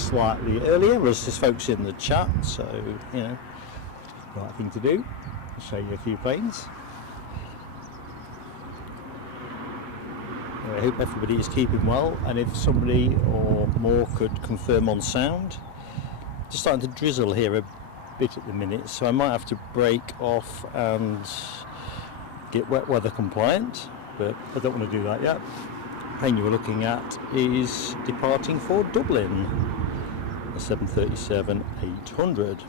slightly earlier as there's folks in the chat, so you know, right thing to do. I'll show you a few planes. I hope everybody is keeping well, and if somebody or more could confirm on sound. Just starting to drizzle here a bit at the minute, so I might have to break off and get wet weather compliant, but I don't want to do that yet. The plane you were looking at is departing for Dublin, the 737-800.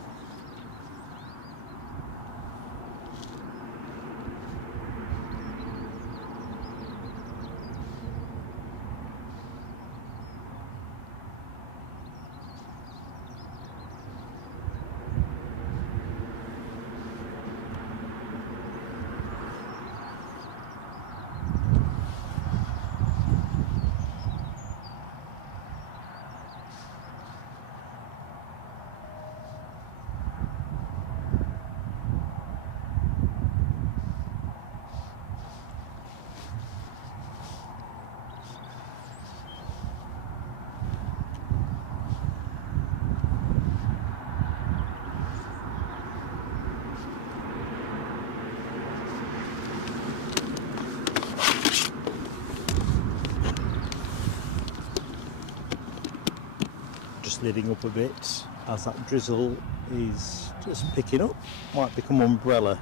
Leading up a bit as that drizzle is just picking up. Might become umbrella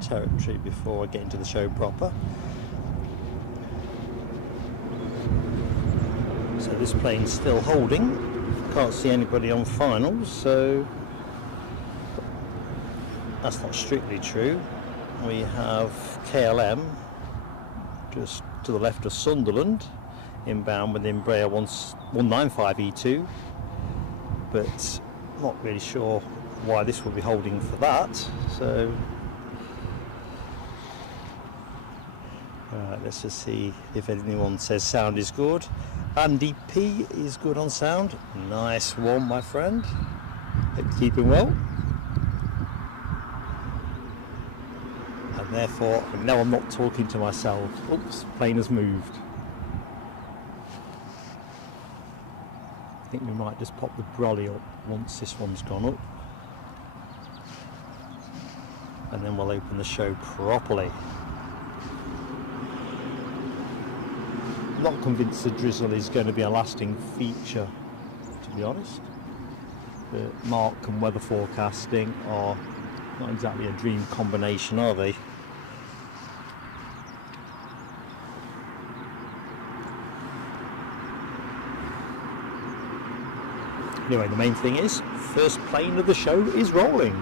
territory before I get into the show proper. So this plane's still holding. Can't see anybody on finals, so that's not strictly true. We have KLM just to the left of Sunderland, inbound with Embraer 195E2. But not really sure why this will be holding for that. So let's just see if anyone says sound is good. Andy P is good on sound. Nice one, my friend. Hope you're keeping well. And therefore, now I'm not talking to myself. Oops, plane has moved. I think we might just pop the brolly up once this one's gone up, and then we'll open the show properly. Not convinced the drizzle is going to be a lasting feature, to be honest. The mark and weather forecasting are not exactly a dream combination, are they? Anyway, the main thing is, first plane of the show is rolling.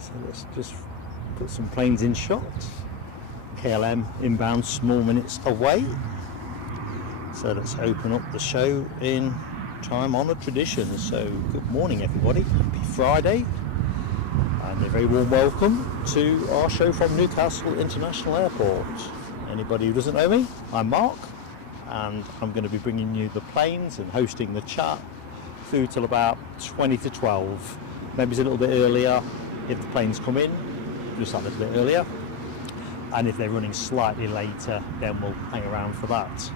So let's just put some planes in shot. KLM inbound, small minutes away. So let's open up the show in time-honoured tradition. So good morning everybody, happy Friday, and a very warm welcome to our show from Newcastle International Airport. Anybody who doesn't know me, I'm Mark, and I'm going to be bringing you the planes and hosting the chat through till about 20 to 12. Maybe it's a little bit earlier if the planes come in, just a little bit earlier, and if they're running slightly later, then we'll hang around for that.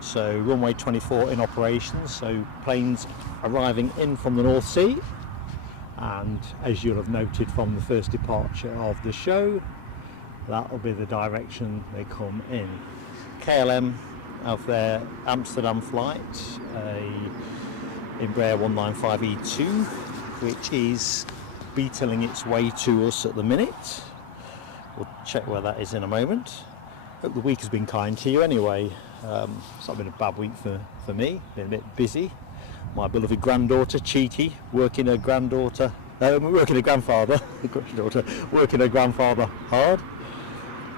So runway 24 in operation, so planes arriving in from the North Sea, and as you'll have noted from the first departure of the show, that will be the direction they come in. KLM of their Amsterdam flight, a Embraer 195E2, which is beetling its way to us at the minute. We'll check where that is in a moment. Hope the week has been kind to you anyway. It's not been a bad week for me, been a bit busy. My beloved granddaughter, Cheeky, working her grandfather, working her grandfather hard.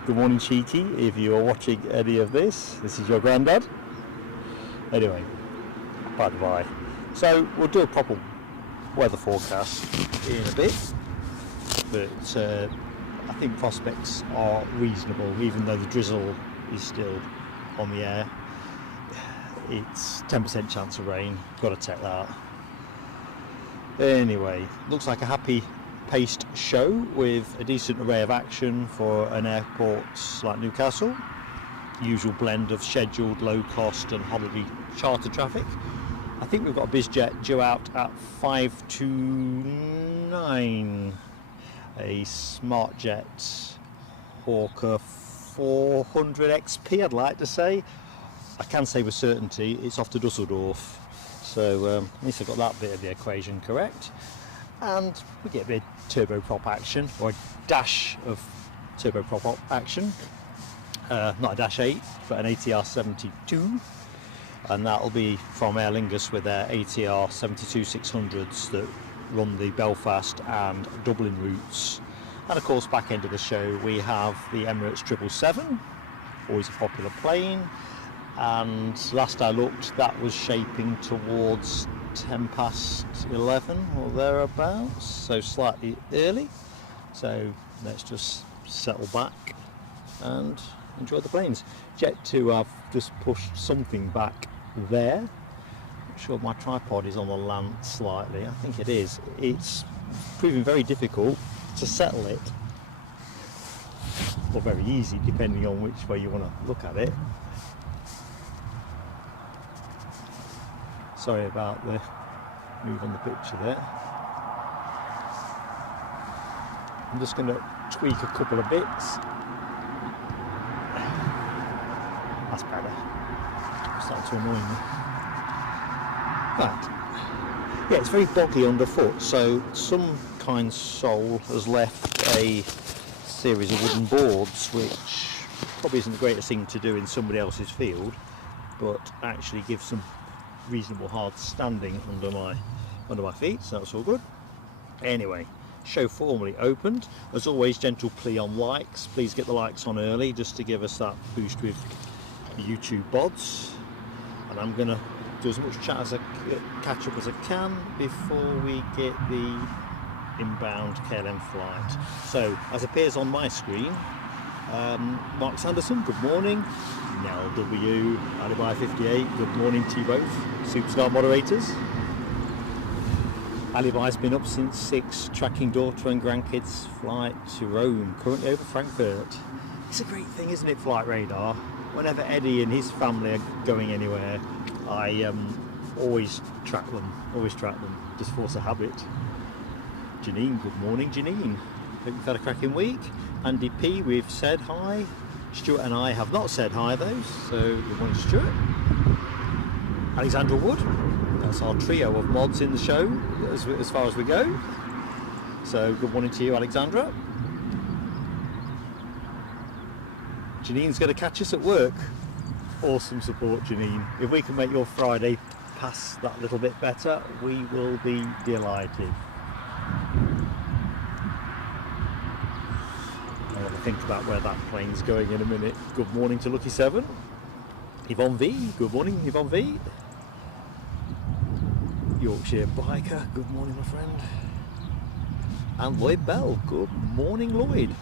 Good morning, Cheeky, if you're watching any of this is your granddad. Anyway, by the by. So we'll do a proper weather forecast in a bit, but I think prospects are reasonable, even though the drizzle is still on the air. It's 10% chance of rain, got to take that. Anyway, looks like a happy paced show with a decent array of action for an airport like Newcastle. Usual blend of scheduled, low cost and holiday charter traffic. I think we've got a BizJet due out at 5 to 9. A SmartJet Hawker 400 XP, I'd like to say. I can say with certainty it's off to Dusseldorf, so at least I've got that bit of the equation correct. And we get a bit of turboprop action, or a dash of turboprop action. Not a Dash 8, but an ATR 72, and that'll be from Aer Lingus with their ATR 72-600s that run the Belfast and Dublin routes. And of course, back end of the show we have the Emirates 777, always a popular plane, and last I looked that was shaping towards 10 past 11 or thereabouts, so slightly early. So let's just settle back and enjoy the planes. Jet 2, I've just pushed something back there. Not sure my tripod is on the lamp slightly. I think it is. It's proving very difficult to settle it, or very easy depending on which way you want to look at it. Sorry about the move on the picture there. I'm just going to tweak a couple of bits. That's better. It's starting to annoy me. But yeah, it's very boggy underfoot, so some kind soul has left a series of wooden boards, which probably isn't the greatest thing to do in somebody else's field, but actually gives some reasonable hard standing under my feet, so that's all good. Anyway, show formally opened. As always, gentle plea on likes. Please get the likes on early just to give us that boost with the YouTube bods. And I'm gonna do as much catch up as I can before we get the inbound KLM flight. So as appears on my screen, Mark Sanderson, good morning. Nell W, Alibi 58, good morning to you both, superstar moderators. Alibi's been up since 6, tracking daughter and grandkids flight to Rome, currently over Frankfurt. It's a great thing, isn't it, Flight Radar? Whenever Eddie and his family are going anywhere, I always track them, just force a habit. Janine, good morning Janine. Hope you've had a cracking week. Andy P, we've said hi. Stuart and I have not said hi though, so good morning Stuart. Alexandra Wood, that's our trio of mods in the show as far as we go. So good morning to you, Alexandra. Janine's going to catch us at work. Awesome support, Janine. If we can make your Friday pass that little bit better, we will be delighted. I want to think about where that plane's going in a minute. Good morning to Lucky 7. Yvonne V, good morning Yvonne V. Yorkshire Biker, good morning my friend. And Lloyd Bell, good morning Lloyd.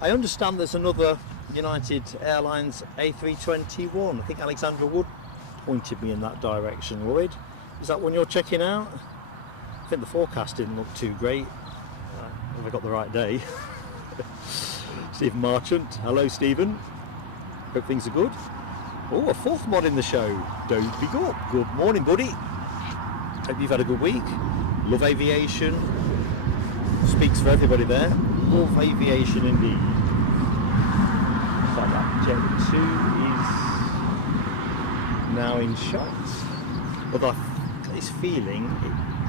I understand there's another United Airlines A321. I think Alexandra Wood pointed me in that direction, Lloyd. Is that one you're checking out? I think the forecast didn't look too great. Have I got the right day? Stephen Marchant, hello Stephen. Hope things are good. Oh, a fourth mod in the show. Don't be good. Good morning, buddy. Hope you've had a good week. Love aviation. Speaks for everybody there. Love aviation indeed. Like that Jet 2 is now in shots. But I've got this feeling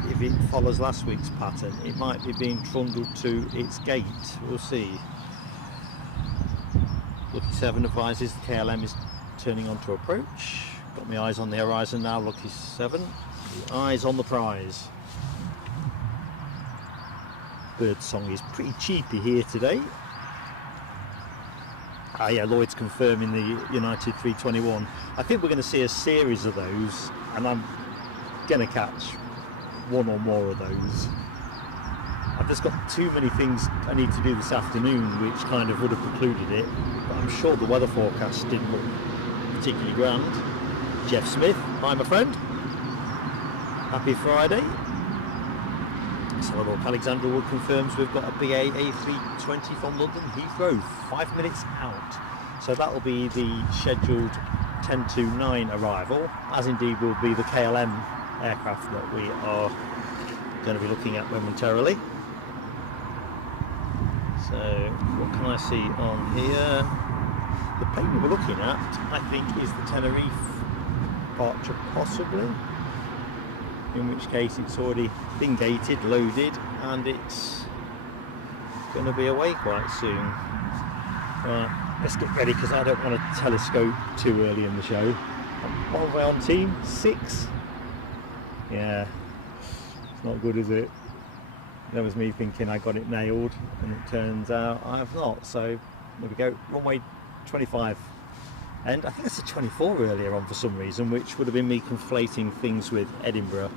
if it follows last week's pattern, it might be being trundled to its gate. We'll see. Lucky 7 advises the KLM is turning on to approach. Got my eyes on the horizon now, Lucky 7. The eyes on the prize. Bird song is pretty cheapy here today. Ah yeah, Lloyd's confirming the United 321. I think we're going to see a series of those, and I'm going to catch one or more of those. I've just got too many things I need to do this afternoon, which kind of would have precluded it, but I'm sure the weather forecast didn't look particularly grand. Jeff Smith, hi my friend. Happy Friday. So Alexandra Wood confirms we've got a BA A320 from London Heathrow, 5 minutes out. So that'll be the scheduled 10 to 9 arrival, as indeed will be the KLM aircraft that we are going to be looking at momentarily. So what can I see on here? The plane we were looking at, I think, is the Tenerife departure, possibly. In which case it's already been gated, loaded, and it's going to be away quite soon. Right, let's get ready because I don't want to telescope too early in the show. What are we on, team? 6? Yeah, it's not good, is it? That was me thinking I got it nailed, and it turns out I have not. So there we go, runway 25. And I think it's a 24 earlier on for some reason, which would have been me conflating things with Edinburgh.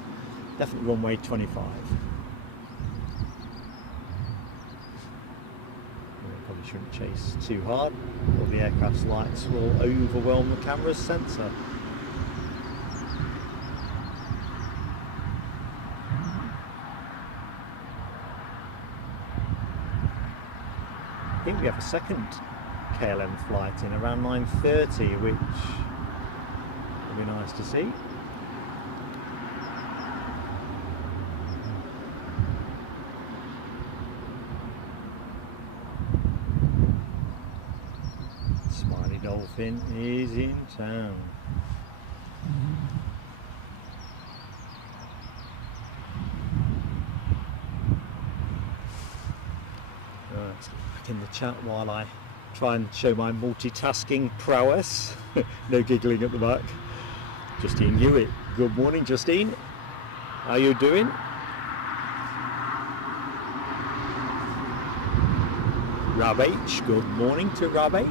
Definitely runway 25. Probably shouldn't chase too hard, or the aircraft's lights will overwhelm the camera's sensor. I think we have a second KLM flight in around 9:30, which will be nice to see. Smiley Dolphin is in town. Right, let's get back in the chat while I try and show my multitasking prowess. No giggling at the back. Justine Hewitt. Good morning, Justine. How you doing? Rob H. Good morning to Rob H.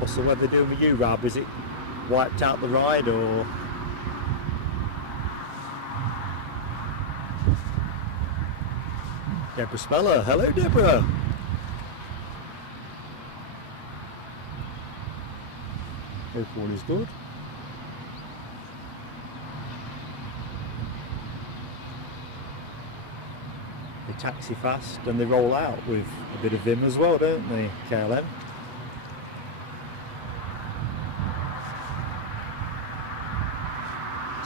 What's the weather doing with you, Rob? Is it wiped out the ride, or? Deborah Speller. Hello, Deborah. Hope all is good. They taxi fast and they roll out with a bit of vim as well, don't they, KLM?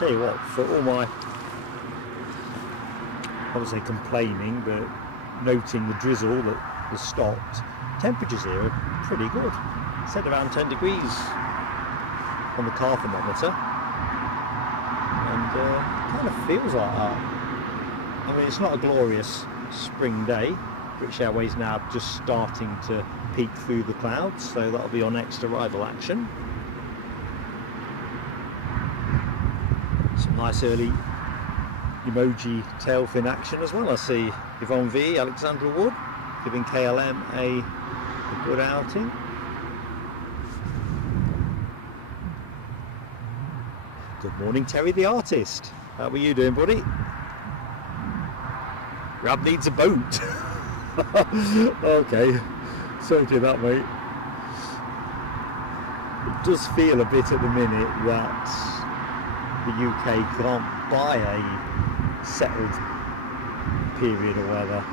Tell you what, for all my, I would say complaining, but noting the drizzle that has stopped, temperatures here are pretty good. It said around 10 degrees on the car thermometer, and kind of feels like that. I mean, it's not a glorious spring day. British Airways now just starting to peek through the clouds, so that'll be our next arrival action. Some nice early emoji tail fin action as well. I see Yvonne V, Alexandra Wood, giving KLM a good outing. Good morning, Terry the artist. How are you doing, buddy? Rob needs a boat. Okay, sorry to hear that, mate. It does feel a bit at the minute that the UK can't buy a settled period of weather.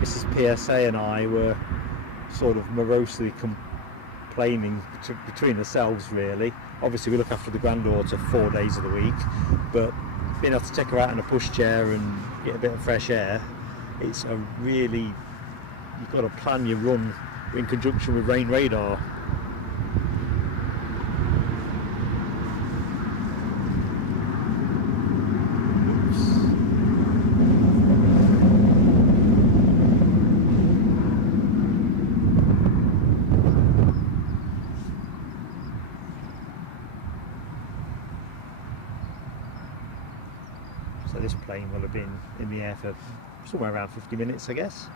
Mrs. PSA and I were sort of morosely complaining between ourselves, really. Obviously we look after the granddaughter 4 days of the week, but being able to take her out in a pushchair and get a bit of fresh air, it's a really, you've got to plan your run in conjunction with rain radar. So this plane will have been in the air for somewhere around 50 minutes, I guess.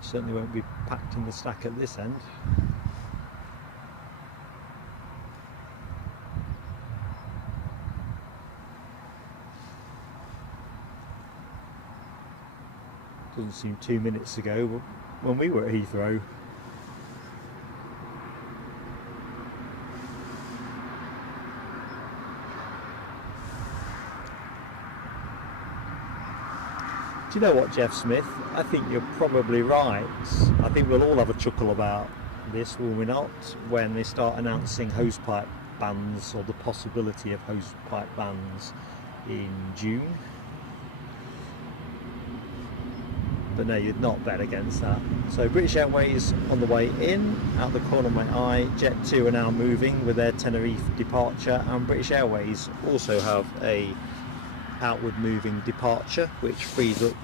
Certainly won't be packed in the stack at this end. Doesn't seem 2 minutes ago when we were at Heathrow. Do you know what, Jeff Smith? I think you're probably right. I think we'll all have a chuckle about this, will we not, when they start announcing hosepipe bans, or the possibility of hosepipe bans in June. But no, you'd not bet against that. So British Airways on the way in, out the corner of my eye. Jet2 are now moving with their Tenerife departure, and British Airways also have a outward moving departure, which frees up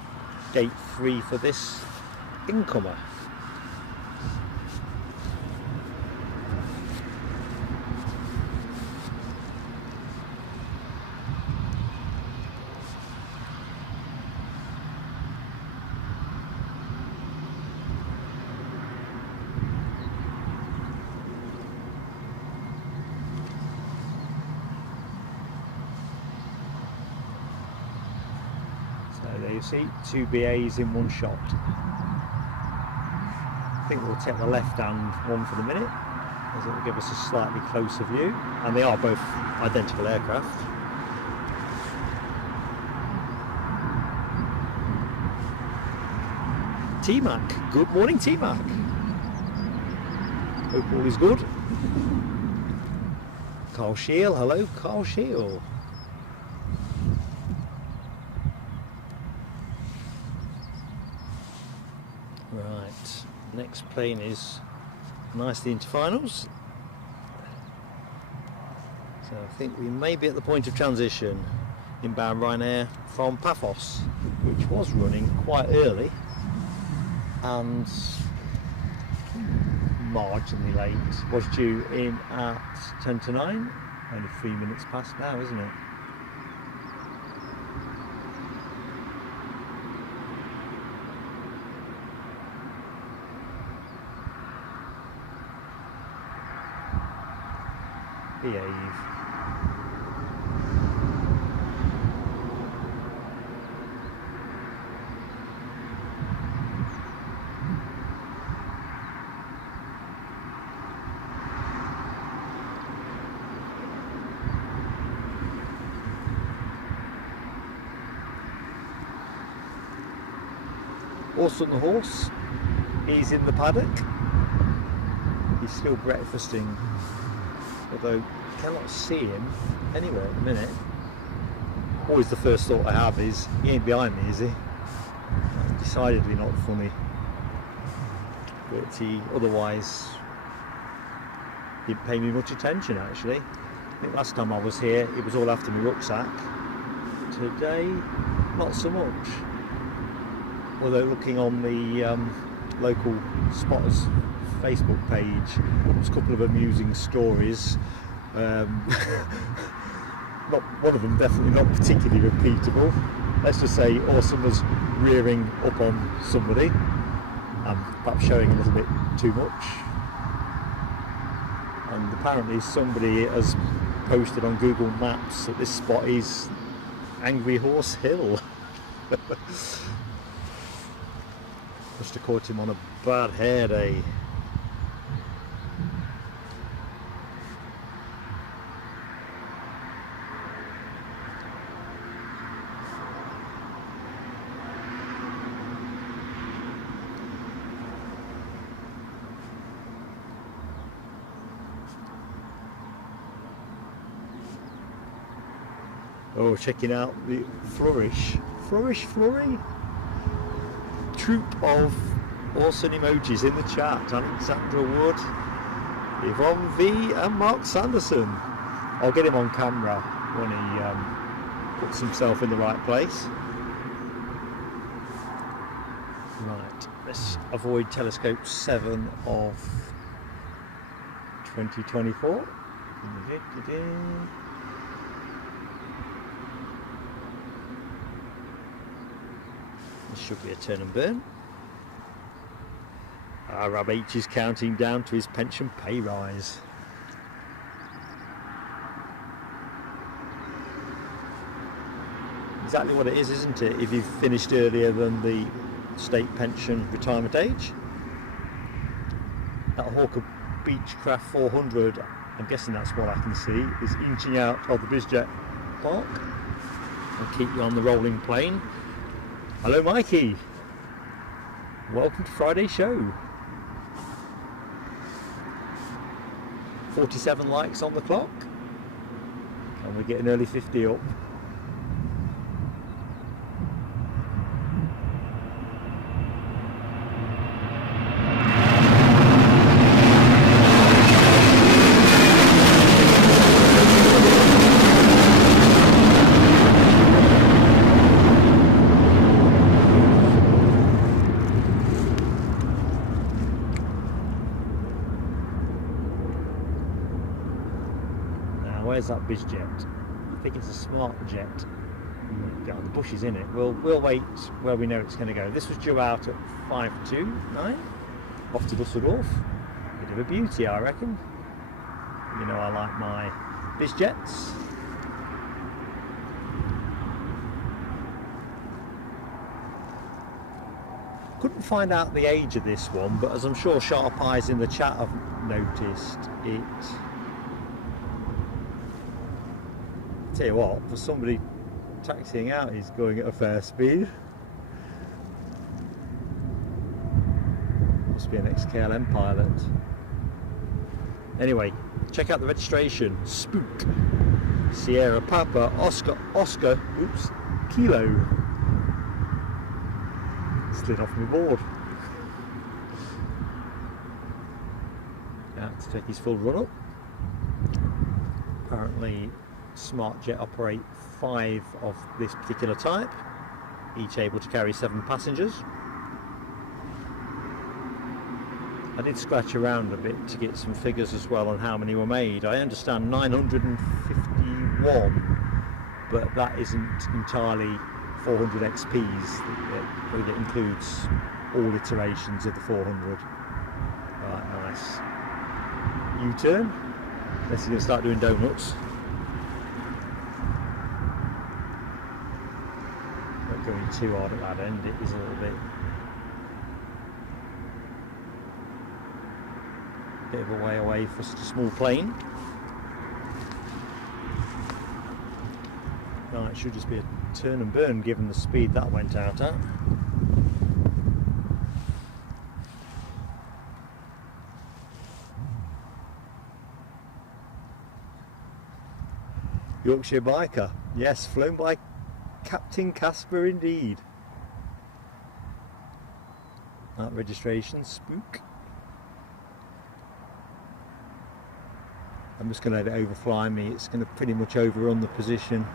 gate 3 for this incomer. There you see, 2 BAs in one shot. I think we'll take the left-hand one for the minute, as it will give us a slightly closer view, and they are both identical aircraft. T-Mac, good morning T-Mac. Hope all is good. Carl Scheel, hello Carl Scheel. Right, next plane is nicely into finals. So I think we may be at the point of transition. Inbound Ryanair from Paphos, which was running quite early and marginally late. Was due in at 10 to 9, only 3 minutes past now, isn't it? Behave. Orson the horse, he's in the paddock. He's still breakfasting, although I cannot see him anywhere at the minute. Always the first thought I have is, he ain't behind me, is he? Decidedly not funny. But he otherwise didn't pay me much attention actually. I think last time I was here it was all after my rucksack. Today, not so much. Although looking on the local spotters Facebook page, there's a couple of amusing stories. Not one of them definitely not particularly repeatable. Let's just say Orson was rearing up on somebody, perhaps showing a little bit too much. And apparently somebody has posted on Google Maps that this spot is Angry Horse Hill. Must have caught him on a bad hair day. Oh, checking out the Flourish Flurry troop of awesome emojis in the chat. Alexandra Wood, Yvonne V and Mark Sanderson. I'll get him on camera when he puts himself in the right place. Right, let's avoid telescope 7 of 2024. should be a turn and burn. Rob H is counting down to his pension pay rise. Exactly what it is, isn't it? If you've finished earlier than the state pension retirement age. That Hawker Beechcraft 400, I'm guessing that's what I can see, is inching out of the BizJet park. I'll keep you on the rolling plane. Hello Mikey, welcome to Friday's show. 47 likes on the clock, and we're getting early 50 up. Where's that BizJet? I think it's a smart jet. The bush is in it. We'll wait where we know it's going to go. This was due out at 5:29 off to Dusseldorf. Bit of a beauty, I reckon. You know I like my BizJets. Couldn't find out the age of this one, but as I'm sure sharp eyes in the chat have noticed, it. Tell you what, for somebody taxiing out, he's going at a fair speed. Must be an ex-KLM pilot. Anyway, check out the registration. Spook Sierra Papa Oscar Kilo. Slid off my board. Now to take his full run up. Apparently SmartJet operate 5 of this particular type, each able to carry 7 passengers. I did scratch around a bit to get some figures as well on how many were made. I understand 951, but that isn't entirely 400 XPs. It includes all iterations of the 400. Right, nice. U-turn. Unless you're going to start doing donuts. Going too hard at that end, it is a little bit of a way away for such a small plane. No, it should just be a turn and burn given the speed that went out at. Yorkshire biker, yes, flown by Captain Casper indeed. That registration, spook. I'm just going to let it overfly me. It's going to pretty much overrun the position,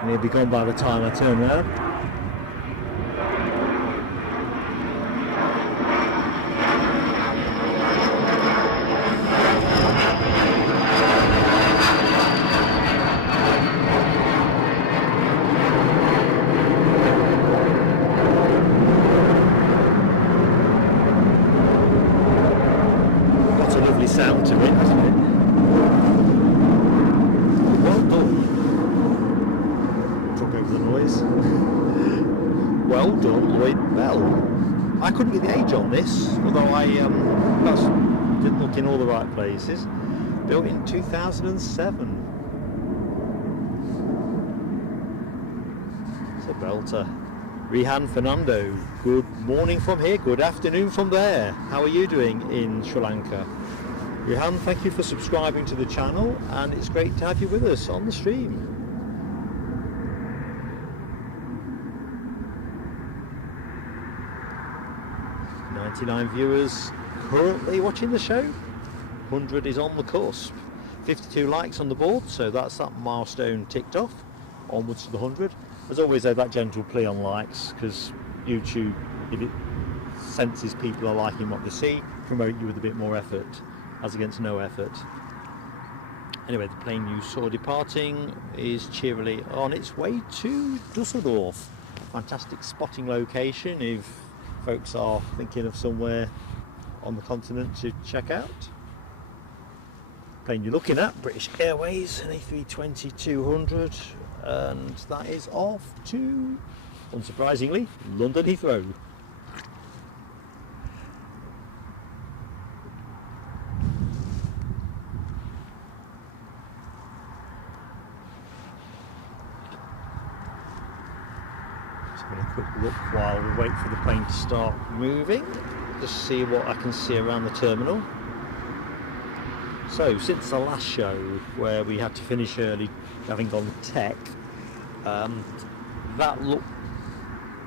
and he'll be gone by the time I turn around. Sound to it, hasn't it? Well done. Took over the noise. Well done, Lloyd Bell. I couldn't get the age on this, although I didn't look in all the right places. Built in 2007. It's a belter. Rihan Fernando, good morning from here, good afternoon from there. How are you doing in Sri Lanka? Rihan, thank you for subscribing to the channel, and it's great to have you with us on the stream. "99 viewers currently watching the show. 100 is on the cusp. 52 likes on the board, so that's that milestone ticked off. Onwards to the 100. As always, though, that gentle plea on likes, because YouTube, if it senses people are liking what they see, promote you with a bit more effort, as against no effort. Anyway, the plane you saw departing is cheerily on its way to Dusseldorf. fantastic spotting location if folks are thinking of somewhere on the continent to check out. Plane you're looking at, British Airways, an A320-200, and that is off to, unsurprisingly, London Heathrow. A quick look while we wait for the plane to start moving, just see what I can see around the terminal. So since the last show where we had to finish early having gone tech, that looked,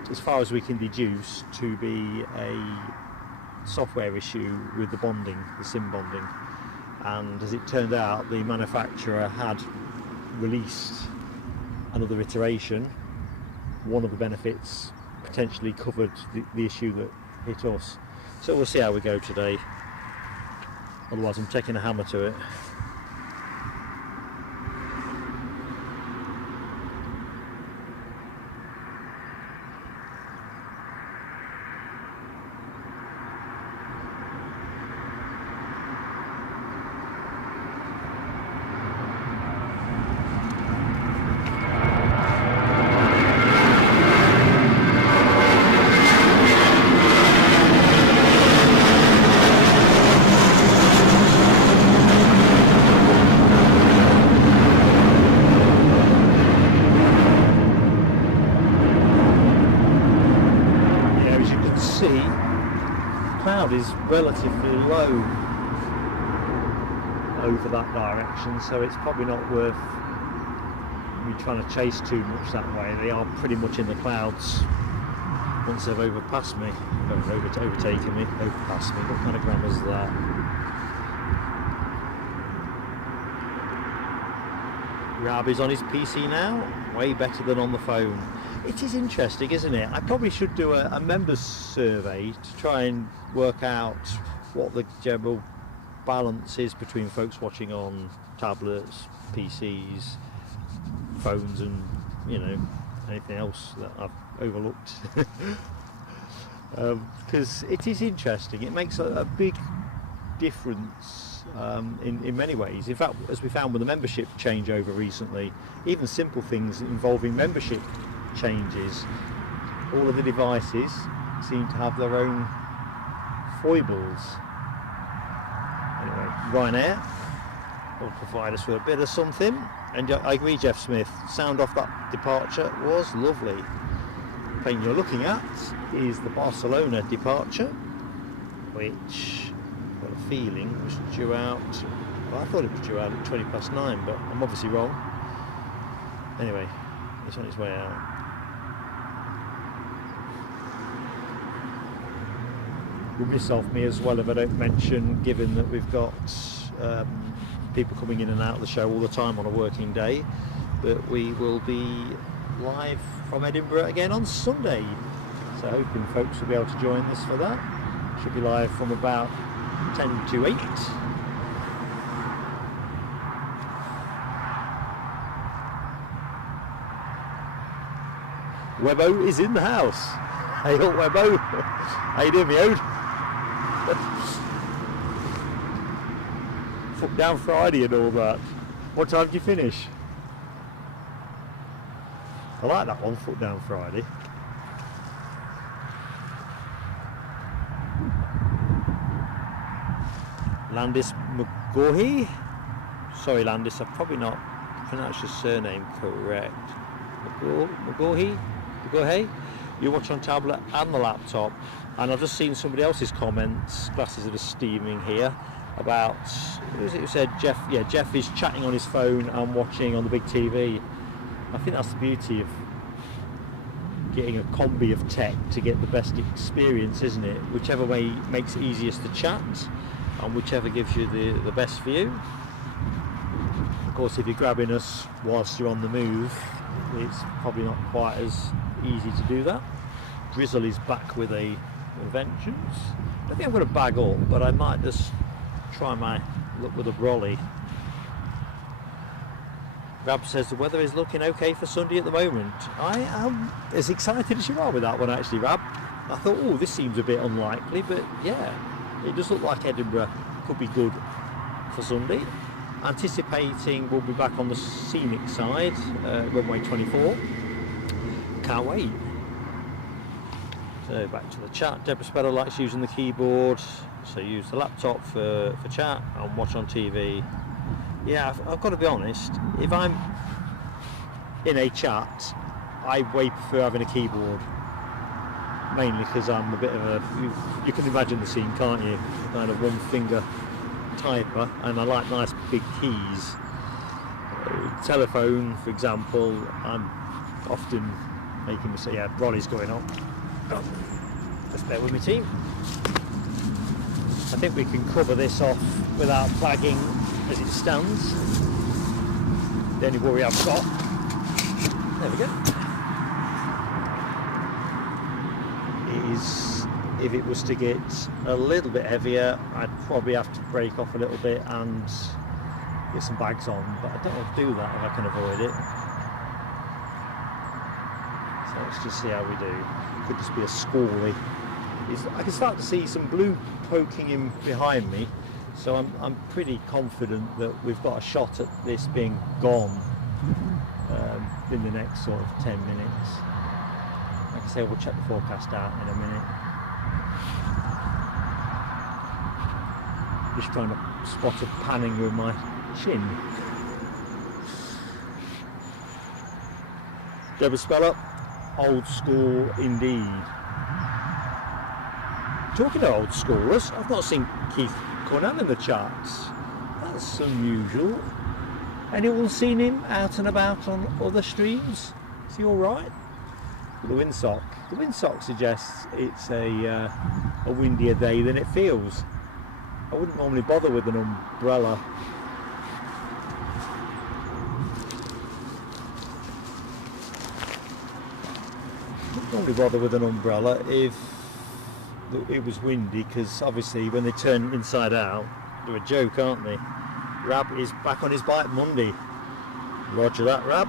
as far as we can deduce, to be a software issue with the bonding, the SIM bonding, and as it turned out the manufacturer had released another iteration. One of the benefits potentially covered the issue that hit us. So we'll see how we go today. Otherwise I'm taking a hammer to it. Cloud is relatively low over that direction, so it's probably not worth me trying to chase too much that way. They are pretty much in the clouds once they've overtaken me. Overpassed me. What kind of grammar is that? Rab is on his PC now, way better than on the phone. It is interesting, isn't it? I probably should do a members survey to try and work out what the general balance is between folks watching on tablets, PCs, phones, and anything else that I've overlooked. Because it is interesting. It makes a big difference in many ways. In fact, as we found with the membership changeover recently, even simple things involving membership changes, all of the devices seem to have their own foibles. Anyway, Ryanair will provide us with a bit of something, and I agree, Jeff Smith, sound off that departure was lovely. The plane you're looking at is the Barcelona departure, which I've got a feeling was due out, well, I thought it was due out at 9:20, but I'm obviously wrong. Anyway, it's on its way out. Remiss of me as well if I don't mention, given that we've got people coming in and out of the show all the time on a working day, but we will be live from Edinburgh again on Sunday, so hoping folks will be able to join us for that. Should be live from about 10 to 8. Webbo is in the house. Hey up, Webbo. How you doing, me ode? Foot down Friday and all that. What time did you finish? I like that one, foot down Friday. Landis McGaughey. Sorry, Landis, I've probably not pronounced your surname correct. McGaughey? You watch on tablet and the laptop, and I've just seen somebody else's comments, glasses that are steaming here, about, who was it who said Jeff? Yeah, Jeff is chatting on his phone and watching on the big TV. I think that's the beauty of getting a combi of tech to get the best experience, isn't it? Whichever way makes it easiest to chat, and whichever gives you the best view. Of course, if you're grabbing us whilst you're on the move, it's probably not quite as easy to do that. Drizzle is back with a vengeance. I don't think I'm going to bag up, but I might just try my luck with a brolly. Rab says the weather is looking okay for Sunday at the moment. I am as excited as you are with that one actually, Rab. I thought, oh, this seems a bit unlikely, but yeah, it does look like Edinburgh could be good for Sunday. Anticipating we'll be back on the scenic side, runway 24. Can't wait. So back to the chat. Deborah Speller likes using the keyboard, so use the laptop for chat and watch on TV. Yeah, I've got to be honest, if I'm in a chat, I way prefer having a keyboard. Mainly because I'm a bit of a, you can imagine the scene, can't you? Kind of one finger typer, and I like nice big keys. Telephone, for example, I'm often making mistakes. Yeah, Ronnie's going on. Just bear with me, team. I think we can cover this off without flagging as it stands. The only worry I've got, there we go, is if it was to get a little bit heavier, I'd probably have to break off a little bit and get some bags on, but I don't want to do that if I can avoid it. So let's just see how we do. It could just be a squally. I can start to see some blue poking in behind me, so I'm pretty confident that we've got a shot at this being gone in the next sort of 10 minutes. Like I say, we'll check the forecast out in a minute. Just trying to spot a panning with my chin. Deborah Speller, old school indeed. Talking to old schoolers, I've not seen Keith Cunningham in the charts. That's unusual. Anyone seen him out and about on other streams? Is he alright? The windsock. The windsock suggests it's a windier day than it feels. I wouldn't normally bother with an umbrella. I wouldn't normally bother with an umbrella if it was windy, because obviously when they turn inside out, they're a joke, aren't they? Rab is back on his bike Monday. Roger that, Rab.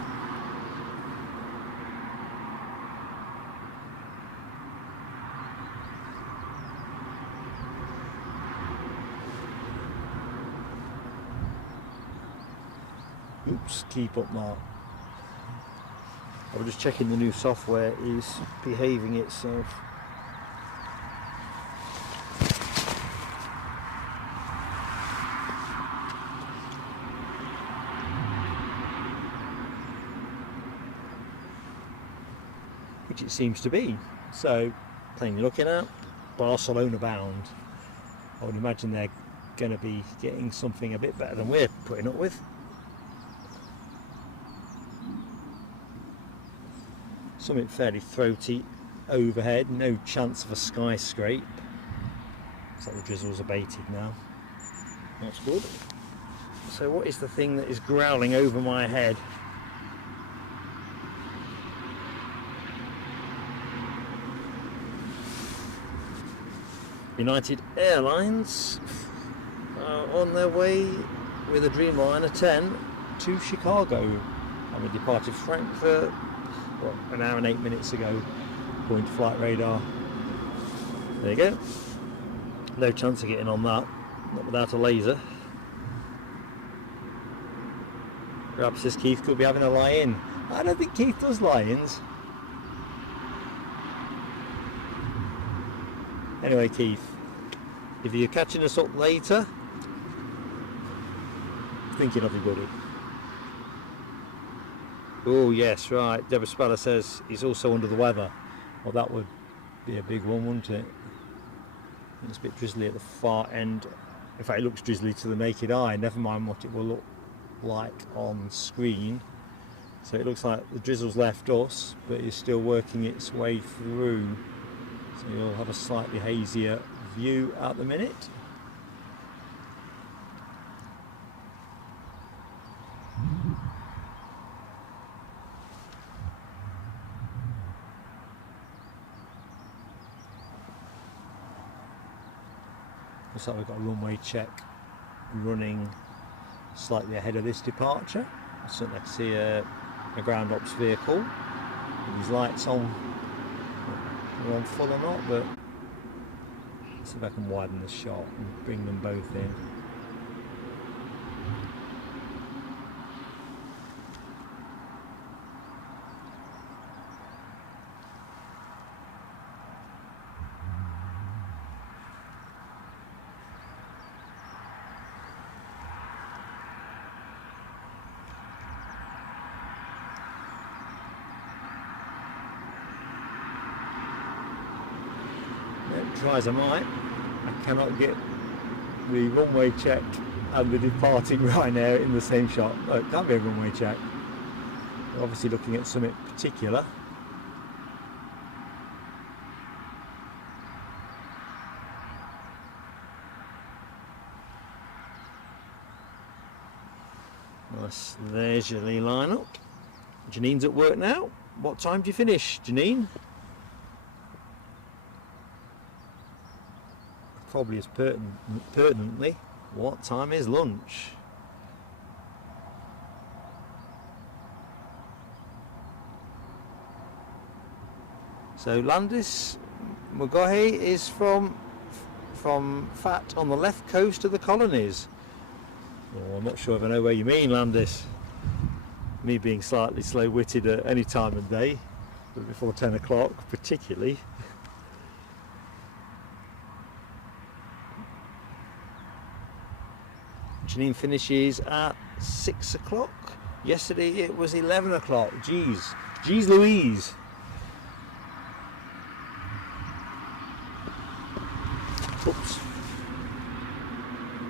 Oops, keep up, Mark. I was just checking the new software is behaving itself. Which it seems to be. So, plane you're looking at, Barcelona bound. I would imagine they're going to be getting something a bit better than we're putting up with. Something fairly throaty overhead, no chance of a sky scrape. Looks like the drizzle's abated now. That's good. So what is the thing that is growling over my head? United Airlines are on their way with a Dreamliner 10 to Chicago, having departed Frankfurt an hour and 8 minutes ago, according to flight radar. There you go. No chance of getting on that, not without a laser. Perhaps this Keith could be having a lie-in. I don't think Keith does lie-ins. Anyway, Keith, if you're catching us up later, thinking of you, buddy. Oh yes, right. Deborah Speller says he's also under the weather. Well, that would be a big one, wouldn't it? It's a bit drizzly at the far end. In fact, it looks drizzly to the naked eye, never mind what it will look like on screen. So it looks like the drizzle's left us, but it's still working its way through. So you'll have a slightly hazier view at the minute. Looks like we've got a runway check running slightly ahead of this departure. Certainly I can see a ground ops vehicle with his lights on. They're on full or not, but let's see if I can widen the shot and bring them both in. Try as I might, I cannot get the runway check and the departing Ryanair in the same shot. No, it can't be a runway check. We're obviously looking at something particular. Nice leisurely line up. Janine's at work now. What time do you finish, Janine? Probably as pertinently, what time is lunch? So Landis Mugohe is from Fat on the left coast of the colonies. Oh, I'm not sure if I know where you mean, Landis. Me being slightly slow-witted at any time of day, but before 10 o'clock particularly. Janine finishes at 6 o'clock. Yesterday it was 11 o'clock. Jeez Louise. Oops.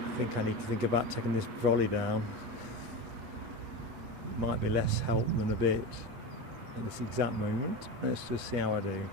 I think I need to think about taking this brolly down. Might be less help than a bit at this exact moment. Let's just see how I do.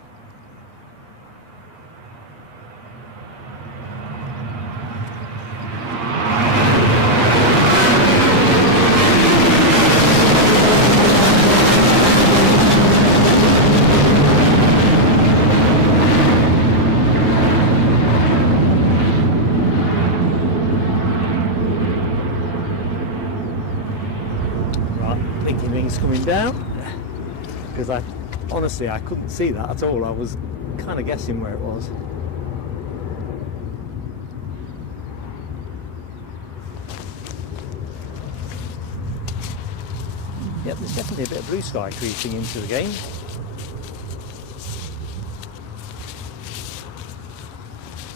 Coming down, because I honestly couldn't see that at all. I was kind of guessing where it was. Yep, there's definitely a bit of blue sky creeping into the game.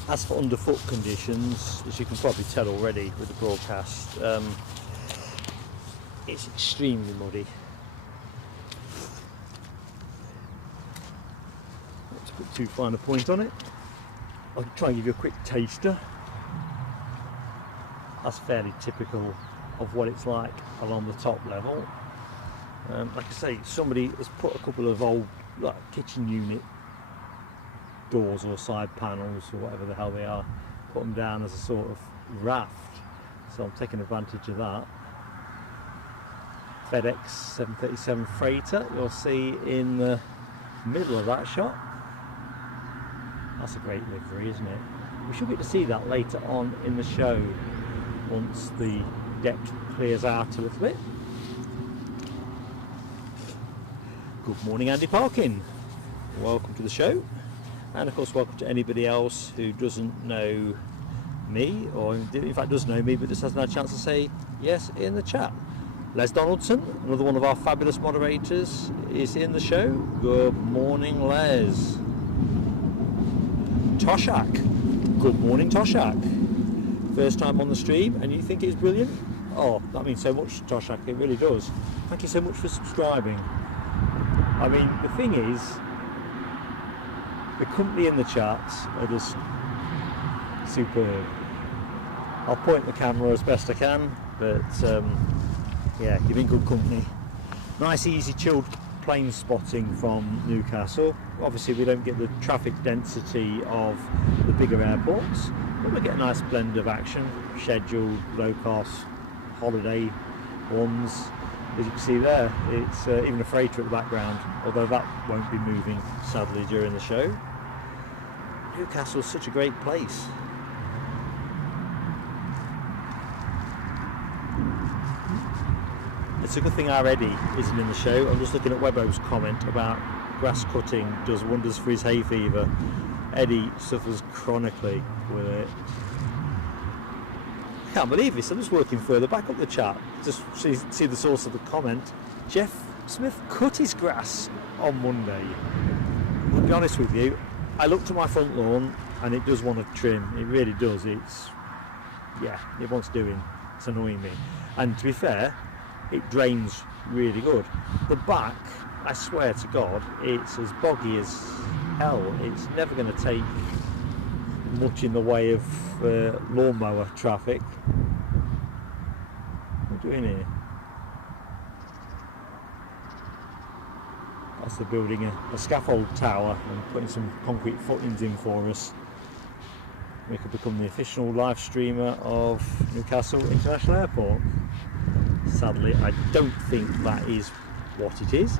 As for underfoot conditions, as you can probably tell already with the broadcast, it's extremely muddy. Not to put too fine a point on it, I'll try and give you a quick taster. That's fairly typical of what it's like along the top level. Like I say, somebody has put a couple of old kitchen unit doors or side panels or whatever the hell they are, put them down as a sort of raft, so I'm taking advantage of that. FedEx 737 freighter you'll see in the middle of that shot. That's a great livery, isn't it? We should get to see that later on in the show once the deck clears out a little bit. Good morning, Andy Parkin. Welcome to the show, and of course welcome to anybody else who doesn't know me, or in fact does know me but just hasn't had a chance to say yes in the chat. Les Donaldson, another one of our fabulous moderators, is in the show. Good morning, Les. Toshak. Good morning, Toshak. First time on the stream, and you think it's brilliant? Oh, that means so much, Toshak. It really does. Thank you so much for subscribing. I mean, the thing is, the company in the chats are just superb. I'll point the camera as best I can, but yeah, you're in good company. Nice, easy, chilled plane spotting from Newcastle. Obviously, we don't get the traffic density of the bigger airports, but we get a nice blend of action, scheduled, low-cost, holiday ones. As you can see there, it's even a freighter at the background, although that won't be moving, sadly, during the show. Newcastle's such a great place. It's a good thing our Eddie isn't in the show. I'm just looking at Webbo's comment about grass cutting does wonders for his hay fever. Eddie suffers chronically with it. I can't believe this. I'm just working further back up the chart. Just see the source of the comment. Jeff Smith cut his grass on Monday. To be honest with you, I looked at my front lawn and it does want to trim. It really does. It wants doing. It's annoying me. And to be fair, it drains really good. The back, I swear to God, it's as boggy as hell. It's never going to take much in the way of lawnmower traffic. What are we doing here? That's the building a scaffold tower and putting some concrete footings in for us. We could become the official live streamer of Newcastle International Airport. Sadly, I don't think that is what it is.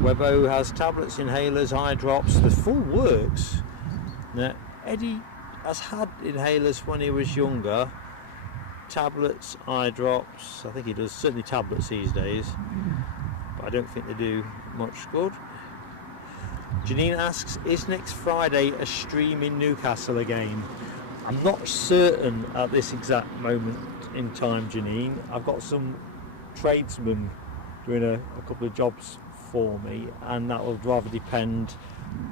Webbo has tablets, inhalers, eye drops, the full works. Now, Eddie has had inhalers when he was younger. Tablets, eye drops, I think he does, certainly tablets these days. But I don't think they do much good. Janine asks, is next Friday a stream in Newcastle again? I'm not certain at this exact moment in time, Janine. I've got some tradesmen doing a couple of jobs for me, and that will rather depend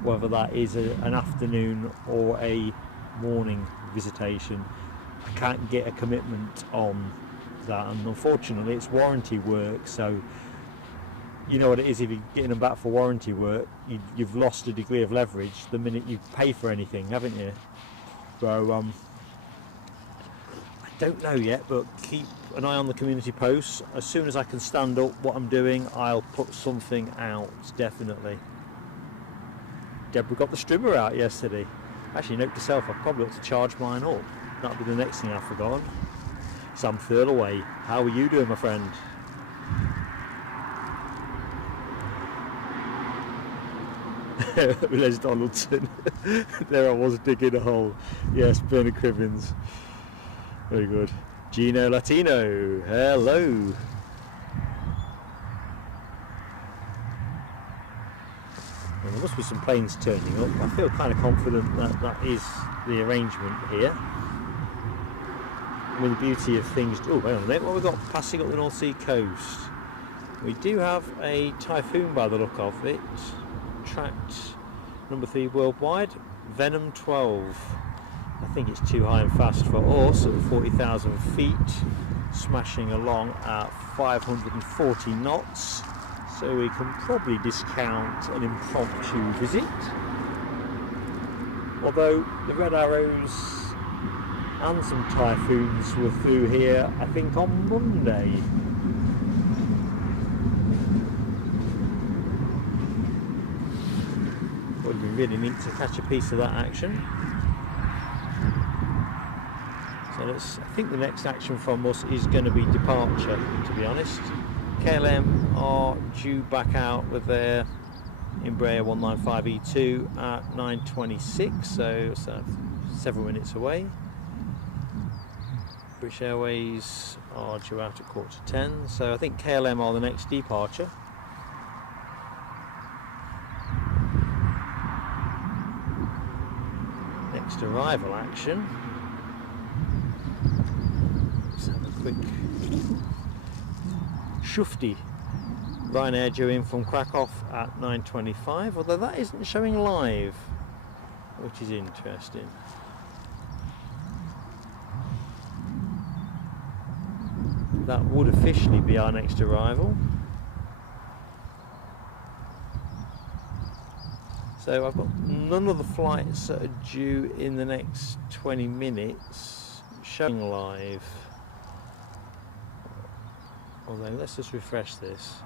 whether that is an afternoon or a morning visitation. I can't get a commitment on that, and unfortunately it's warranty work, so you know what it is, if you're getting them back for warranty work, you've lost a degree of leverage the minute you pay for anything, haven't you? So I don't know yet, but keep an eye on the community posts. As soon as I can stand up what I'm doing, I'll put something out, definitely. Deborah got the strimmer out yesterday. Actually, note to self, I probably ought to charge mine up. That'll be the next thing I've forgotten. Sam Thurlaway, how are you doing, my friend? Les Donaldson. There I was digging a hole. Yes, Bernard Cribbins. Very good. Gino Latino, hello. Well, there must be some planes turning up. I feel kind of confident that that is the arrangement here. I mean, the beauty of things. Oh, wait on a minute. What have we got passing up the North Sea coast? We do have a typhoon by the look of it. Tracked number 3 worldwide, Venom 12. I think it's too high and fast for us at 40,000 feet, smashing along at 540 knots, so we can probably discount an impromptu visit. Although the red arrows and some typhoons were through here, I think on Monday. Would be really neat to catch a piece of that action. So I think the next action from us is going to be departure, to be honest. KLM are due back out with their Embraer 195E2 at 9:26, so several minutes away. British Airways are due out at 9:45, so I think KLM are the next departure. Next arrival action. Let's have a quick shufty. Ryanair due in from Krakow at 9:25, although that isn't showing live, which is interesting. That would officially be our next arrival. So I've got none of the flights that are due in the next 20 minutes showing live. Although let's just refresh this.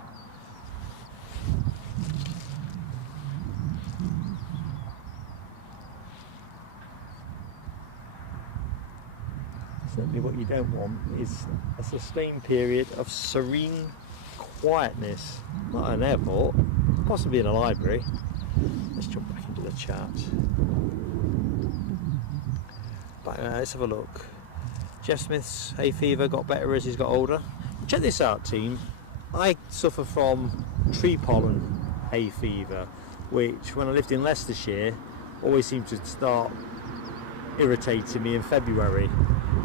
Certainly what you don't want is a sustained period of serene quietness. Not at an airport, possibly in a library. Let's jump back into the chat. let's have a look. Jeff Smith's hay fever got better as he's got older. Check this out, team. I suffer from tree pollen hay fever, which when I lived in Leicestershire always seemed to start irritating me in February.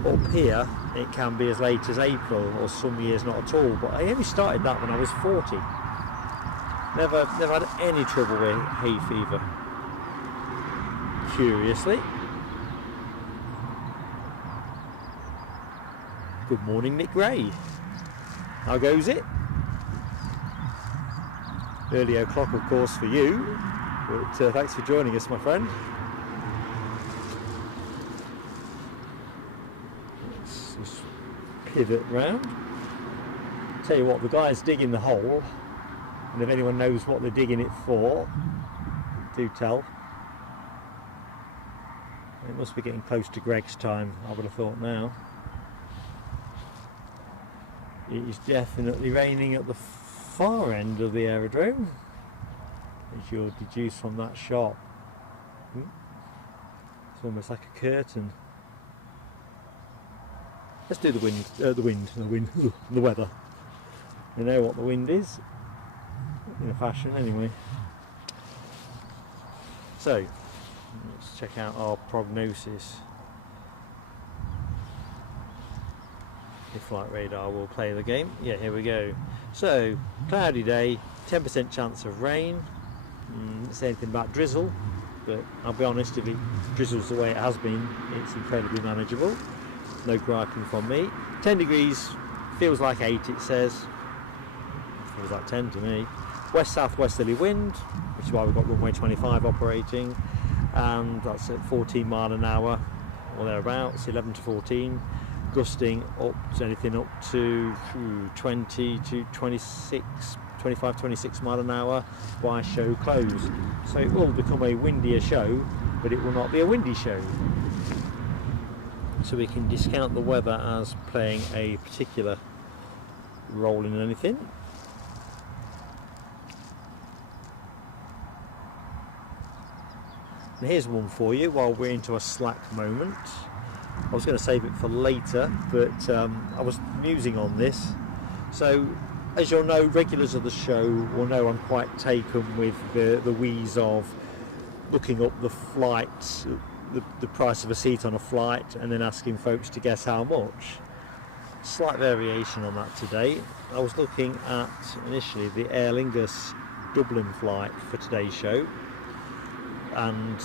Up here it can be as late as April, or some years not at all, but I only started that when I was 40. Never had any trouble with hay fever, curiously. Good morning, Nick Gray. How goes it? Early o'clock, of course, for you, but thanks for joining us, my friend. Let's just pivot round. Tell you what, the guy's digging the hole, and if anyone knows what they're digging it for, do tell. It must be getting close to Greg's time, I would have thought now. It is definitely raining at the far end of the aerodrome, as you'll deduce from that shot. It's almost like a curtain. Let's do the weather. We know what the wind is, in a fashion anyway. So, let's check out our prognosis. If Flight Radar will play the game. Yeah, here we go. So, cloudy day, 10% chance of rain. Didn't say anything about drizzle, but I'll be honest, if it drizzles the way it has been, it's incredibly manageable. No griping from me. 10 degrees, feels like 8, it says. Feels like 10 to me. West-southwesterly wind, which is why we've got runway 25 operating, and that's at 14 mile an hour, or thereabouts, 11 to 14. Gusting up to anything up to 20 to 26, 25, 26 mile an hour by show close. So it will become a windier show, but it will not be a windy show. So we can discount the weather as playing a particular role in anything. And here's one for you while we're into a slack moment. I was going to save it for later, but I was musing on this. So, as you'll know, regulars of the show will know I'm quite taken with the wheeze of looking up the flight, the price of a seat on a flight, and then asking folks to guess how much. Slight variation on that today. I was looking at initially the Aer Lingus Dublin flight for today's show, and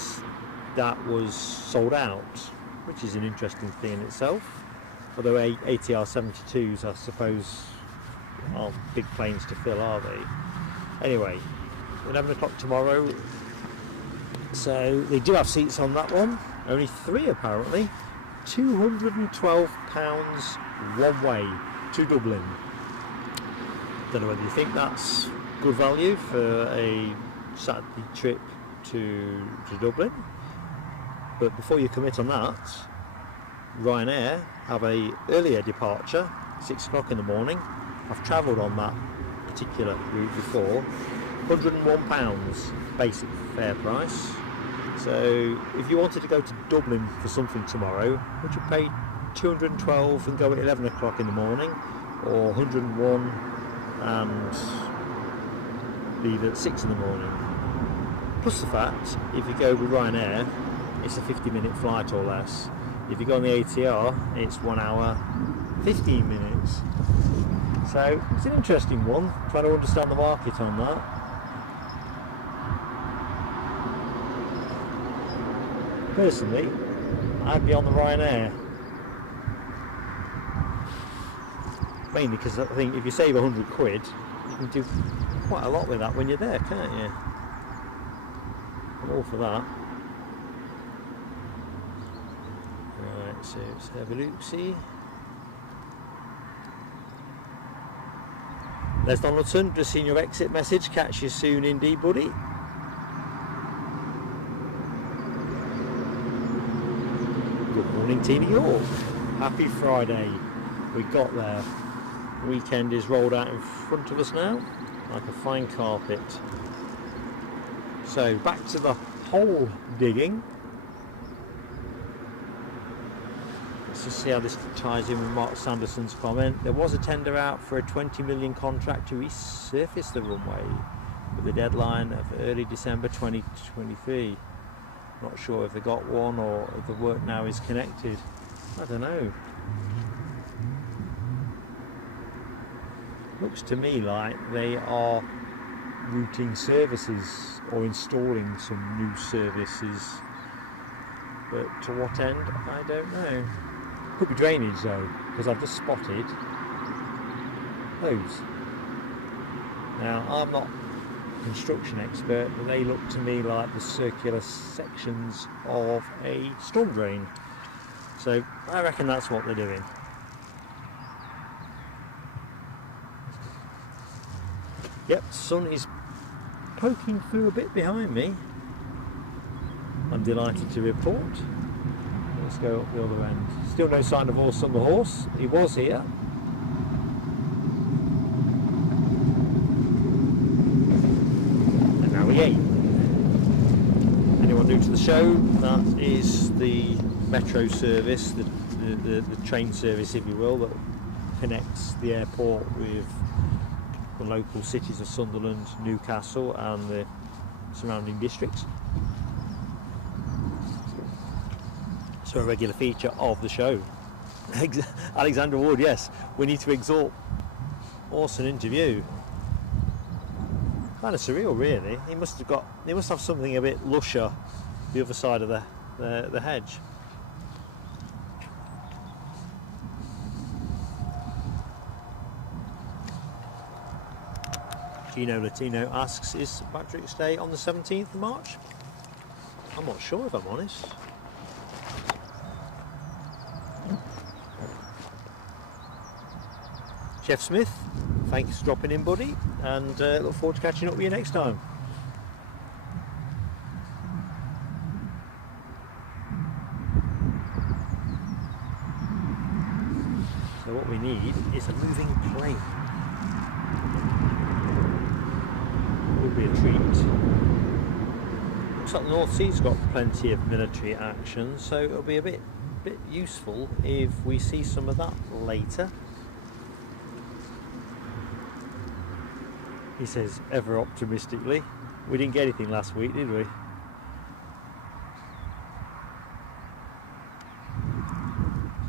that was sold out, which is an interesting thing in itself. Although ATR 72s, I suppose, aren't big planes to fill, are they? Anyway, 11 o'clock tomorrow. So they do have seats on that one. Only 3 apparently. £212 one way to Dublin. Don't know whether you think that's good value for a Saturday trip to Dublin. But before you commit on that, Ryanair have a earlier departure, 6 o'clock in the morning. I've travelled on that particular route before. £101 basic fare price. So if you wanted to go to Dublin for something tomorrow, would you pay 212 and go at 11 o'clock in the morning, or 101 and leave at 6 in the morning? Plus the fact, if you go with Ryanair, it's a 50-minute flight or less. If you go on the ATR, it's 1 hour 15 minutes. So it's an interesting one, trying to understand the market on that. Personally, I'd be on the Ryanair. Mainly because I think if you save £100, you can do quite a lot with that when you're there, can't you? I'm all for that. Right, so let's have a look-see. Les Donaldson, just seen your exit message. Catch you soon indeed, buddy. Good morning, Tina York. Happy Friday. We got there. Weekend is rolled out in front of us now, like a fine carpet. So back to the hole digging. let's just see how this ties in with Mark Sanderson's comment. There was a tender out for a 20 million contract to resurface the runway with a deadline of early December 2023. Not sure if they got one or if the work now is connected. I don't know. Looks to me like they are routing services or installing some new services, but to what end, I don't know. Could be drainage though, because I've just spotted those. Now, I'm not a construction expert, but they look to me like the circular sections of a storm drain. So I reckon that's what they're doing. Yep, sun is poking through a bit behind me. I'm delighted to report. Let's go up the other end. Still no sign of horse on the horse. He was here. And navigate. Anyone new to the show, that is the metro service, the train service, if you will, that connects the airport with the local cities of Sunderland, Newcastle and the surrounding districts. So a regular feature of the show. Alexander Ward, yes, we need to exhort Orson interview. Kind of surreal, really. He must have something a bit lusher the other side of the hedge. Gino Latino asks, is St Patrick's Day on the 17th of March? I'm not sure, if I'm honest. Jeff Smith, thanks for dropping in, buddy, and look forward to catching up with you next time. So what we need is a moving plane. Would be a treat. Looks like the North Sea's got plenty of military action, so it'll be a bit useful if we see some of that later. He says ever optimistically. We didn't get anything last week, did we?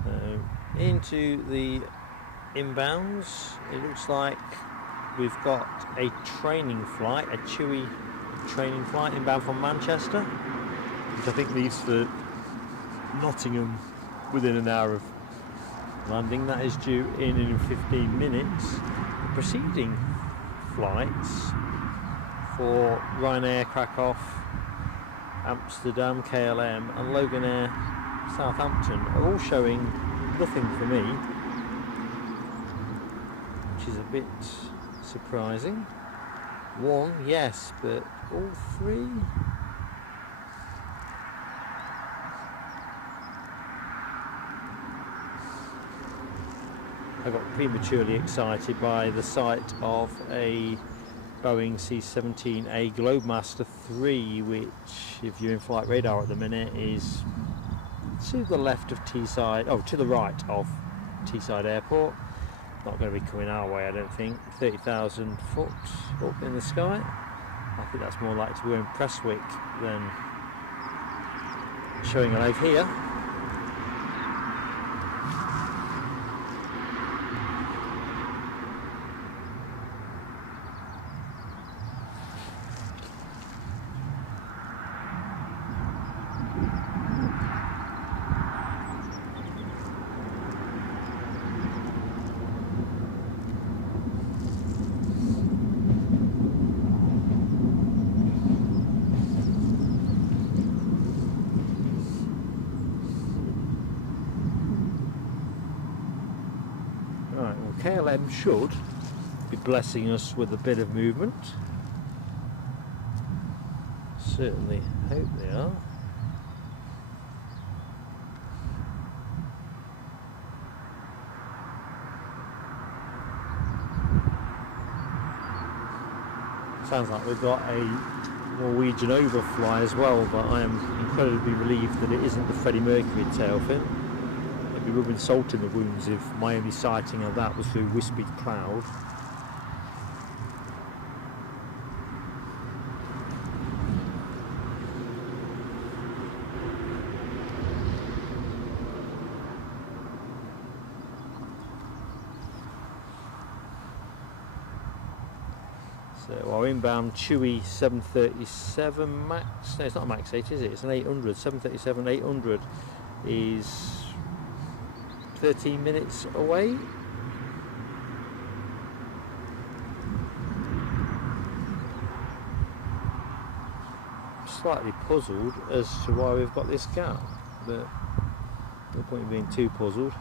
So into the inbounds, it looks like we've got a training flight, a Chewy training flight inbound from Manchester, which I think leaves for Nottingham within an hour of landing. That is due in 15 minutes. The preceding flights for Ryanair Krakow, Amsterdam KLM and Loganair Southampton are all showing nothing for me, which is a bit surprising. One, yes, but all three? I got prematurely excited by the sight of a Boeing C-17A Globemaster 3, which, if you're in flight radar at the minute, is to the left of Teesside, to the right of Teesside Airport. Not going to be coming our way, I don't think. 30,000 foot up in the sky. I think that's more likely to be in Prestwick than showing alive here. KLM should be blessing us with a bit of movement. Certainly hope they are. Sounds like we've got a Norwegian overfly as well, but I am incredibly relieved that it isn't the Freddie Mercury tail fin. be rubbing salt in the wounds if my only sighting of that was through wispy cloud. So our inbound Chewy 737 Max, no, it's not a Max 8, is it? It's an 800, 737 800 is 13 minutes away. I'm slightly puzzled as to why we've got this gap, but no point in being too puzzled.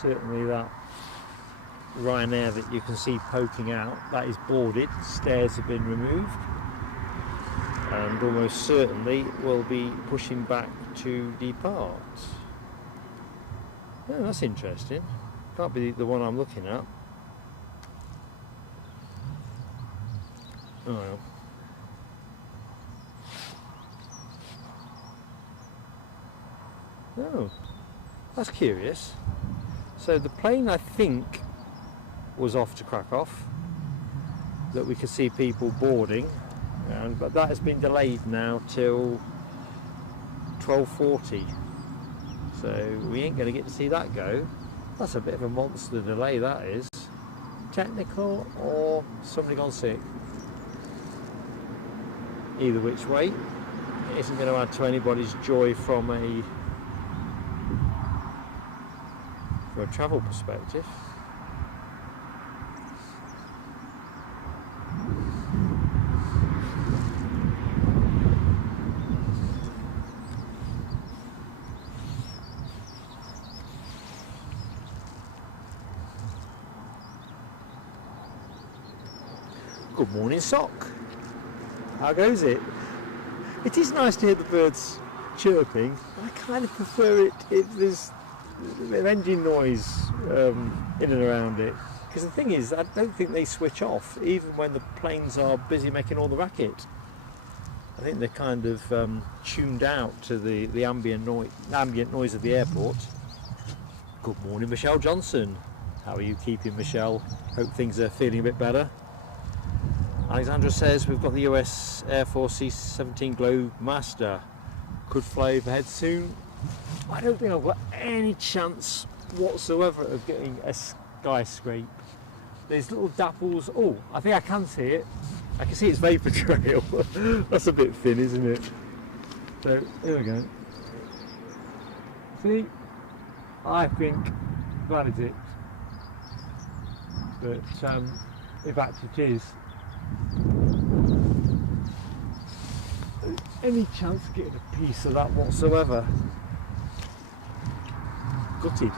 Certainly that Ryanair that you can see poking out, that is boarded, stairs have been removed, and almost certainly will be pushing back to depart. Oh, that's interesting. Can't be the one I'm looking at. Oh well. Oh, that's curious. So the plane, I think, was off to Krakow, that we could see people boarding, but that has been delayed now till 12:40. So we ain't going to get to see that go. That's a bit of a monster delay, that is. Technical or somebody gone sick. Either which way, it isn't going to add to anybody's joy from a travel perspective. Good morning, Sock. How goes it? It is nice to hear the birds chirping. I kind of prefer it if there's a bit of engine noise in and around it, because the thing is, I don't think they switch off even when the planes are busy making all the racket. I think they're kind of tuned out to the ambient noise of the airport. Good morning, Michelle Johnson. How are you keeping, Michelle? Hope things are feeling a bit better. Alexandra says we've got the US Air Force C-17 Globemaster. Could fly overhead soon. I don't think I've got any chance whatsoever of getting a skyscrape. There's little dapples. Oh, I think I can see it. I can see its vapour trail. That's a bit thin, isn't it? So here we go. See, I think that is it. But in fact it is. Any chance of getting a piece of that whatsoever? Gutted.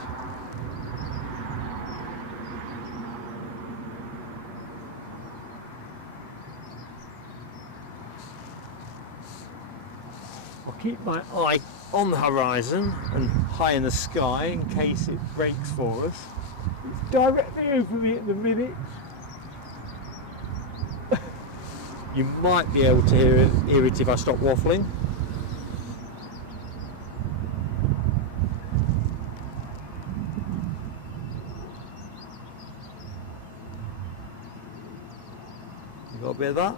I'll keep my eye on the horizon and high in the sky in case it breaks for us. It's directly over me at the minute. You might be able to hear it if I stop waffling. You got a bit of that?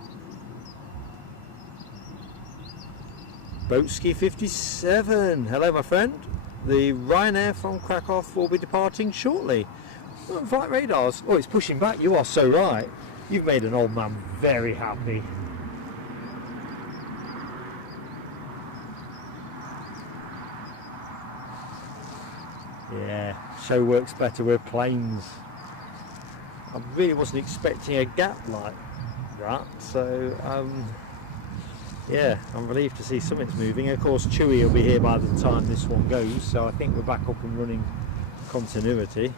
Boatski 57. Hello, my friend. The Ryanair from Krakow will be departing shortly. Oh, flight radars. Oh, it's pushing back. You are so right. You've made an old man very happy. Yeah, show works better with planes. I really wasn't expecting a gap like that, so yeah, I'm relieved to see something's moving. Of course, Chewy will be here by the time this one goes, so I think we're back up and running continuity.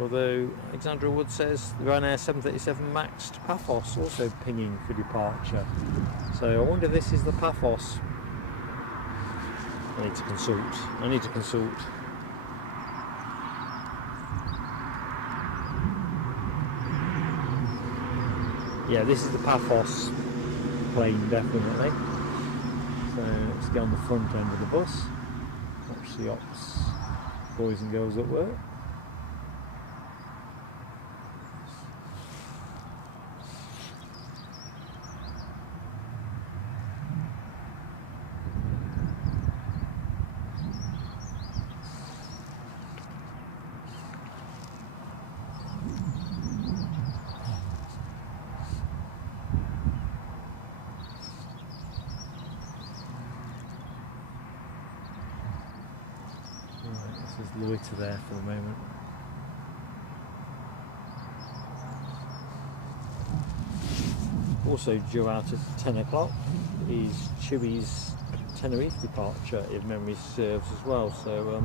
Although Alexandra Wood says the Ryanair 737 Max to Paphos also pinging for departure. So I wonder if this is the Paphos I need to consult. I need to consult. Yeah, this is the Paphos plane, definitely. So let's get on the front end of the bus. Watch the ops boys and girls at work. There's loiter there for the moment. Also due out at 10 o'clock is Chewy's Tenerife departure, if memory serves as well. So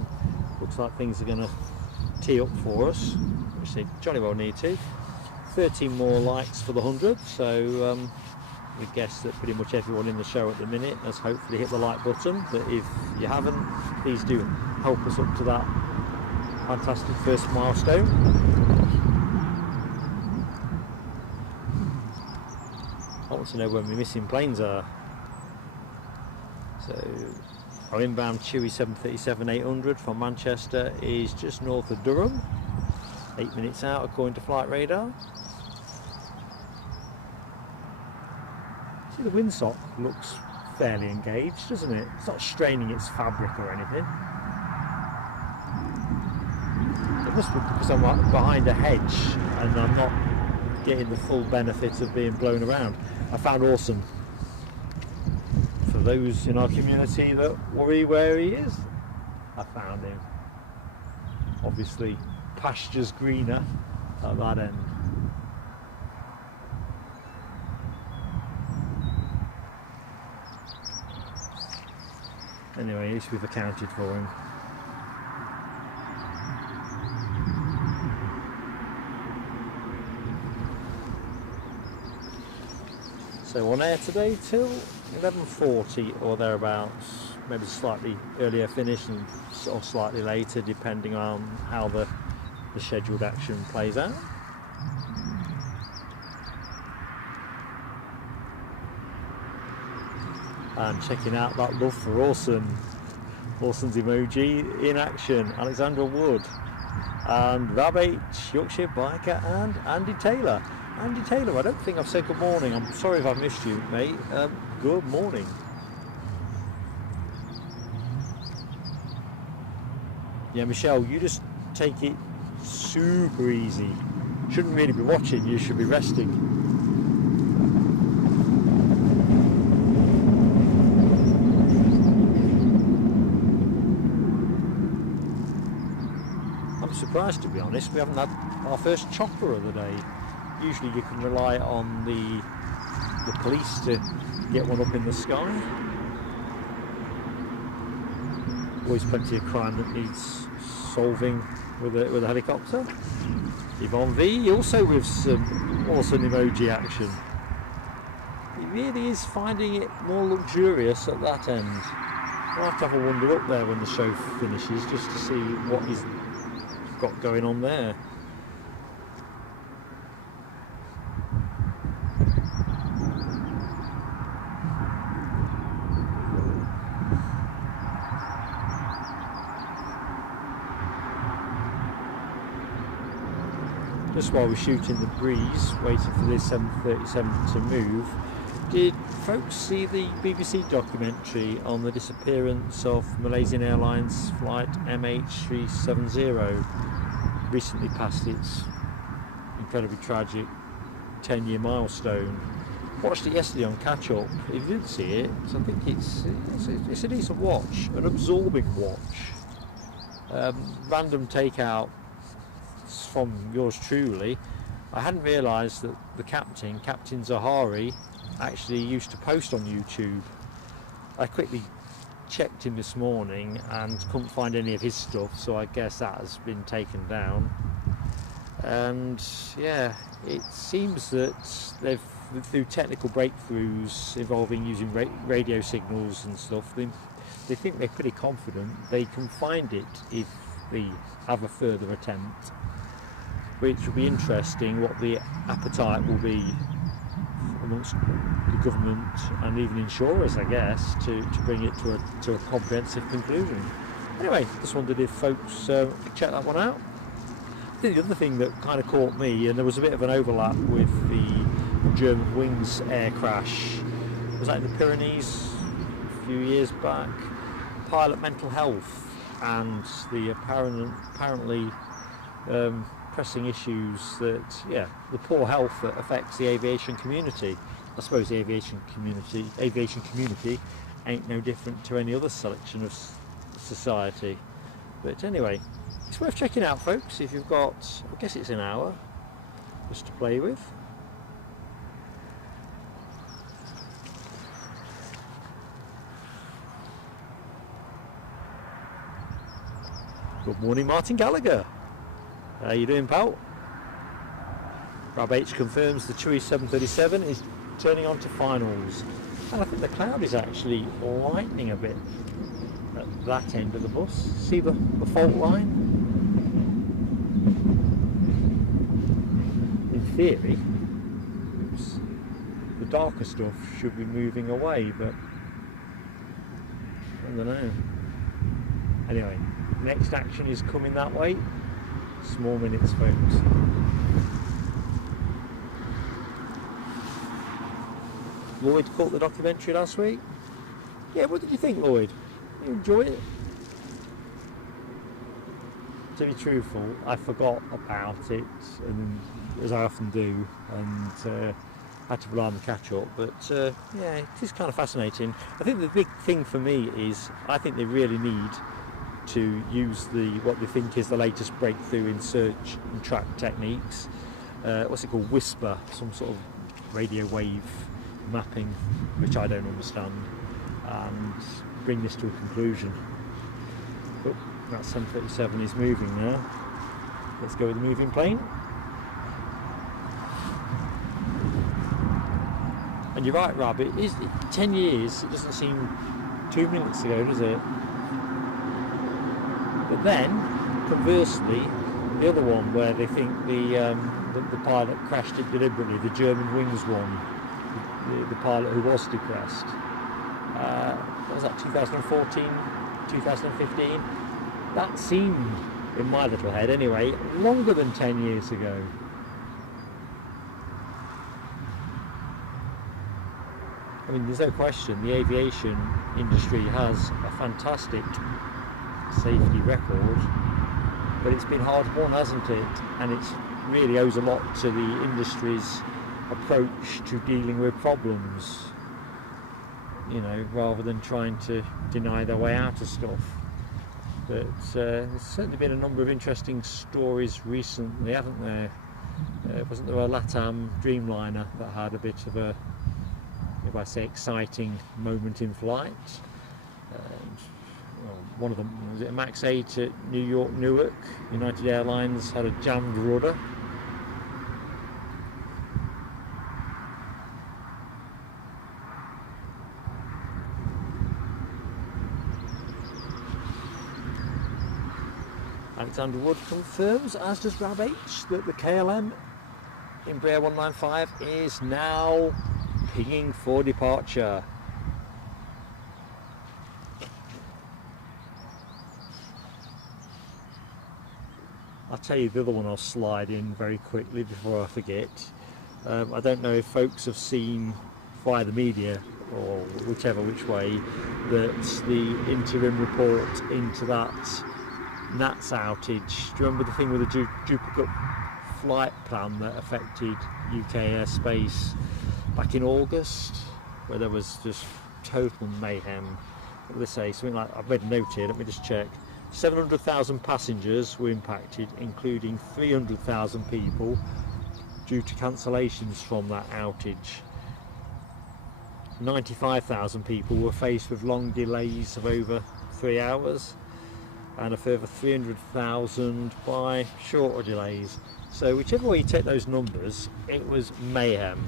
looks like things are going to tee up for us, which they jolly well need to. 13 more likes for the 100, so we guess that pretty much everyone in the show at the minute has hopefully hit the like button, but if you haven't, please do help us up to that fantastic first milestone. I want to know when the missing planes are. So our inbound Chewy 737-800 from Manchester is just north of Durham, 8 minutes out according to flight radar. See, the windsock looks fairly engaged, doesn't it? It's not straining its fabric or anything. It must be because I'm behind a hedge and I'm not getting the full benefit of being blown around. I found Orson. For those in our community that worry where he is, I found him. Obviously, pastures greener at that end. Anyway, at least we've accounted for him. So on air today till 11:40 or thereabouts, maybe slightly earlier finish or slightly later depending on how the scheduled action plays out. And checking out that love for Orson. Orson's emoji in action. Alexandra Wood and Rab H, Yorkshire Biker, and Andy Taylor. Andy Taylor, I don't think I've said good morning. I'm sorry if I've missed you, mate. Good morning. Yeah, Michelle, you just take it super easy. Shouldn't really be watching, you should be resting. Surprised, to be honest, we haven't had our first chopper of the day. Usually you can rely on the police to get one up in the sky. Always plenty of crime that needs solving with a helicopter. Yvonne V also with some awesome emoji action. He really is finding it more luxurious at that end. We'll have to have a wander up there when the show finishes just to see what he's got going on there. Just while we're shooting the breeze, waiting for this 737 to move, did folks see the BBC documentary on the disappearance of Malaysian Airlines flight MH370? Recently passed its incredibly tragic 10-year milestone. Watched it yesterday on catch up. If you did see it, I think it's a decent watch, an absorbing watch. Random takeout from yours truly. I hadn't realised that the Captain Zahari, actually used to post on YouTube. I quickly checked him this morning and couldn't find any of his stuff, so I guess that has been taken down. And yeah, it seems that they've, through technical breakthroughs involving using radio signals and stuff, they think they're pretty confident they can find it if they have a further attempt, which will be interesting what the appetite will be amongst the government and even insurers, I guess, to bring it to a comprehensive conclusion. Anyway, just wondered if folks could check that one out. I think the other thing that kind of caught me, and there was a bit of an overlap with the German wings air crash, was that in the Pyrenees a few years back? Pilot mental health and the apparently pressing issues that, the poor health that affects the aviation community. I suppose the aviation community ain't no different to any other selection of society. But anyway, it's worth checking out, folks, if you've got, I guess it's an hour just to play with. Good morning, Martin Gallagher. How you doing, pal? Rob H confirms the Chewy 737 is turning on to finals. And I think the cloud is actually lightening a bit at that end of the bus. See the fault line? In theory, the darker stuff should be moving away, but I don't know. Anyway, next action is coming that way. Small minutes, folks. Lloyd caught the documentary last week. Yeah, what did you think, Lloyd? You enjoy it? To be truthful, I forgot about it, and as I often do, and had to rely on the catch-up. But yeah, it is kind of fascinating. I think the big thing for me is I think they really need to use what they think is the latest breakthrough in search and track techniques. What's it called? Whisper, some sort of radio wave mapping, which I don't understand, and bring this to a conclusion. But that 737 is moving now. Let's go with the moving plane. And you're right, Rob, it is 10 years, it doesn't seem 2 minutes ago, does it? But then, conversely, the other one where they think the pilot crashed it deliberately, the German wings one, the pilot who was depressed. What was that, 2014, 2015? That seemed, in my little head anyway, longer than 10 years ago. I mean, there's no question the aviation industry has a fantastic safety record, but it's been hard won, hasn't it? And it really owes a lot to the industry's approach to dealing with problems, you know, rather than trying to deny their way out of stuff. But there's certainly been a number of interesting stories recently, haven't there? Wasn't there a LATAM Dreamliner that had a bit of a, if I say, exciting moment in flight? One of them, was it a Max 8 at New York Newark? United Airlines had a jammed rudder. Alexander Wood confirms, as does Rab H, that the KLM Embraer 195 is now pinging for departure. I'll tell you the other one I'll slide in very quickly before I forget. I don't know if folks have seen via the media or which way that the interim report into that NATS outage. Do you remember the thing with the duplicate flight plan that affected UK airspace back in August, where there was just total mayhem? What do they say? Something like, I've made a note here, let me just check. 700,000 passengers were impacted, including 300,000 people due to cancellations from that outage. 95,000 people were faced with long delays of over 3 hours, and a further 300,000 by shorter delays. So whichever way you take those numbers, it was mayhem.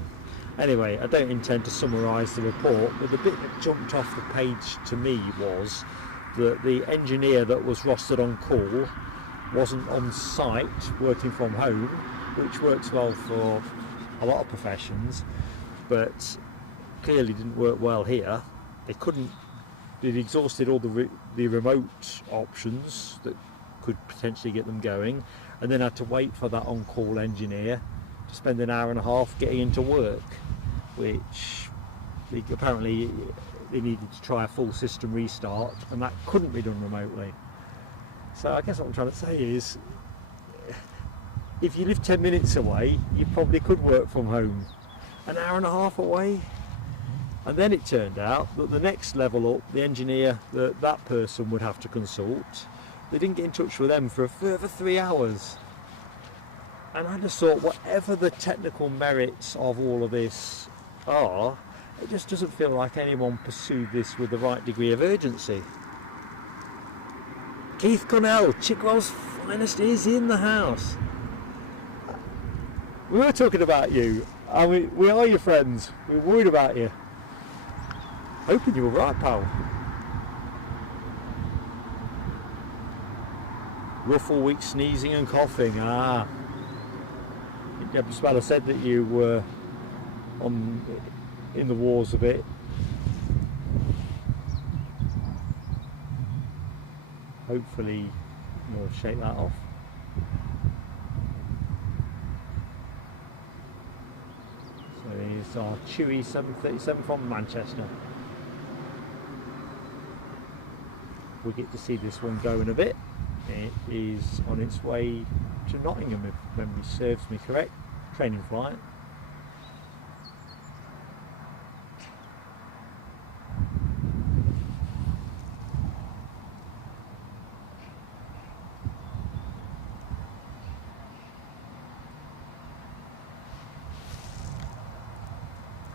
Anyway, I don't intend to summarise the report, but the bit that jumped off the page to me was that the engineer that was rostered on call wasn't on site working from home, which works well for a lot of professions, but clearly didn't work well here. They'd exhausted all the remote options that could potentially get them going, and then had to wait for that on-call engineer to spend an hour and a half getting into work, which apparently they needed to try a full system restart, and that couldn't be done remotely. So I guess what I'm trying to say is, if you live 10 minutes away, you probably could work from home. An hour and a half away? And then it turned out that the next level up, the engineer that person would have to consult, they didn't get in touch with them for a further 3 hours. And I just thought, whatever the technical merits of all of this are, it just doesn't feel like anyone pursued this with the right degree of urgency. Keith Connell, Chickwell's finest, is in the house. We were talking about you, and we are your friends. We're worried about you. Hoping you were right, pal. Rough all week, sneezing and coughing. Ah. Well, I said that you were in the wars a bit. Hopefully you'll shake that off. So here's our Chewy 737 from Manchester. We get to see this one go in a bit. It is on its way to Nottingham, if memory serves me correct. Training flight.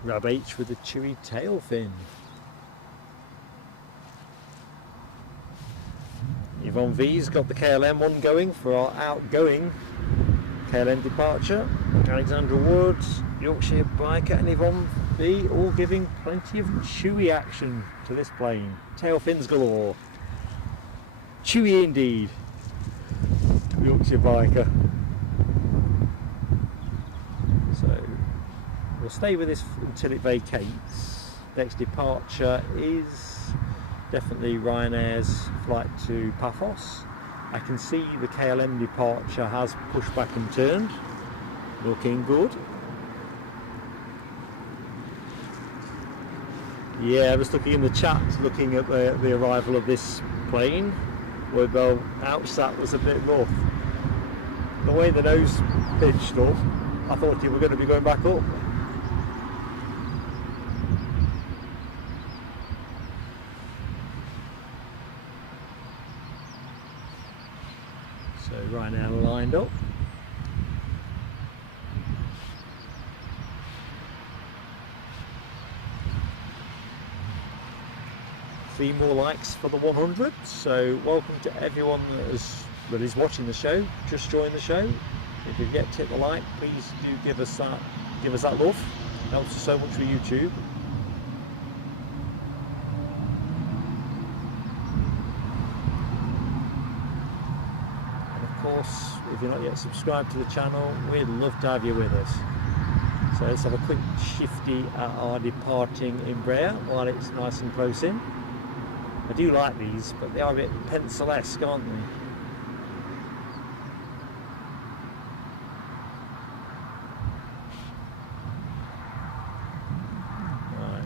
Grab H with a chewy tail fin. Yvonne V's got the KLM one going for our outgoing KLM departure. Alexandra Woods, Yorkshire Biker and Yvonne V all giving plenty of chewy action to this plane. Tail fins galore. Chewy indeed. Yorkshire Biker. So we'll stay with this until it vacates. Next departure is definitely Ryanair's flight to Paphos. I can see the KLM departure has pushed back and turned. Looking good. Yeah, I was looking in the chat, looking at the arrival of this plane, where the outsat was a bit rough. The way the nose pitched up, I thought you were going to be going back up. So Ryanair lined up. Three more likes for the 100. So welcome to everyone that is watching the show. Just joined the show. If you've yet to hit the like, please do give us that love. It helps us so much for YouTube. Of course, if you're not yet subscribed to the channel, we'd love to have you with us. So let's have a quick shifty at our departing Embraer while it's nice and close in. I do like these, but they are a bit pencil-esque, aren't they? Right,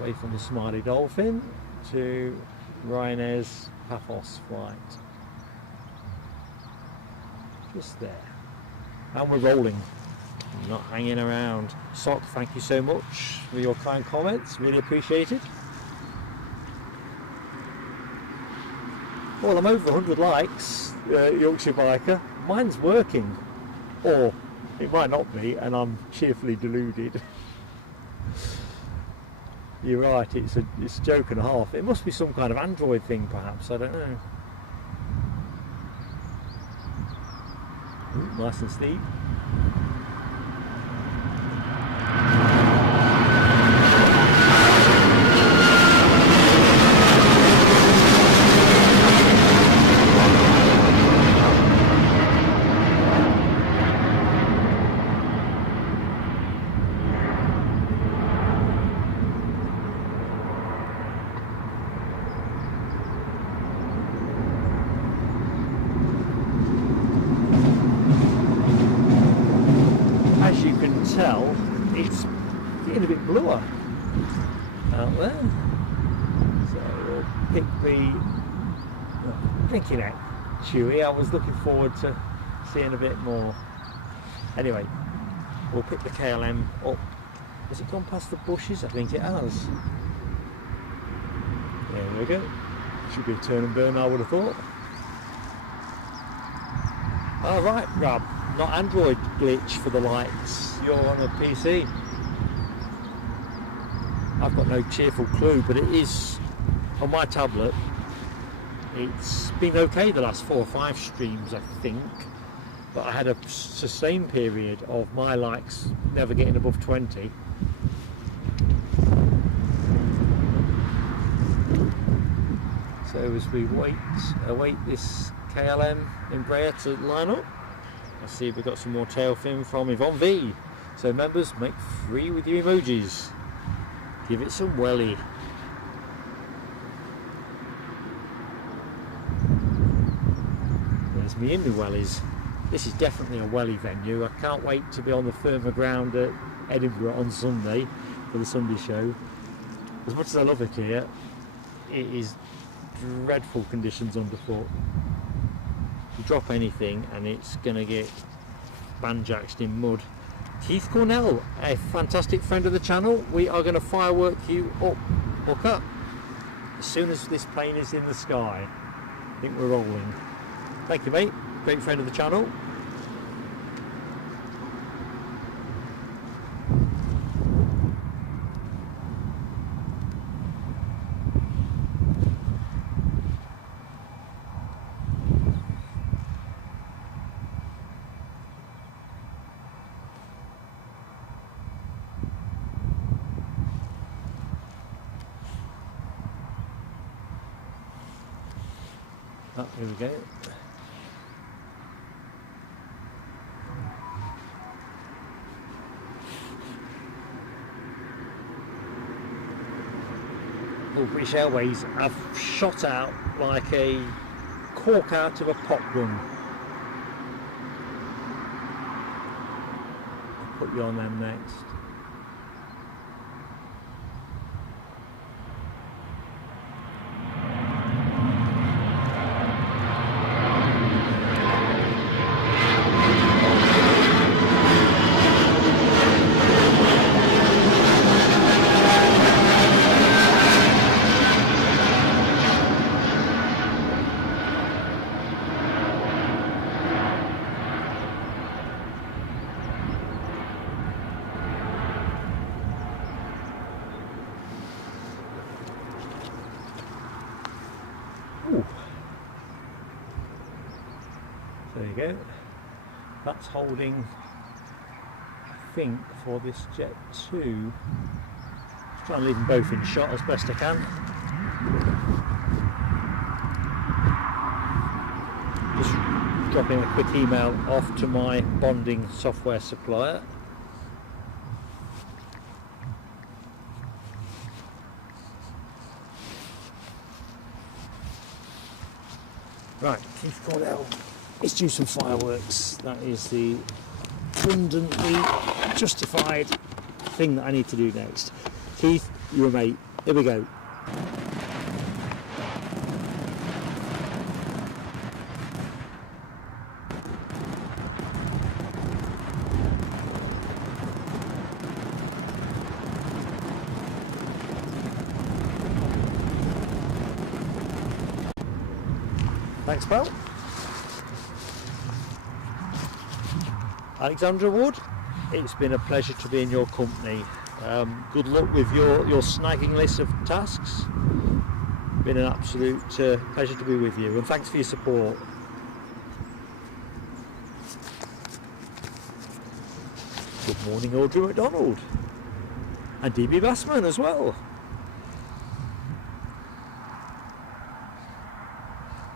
away from the Smiley Dolphin to Ryanair's Paphos flight. Just there. And we're rolling, not hanging around. Sock, thank you so much for your kind comments, really appreciate it. Well, I'm over 100 likes, Yorkshire Biker. Mine's working, or it might not be, and I'm cheerfully deluded. You're right, it's a joke and a half. It must be some kind of Android thing, perhaps, I don't know. Ooh, nice and steep. tell, it's getting a bit bluer out there. So we'll pick the thinking out Chewy. I was looking forward to seeing a bit more. Anyway, we'll pick the KLM up. Has it gone past the bushes? I think it has. There we go. Should be a turn and burn, I would have thought. Alright, Rob, not Android glitch for the lights. You're on a PC. I've got no cheerful clue, but it is on my tablet. It's been okay the last 4 or 5 streams, I think, but I had a sustained period of my likes never getting above 20. So as we await this KLM Embraer to line up, let's see if we've got some more tail fin from Yvonne V. So members, make free with your emojis. Give it some welly. There's me in the wellies. This is definitely a welly venue. I can't wait to be on the firmer ground at Edinburgh on Sunday for the Sunday show. As much as I love it here, it is dreadful conditions underfoot. You drop anything and it's going to get banjaxed in mud. Keith Cornell, a fantastic friend of the channel, we are going to firework you up as soon as this plane is in the sky. I think we're rolling. Thank you, mate. Great friend of the channel. Oh, here we go. Oh, British Airways have shot out like a cork out of a pop gun. I'll put you on them next. Ooh. There you go. That's holding, I think, for this Jet 2. Just try and leave them both in shot as best I can. Just dropping a quick email off to my bonding software supplier. Right, Keith Cornell, let's do some fireworks. That is the abundantly justified thing that I need to do next. Keith, you're a mate. Here we go. Thanks, pal. Alexandra Wood, it's been a pleasure to be in your company. Good luck with your snagging list of tasks. Been an absolute pleasure to be with you, and thanks for your support. Good morning, Audrey McDonald, and DB Bassman as well.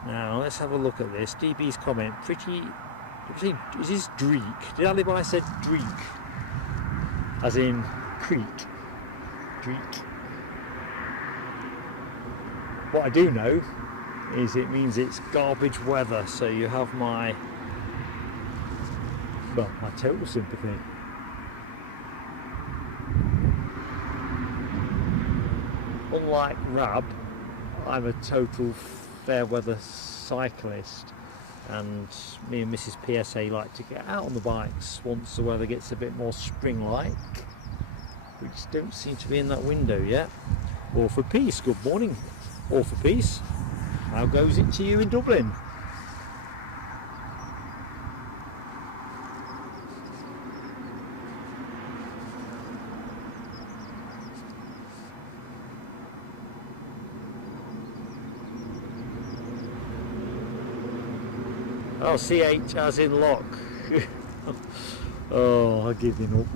Now let's have a look at this. DB's comment, pretty, is this Dreek? Did I said Dreek? As in Crete. Dreek. What I do know is it means it's garbage weather, so you have my total sympathy. unlike Rab, I'm a total fair weather cyclist, and me and Mrs. PSA like to get out on the bikes once the weather gets a bit more spring-like, which don't seem to be in that window yet. All for peace, good morning. All for peace. How goes it to you in Dublin? Oh, CH as in lock. Oh, I've given up.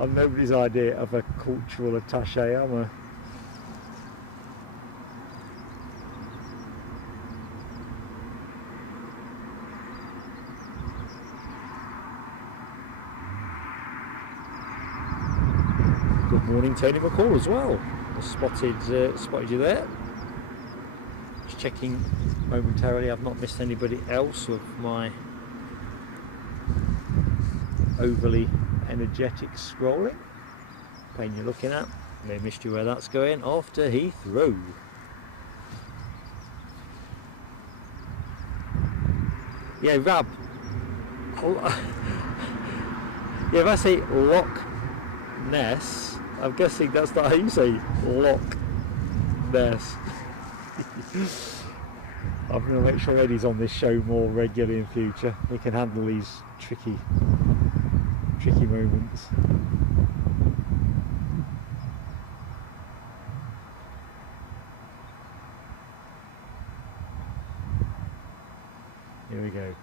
I'm nobody's idea of a cultural attaché, am I? Good morning, Tony McCall as well. I spotted you there. Just checking momentarily I've not missed anybody else with my overly energetic scrolling. Plane you're looking at, may have missed you where that's going, off to Heathrow. Yeah, Rab. Yeah, if I say Loch Ness, I'm guessing that's not how you say Loch Ness. I'm going to make sure Eddie's on this show more regularly in future. He can handle these tricky moments. Here we go.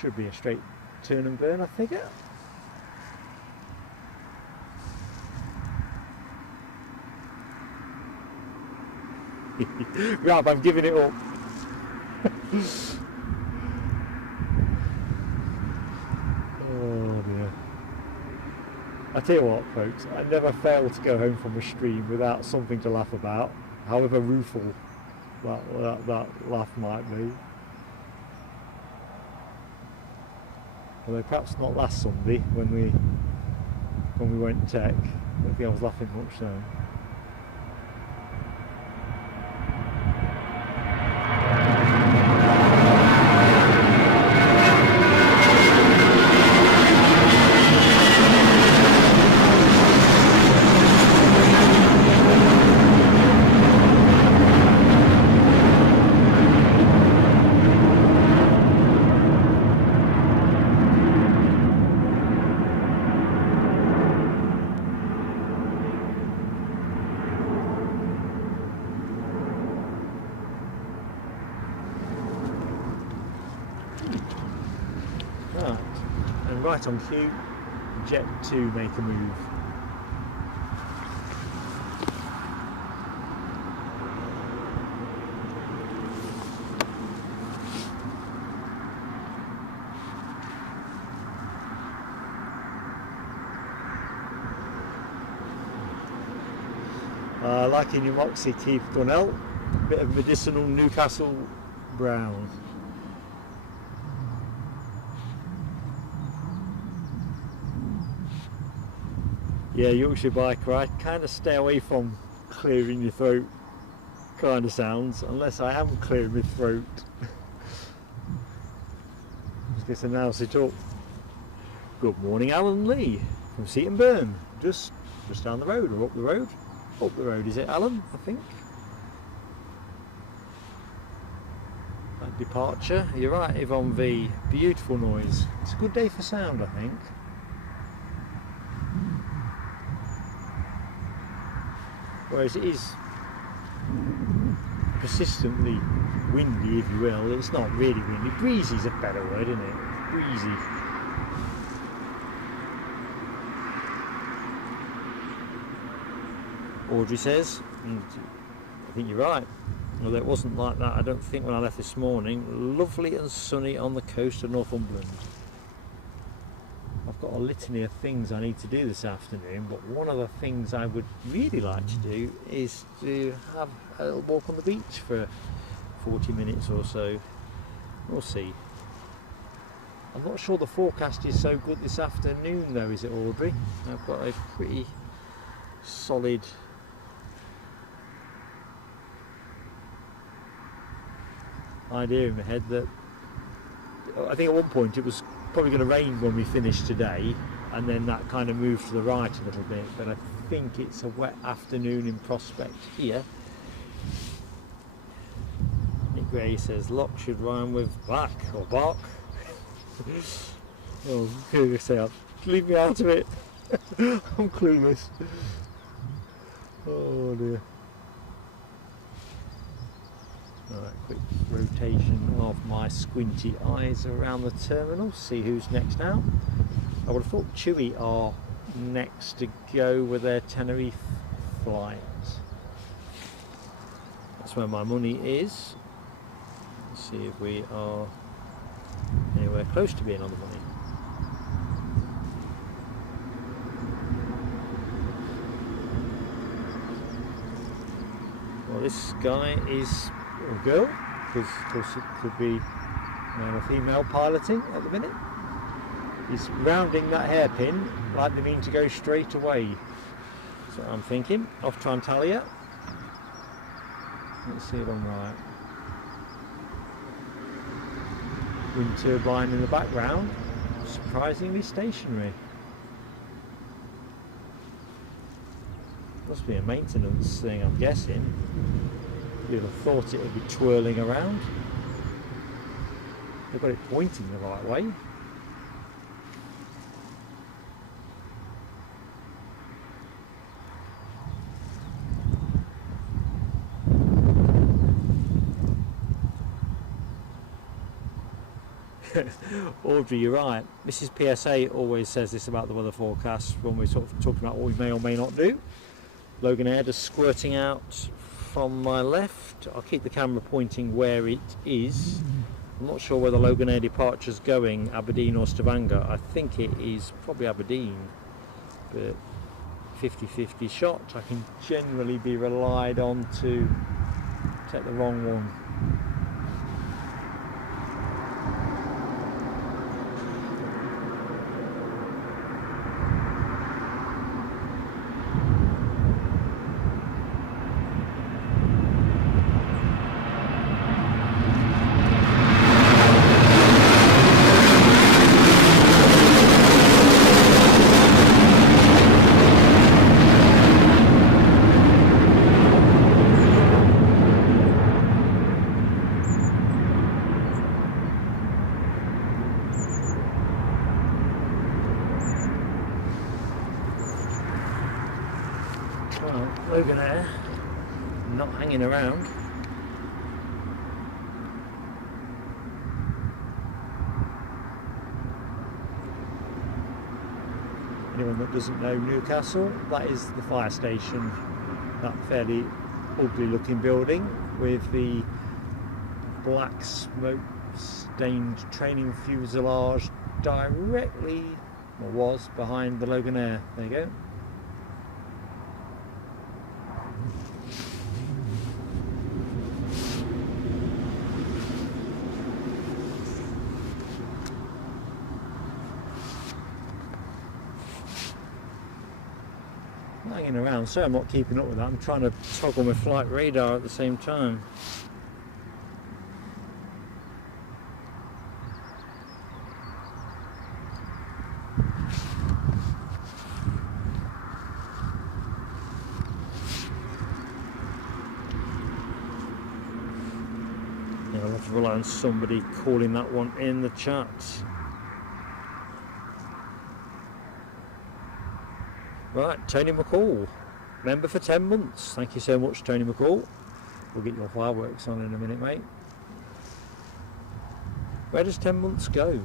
Should be a straight turn and burn, I figure. Rab, I'm giving it up. Oh dear. I tell you what, folks, I never fail to go home from a stream without something to laugh about, however rueful that laugh might be. Although perhaps not last Sunday when we went tech. I don't think I was laughing much then. Right on cue, Jet 2 make a move. Like in your Moxie, Keith Gunnell, bit of medicinal Newcastle brown. Yeah, Yorkshire biker, I kind of stay away from clearing your throat kind of sounds, unless I am clearing my throat. Just announce it up. Good morning, Alan Lee from Seaton Burn, just down the road or up the road. Up the road, is it, Alan? I think. That departure, you're right, Yvonne V. Beautiful noise. It's a good day for sound, I think. Whereas it is persistently windy, if you will. It's not really windy. Breezy is a better word, isn't it? Breezy. Audrey says, and I think you're right. Although it wasn't like that, I don't think, when I left this morning. Lovely and sunny on the coast of Northumberland. I've got a litany of things I need to do this afternoon, but one of the things I would really like to do is to have a little walk on the beach for 40 minutes or so. We'll see. I'm not sure the forecast is so good this afternoon though, is it, Audrey? I've got a pretty solid idea in my head that I think at one point it was probably going to rain when we finished today, and then that kind of moved to the right a little bit, but I think it's a wet afternoon in prospect here. Nick Gray says lock should rhyme with black or bark. Oh, leave me out of it. I'm clueless. Oh dear. Alright, quick rotation of my squinty eyes around the terminal, see who's next now. I would have thought Chewy are next to go with their Tenerife flight. That's where my money is. Let's see if we are anywhere close to being on the money. Well, this guy is a girl, because of course it could be a female piloting at the minute. He's rounding that hairpin like they mean to go straight away. That's what I'm thinking. Off Trantalia. Let's see if I'm right. Wind turbine in the background, surprisingly stationary. Must be a maintenance thing, I'm guessing. You'd have thought it would be twirling around. They've got it pointing the right way. Audrey, you're right. Mrs. PSA always says this about the weather forecast when we're sort of talking about what we may or may not do. Logan Air just squirting out from my left. I'll keep the camera pointing where it is. I'm not sure where the Logan Air departure's going, Aberdeen or Stavanger. I think it is probably Aberdeen, but 50-50 shot. I can generally be relied on to take the wrong one. Well, Logan Air, not hanging around. Anyone that doesn't know Newcastle, that is the fire station, that fairly ugly looking building with the black smoke stained training fuselage directly, or was, behind the Logan Air. There you go. Hanging around, so I'm not keeping up with that. I'm trying to toggle my flight radar at the same time. Yeah, I'll have to rely on somebody calling that one in the chat. Right, Tony McCall, member for 10 months. Thank you so much, Tony McCall. We'll get your fireworks on in a minute, mate. Where does 10 months go?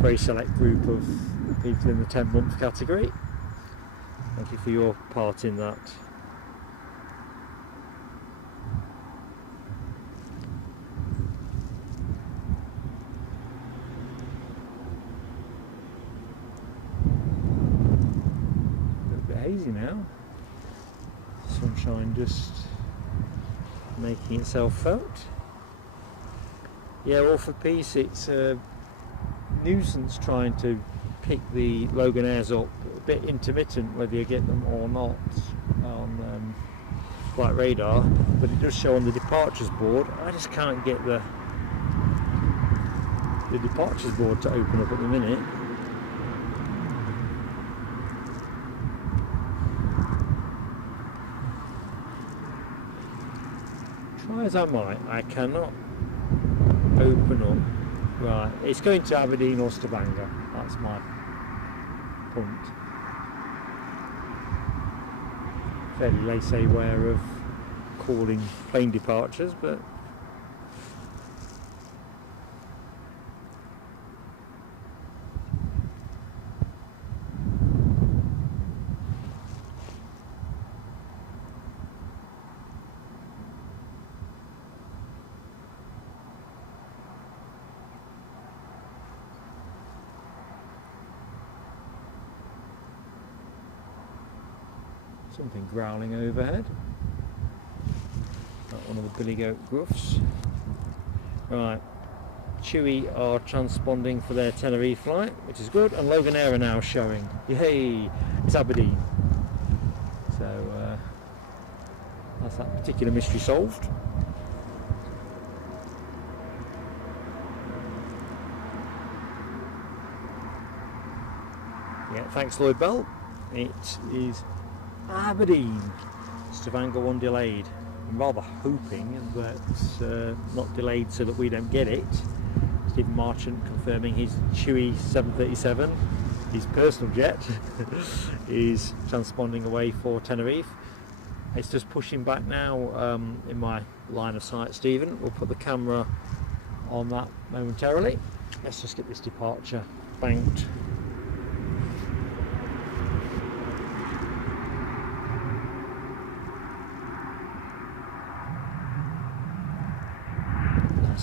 Very select group of people in the 10-month category. Thank you for your part in that. Hazy now. Sunshine just making itself felt. Yeah, well, for peace, it's a nuisance trying to pick the Loganairs up. A bit intermittent whether you get them or not on flight radar, but it does show on the departures board. I just can't get the departures board to open up at the minute. Try as I might, I cannot open up. Right, it's going to Aberdeen or Stavanger, that's my point. Fairly laissez-faire of calling plane departures, but something growling overhead. Not one of the billy goat gruffs. Right, Chewy are transponding for their Tenerife flight, which is good, and Loganair are now showing. Yay! It's Aberdeen. So that's that particular mystery solved. Yeah, thanks Lloyd Bell. It is Aberdeen. Stavanger 1 delayed. I'm rather hoping that not delayed so that we don't get it. Stephen Marchant confirming his Chewy 737, his personal jet, is transponding away for Tenerife. It's just pushing back now in my line of sight, Stephen. We'll put the camera on that momentarily. Let's just get this departure banked.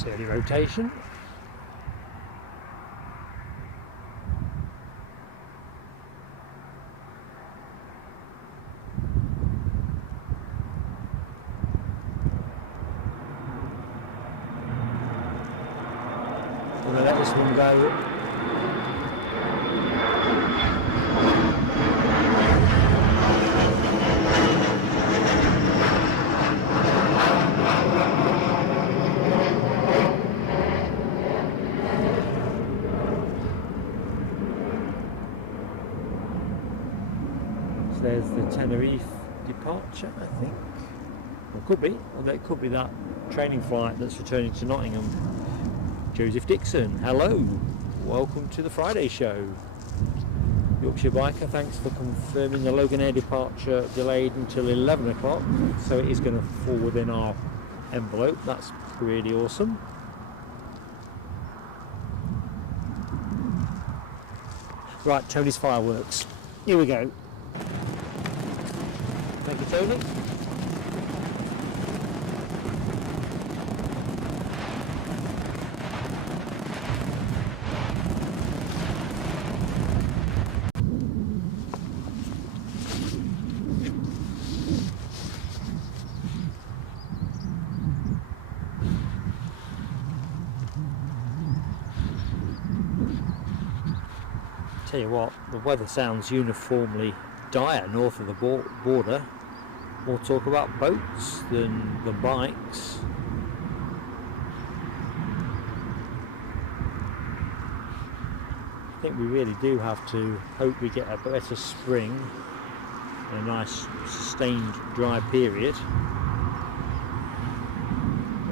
Early rotation. I'm going to let this one go. There's the Tenerife departure, I think. Well, could be. Or it could be that training flight that's returning to Nottingham. Joseph Dixon, hello. Welcome to the Friday show. Yorkshire Biker, thanks for confirming the Loganair departure delayed until 11 o'clock. So it is going to fall within our envelope. That's really awesome. Right, Tony's fireworks. Here we go. Thank you, Tony. Tell you what, the weather sounds uniformly dire north of the border. More talk about boats than the bikes. I think we really do have to hope we get a better spring and a nice sustained dry period.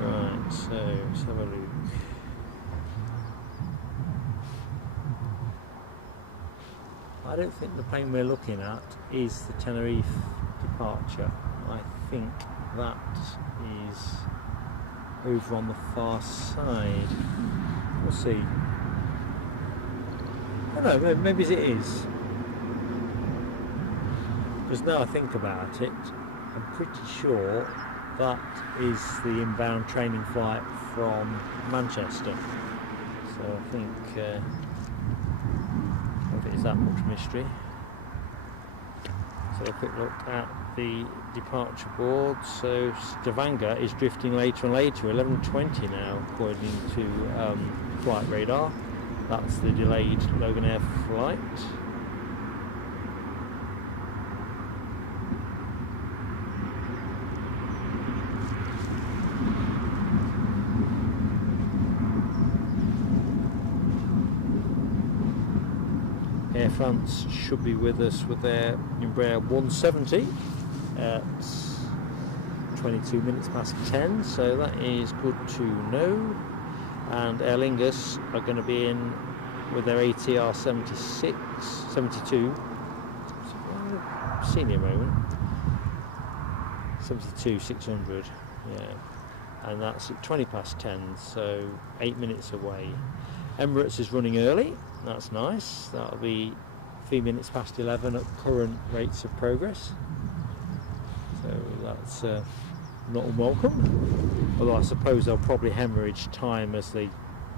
Right, so let's have a look. I don't think the plane we're looking at is the Tenerife departure. I think that is over on the far side. We'll see. I don't know, maybe it is. Because now I think about it, I'm pretty sure that is the inbound training flight from Manchester. So I think if it is that much mystery. So a quick look at the departure board. So Stavanger is drifting later and later, 11:20 now, according to flight radar. That's the delayed Logan Air flight. Air France should be with us with their Embraer 170 at 22 minutes past 10, so that is good to know. And Aer Lingus are going to be in with their ATR 72, senior moment, 72 600, yeah, and that's at 20 past 10, so 8 minutes away. Emirates is running early, that's nice. That'll be 3 minutes past 11 at current rates of progress, so that's not unwelcome, although I suppose they'll probably hemorrhage time as they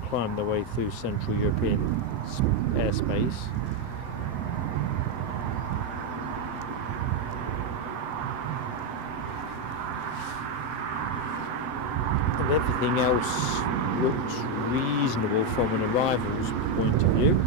climb their way through Central European airspace. And everything else looks reasonable from an arrivals point of view.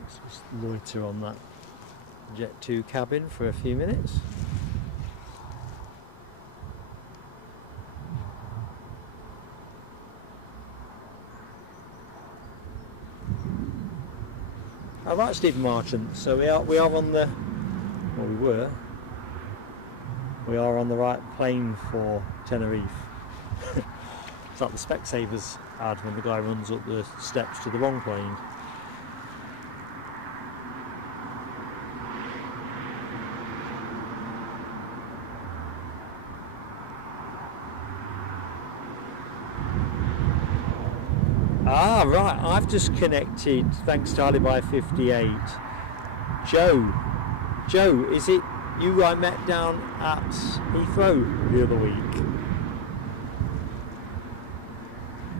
Let's just loiter on that Jet 2 cabin for a few minutes. All right, Stephen Martin. So we are on the, well, we are on the right plane for Tenerife. It's like the Specsavers ad when the guy runs up the steps to the wrong plane. Ah, right, I've just connected, thanks to Alibi 58. Joe, is it you I met down at Heathrow the other week?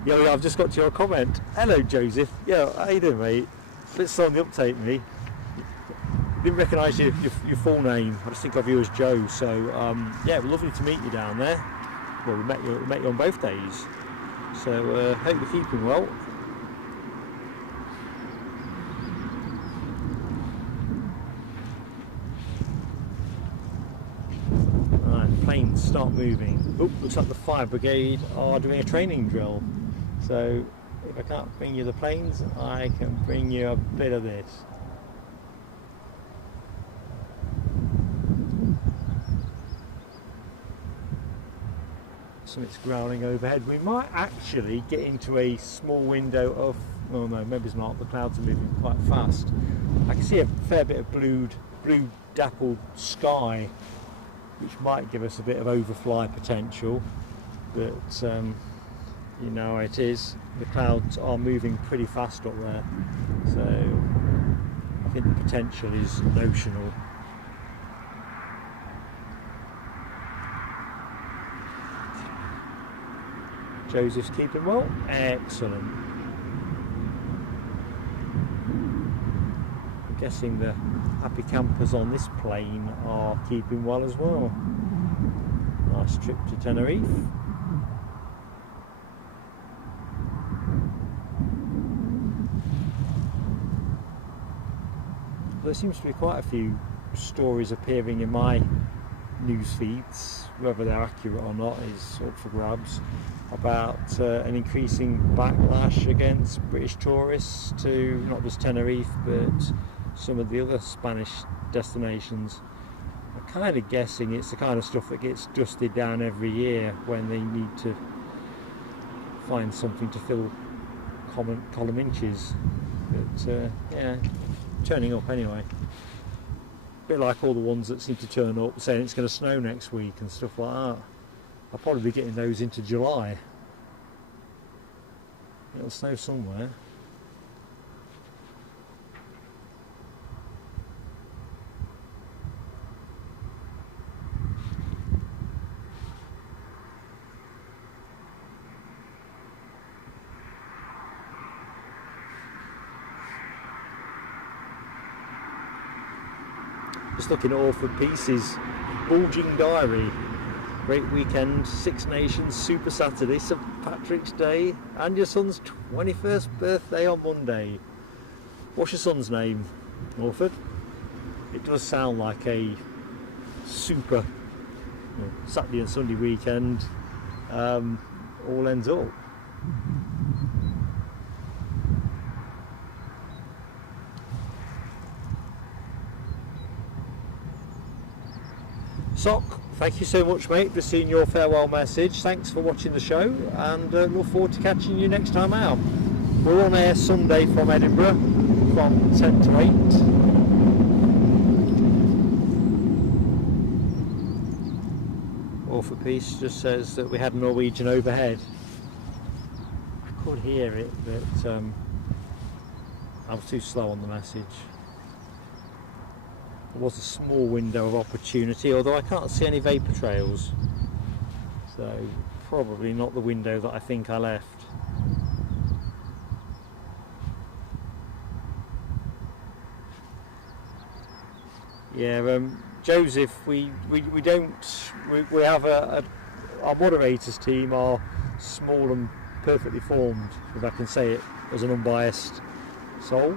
Yeah, I've just got to your comment. Hello, Joseph. Yeah, how you doing, mate? A bit slow on the uptake, me. Didn't recognise your full name. I just think of you as Joe. So, yeah, lovely to meet you down there. Well, we met you on both days. So, hope you're keeping well. Right, planes start moving. Oh, looks like the fire brigade are doing a training drill. So, if I can't bring you the planes, I can bring you a bit of this. Something's growling overhead. We might actually get into a small window of, oh no, maybe it's not, the clouds are moving quite fast. I can see a fair bit of blue dappled sky, which might give us a bit of overfly potential, but you know how it is, the clouds are moving pretty fast up there, so I think the potential is notional. Joseph's keeping well? Excellent. I'm guessing the happy campers on this plane are keeping well as well. Nice trip to Tenerife. There seems to be quite a few stories appearing in my news feeds, whether they're accurate or not is up for grabs, about an increasing backlash against British tourists to not just Tenerife but some of the other Spanish destinations. I'm kind of guessing it's the kind of stuff that gets dusted down every year when they need to find something to fill column inches, but yeah, turning up anyway. A bit like all the ones that seem to turn up saying it's going to snow next week and stuff like that. I'll probably be getting those into July. It'll snow somewhere. Just looking at Orford Peace's bulging diary. Great weekend, Six Nations, Super Saturday, St Patrick's Day, and your son's 21st birthday on Monday. What's your son's name, Orford? It does sound like a super Saturday and Sunday weekend, all ends up. Sock, thank you so much, mate, for seeing your farewell message. Thanks for watching the show, and look forward to catching you next time out. We're on air Sunday from Edinburgh from 10 to 8. Orford Peace just says that we had a Norwegian overhead. I could hear it, but I was too slow on the message. There was a small window of opportunity, although I can't see any vapour trails, so probably not the window that I think I left. Yeah, Joseph, we have our moderators team are small and perfectly formed, if I can say it as an unbiased soul.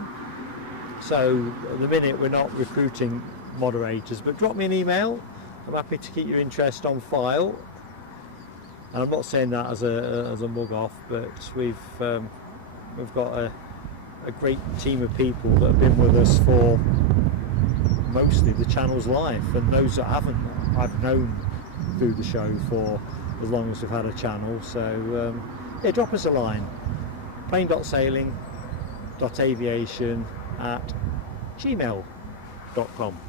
So at the minute we're not recruiting moderators, but drop me an email. I'm happy to keep your interest on file. And I'm not saying that as a mug off, but we've got a great team of people that have been with us for mostly the channel's life, and those that haven't, I've known through the show for as long as we've had a channel. So yeah, drop us a line. plain.sailing.aviation@gmail.com.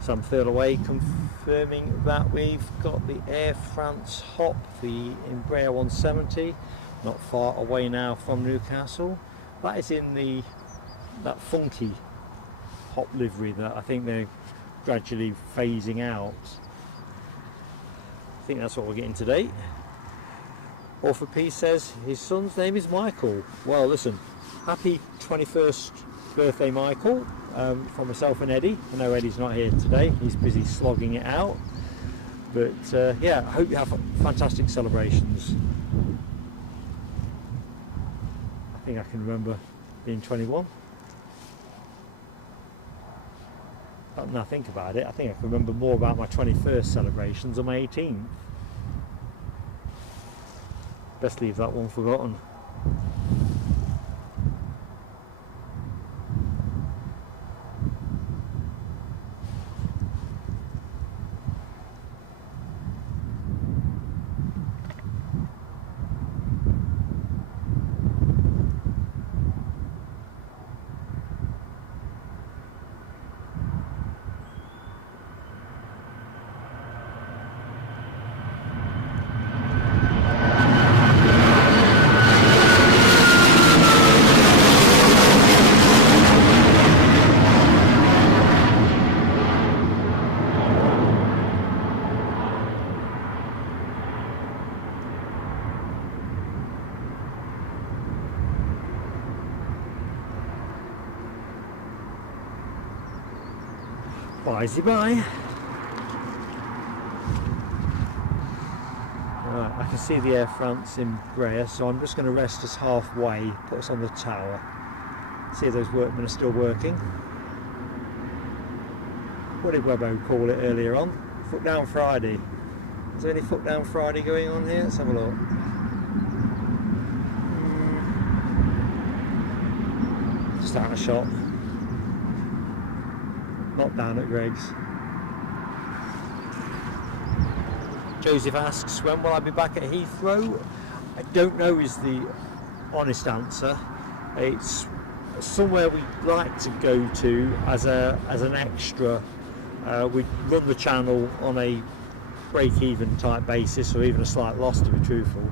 Sam Thirlaway confirming that we've got the Air France hop, the Embraer 170, not far away now from Newcastle. That is in that funky hop livery that I think they're gradually phasing out. I think that's what we're getting today. Orford Peace says his son's name is Michael. Well, listen, happy 21st birthday, Michael, from myself and Eddie. I know Eddie's not here today, he's busy slogging it out, but yeah, I hope you have fantastic celebrations. I think I can remember being 21. Now I think about it, I think I can remember more about my 21st celebrations on my 18th. Best leave that one forgotten. Bye. Right, I can see the Air France Embraer, so I'm just going to rest us halfway, put us on the tower, see if those workmen are still working. What did Webbo call it earlier on? Foot down Friday. Is there any foot down Friday going on here? Let's have a look. Just out a shot. Not down at Greg's. Joseph asks, when will I be back at Heathrow? I don't know is the honest answer. It's somewhere we'd like to go to as an extra. We run the channel on a break-even type basis, or even a slight loss, to be truthful.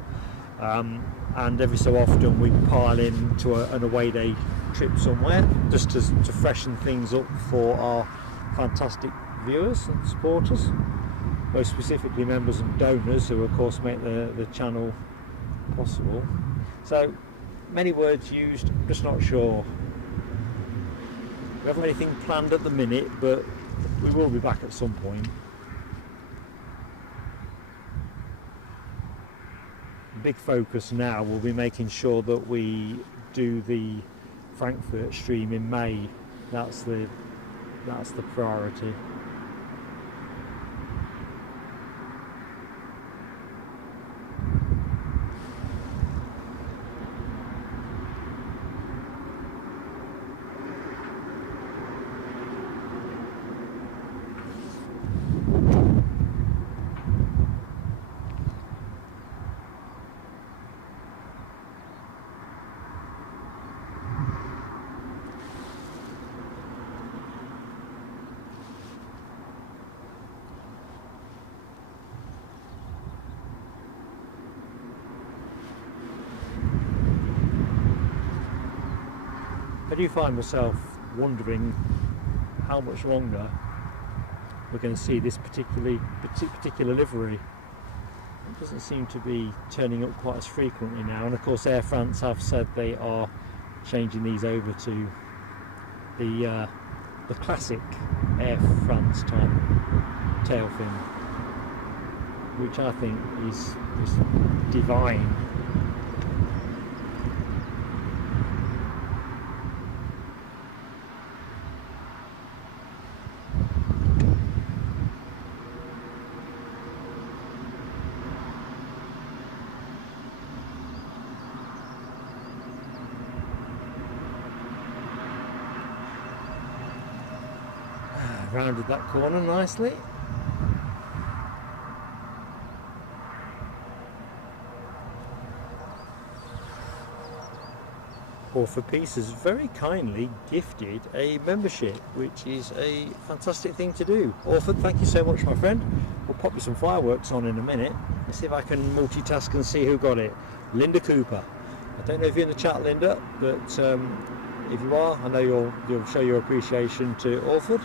And every so often we pile into an away day trip somewhere, just to freshen things up for our fantastic viewers and supporters, most specifically members and donors, who of course make the channel possible. So many words used, I'm just not sure. We haven't anything planned at the minute, but we will be back at some point. Big focus now will be making sure that we do the Frankfurt stream in May. That's the priority. I do find myself wondering how much longer we're going to see this particular livery. It doesn't seem to be turning up quite as frequently now, and of course Air France have said they are changing these over to the classic Air France type tail fin, which I think is divine. Rounded that corner nicely. Orford Peace has very kindly gifted a membership, which is a fantastic thing to do. Orford, thank you so much, my friend. We'll pop you some fireworks on in a minute. Let's see if I can multitask and see who got it. Linda Cooper. I don't know if you're in the chat, Linda, but if you are, I know you'll show your appreciation to Orford.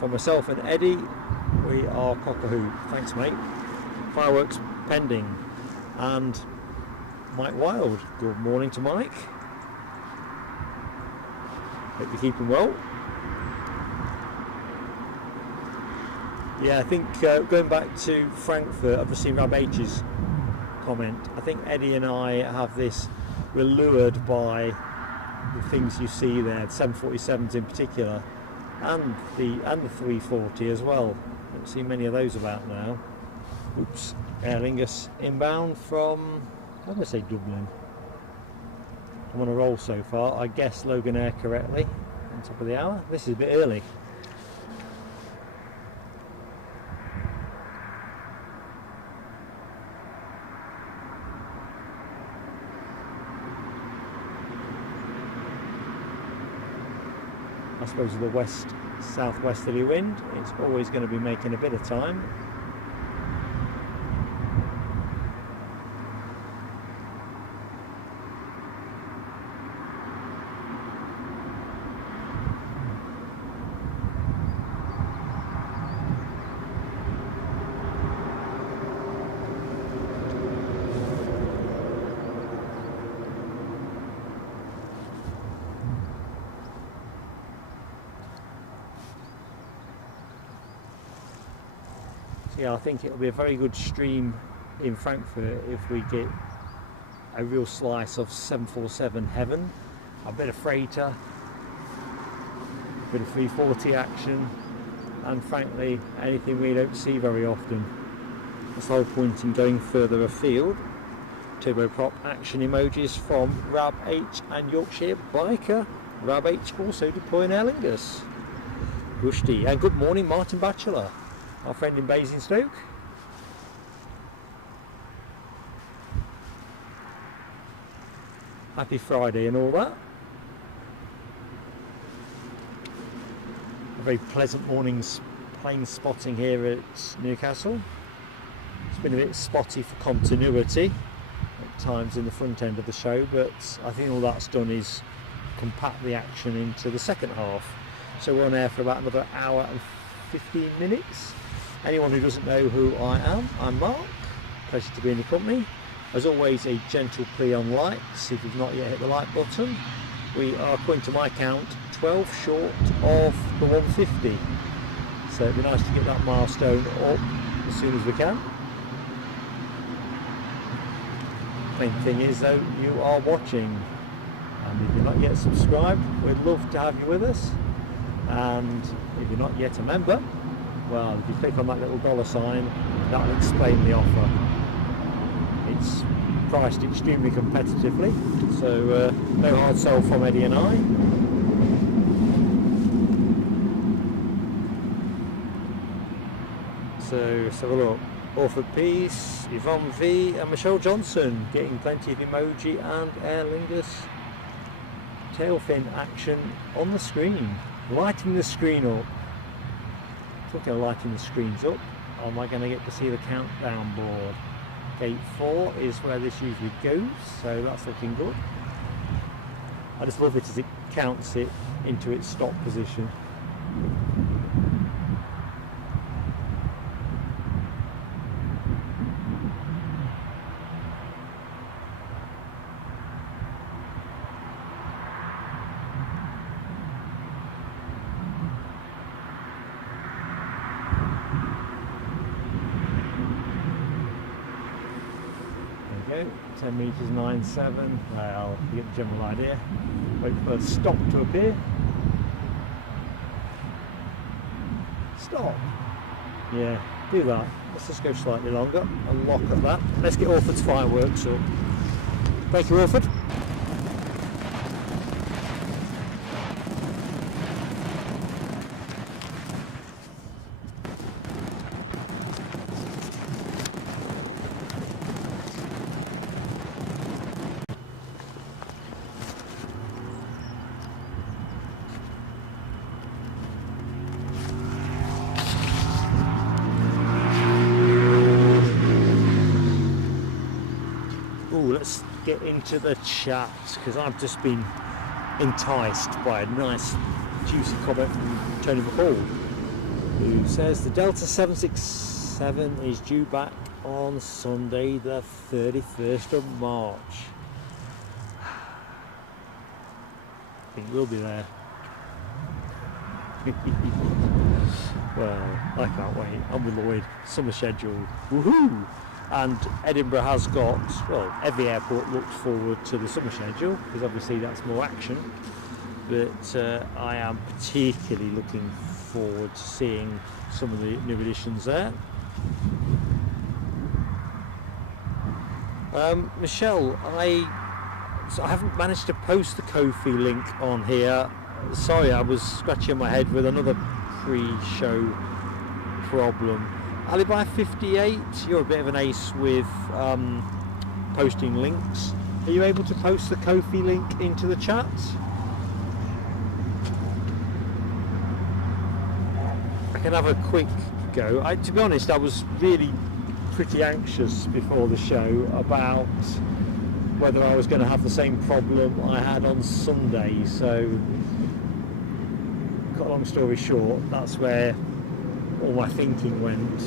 For myself and Eddie, we are cock-a-hoot. Thanks, mate. Fireworks pending. And Mike Wild. Good morning to Mike. Hope you're keeping well. Yeah, I think going back to Frankfurt, I've just seen Rab H's comment. I think Eddie and I have this, we're lured by the things you see there, 747s in particular. And the 340 as well. Don't see many of those about now. Oops. Aer Lingus inbound from, I'm going to say Dublin. I'm on a roll so far. I guessed Logan Air correctly. On top of the hour. This is a bit early. I suppose with the west southwesterly wind, it's always going to be making a bit of time. Yeah, I think it'll be a very good stream in Frankfurt if we get a real slice of 747 heaven, a bit of freighter, a bit of 340 action, and frankly anything we don't see very often. That's the whole point in going further afield. Turboprop action emojis from Rab H and Yorkshire Biker. Rab H also deploying Aer Lingus. Rushdie, and good morning Martin Batchelor, our friend in Basingstoke. Happy Friday and all that. A very pleasant morning's plane spotting here at Newcastle. It's been a bit spotty for continuity at times in the front end of the show, but I think all that's done is compact the action into the second half. So we're on air for about another hour and 15 minutes. Anyone who doesn't know who I am, I'm Mark. Pleasure to be in your company. As always, a gentle plea on likes if you've not yet hit the like button. We are, according to my count, 12 short of the 150. So it'd be nice to get that milestone up as soon as we can. Main thing is though, you are watching, and if you're not yet subscribed, we'd love to have you with us. And if you're not yet a member, well, if you click on that little dollar sign, that'll explain the offer. It's priced extremely competitively, so no hard sell from Eddie and I. So let's have a look. Orford Peace, Yvonne V and Michelle Johnson getting plenty of emoji and Aer Lingus tailfin action on the screen. Lighting the screen up. Talking of lighting the screens up, am I going to get to see the countdown board? Gate 4 is where this usually goes, so that's looking good. I just love it as it counts it into its stop position. There we go, 10 metres 9.7, well, you get the general idea. Wait for the stop to appear. Stop! Yeah, do that. Let's just go slightly longer and lock at that. Let's get Orford's fireworks up. Thank you, Orford. Let's get into the chat, because I've just been enticed by a nice juicy comment from Tony McCall, who says the Delta 767 is due back on Sunday the 31st of March. I think we'll be there. Well, I can't wait. I'm with Lloyd. Summer schedule. Woohoo! And Edinburgh has got, well, every airport looks forward to the summer schedule, because obviously that's more action. But I am particularly looking forward to seeing some of the new additions there. Michelle, I haven't managed to post the Ko-fi link on here. Sorry, I was scratching my head with another pre-show problem. Alibi 58, you're a bit of an ace with posting links. Are you able to post the Ko-fi link into the chat? I can have a quick go. To be honest, I was really pretty anxious before the show about whether I was going to have the same problem I had on Sunday, so cut a long story short, that's where all my thinking went.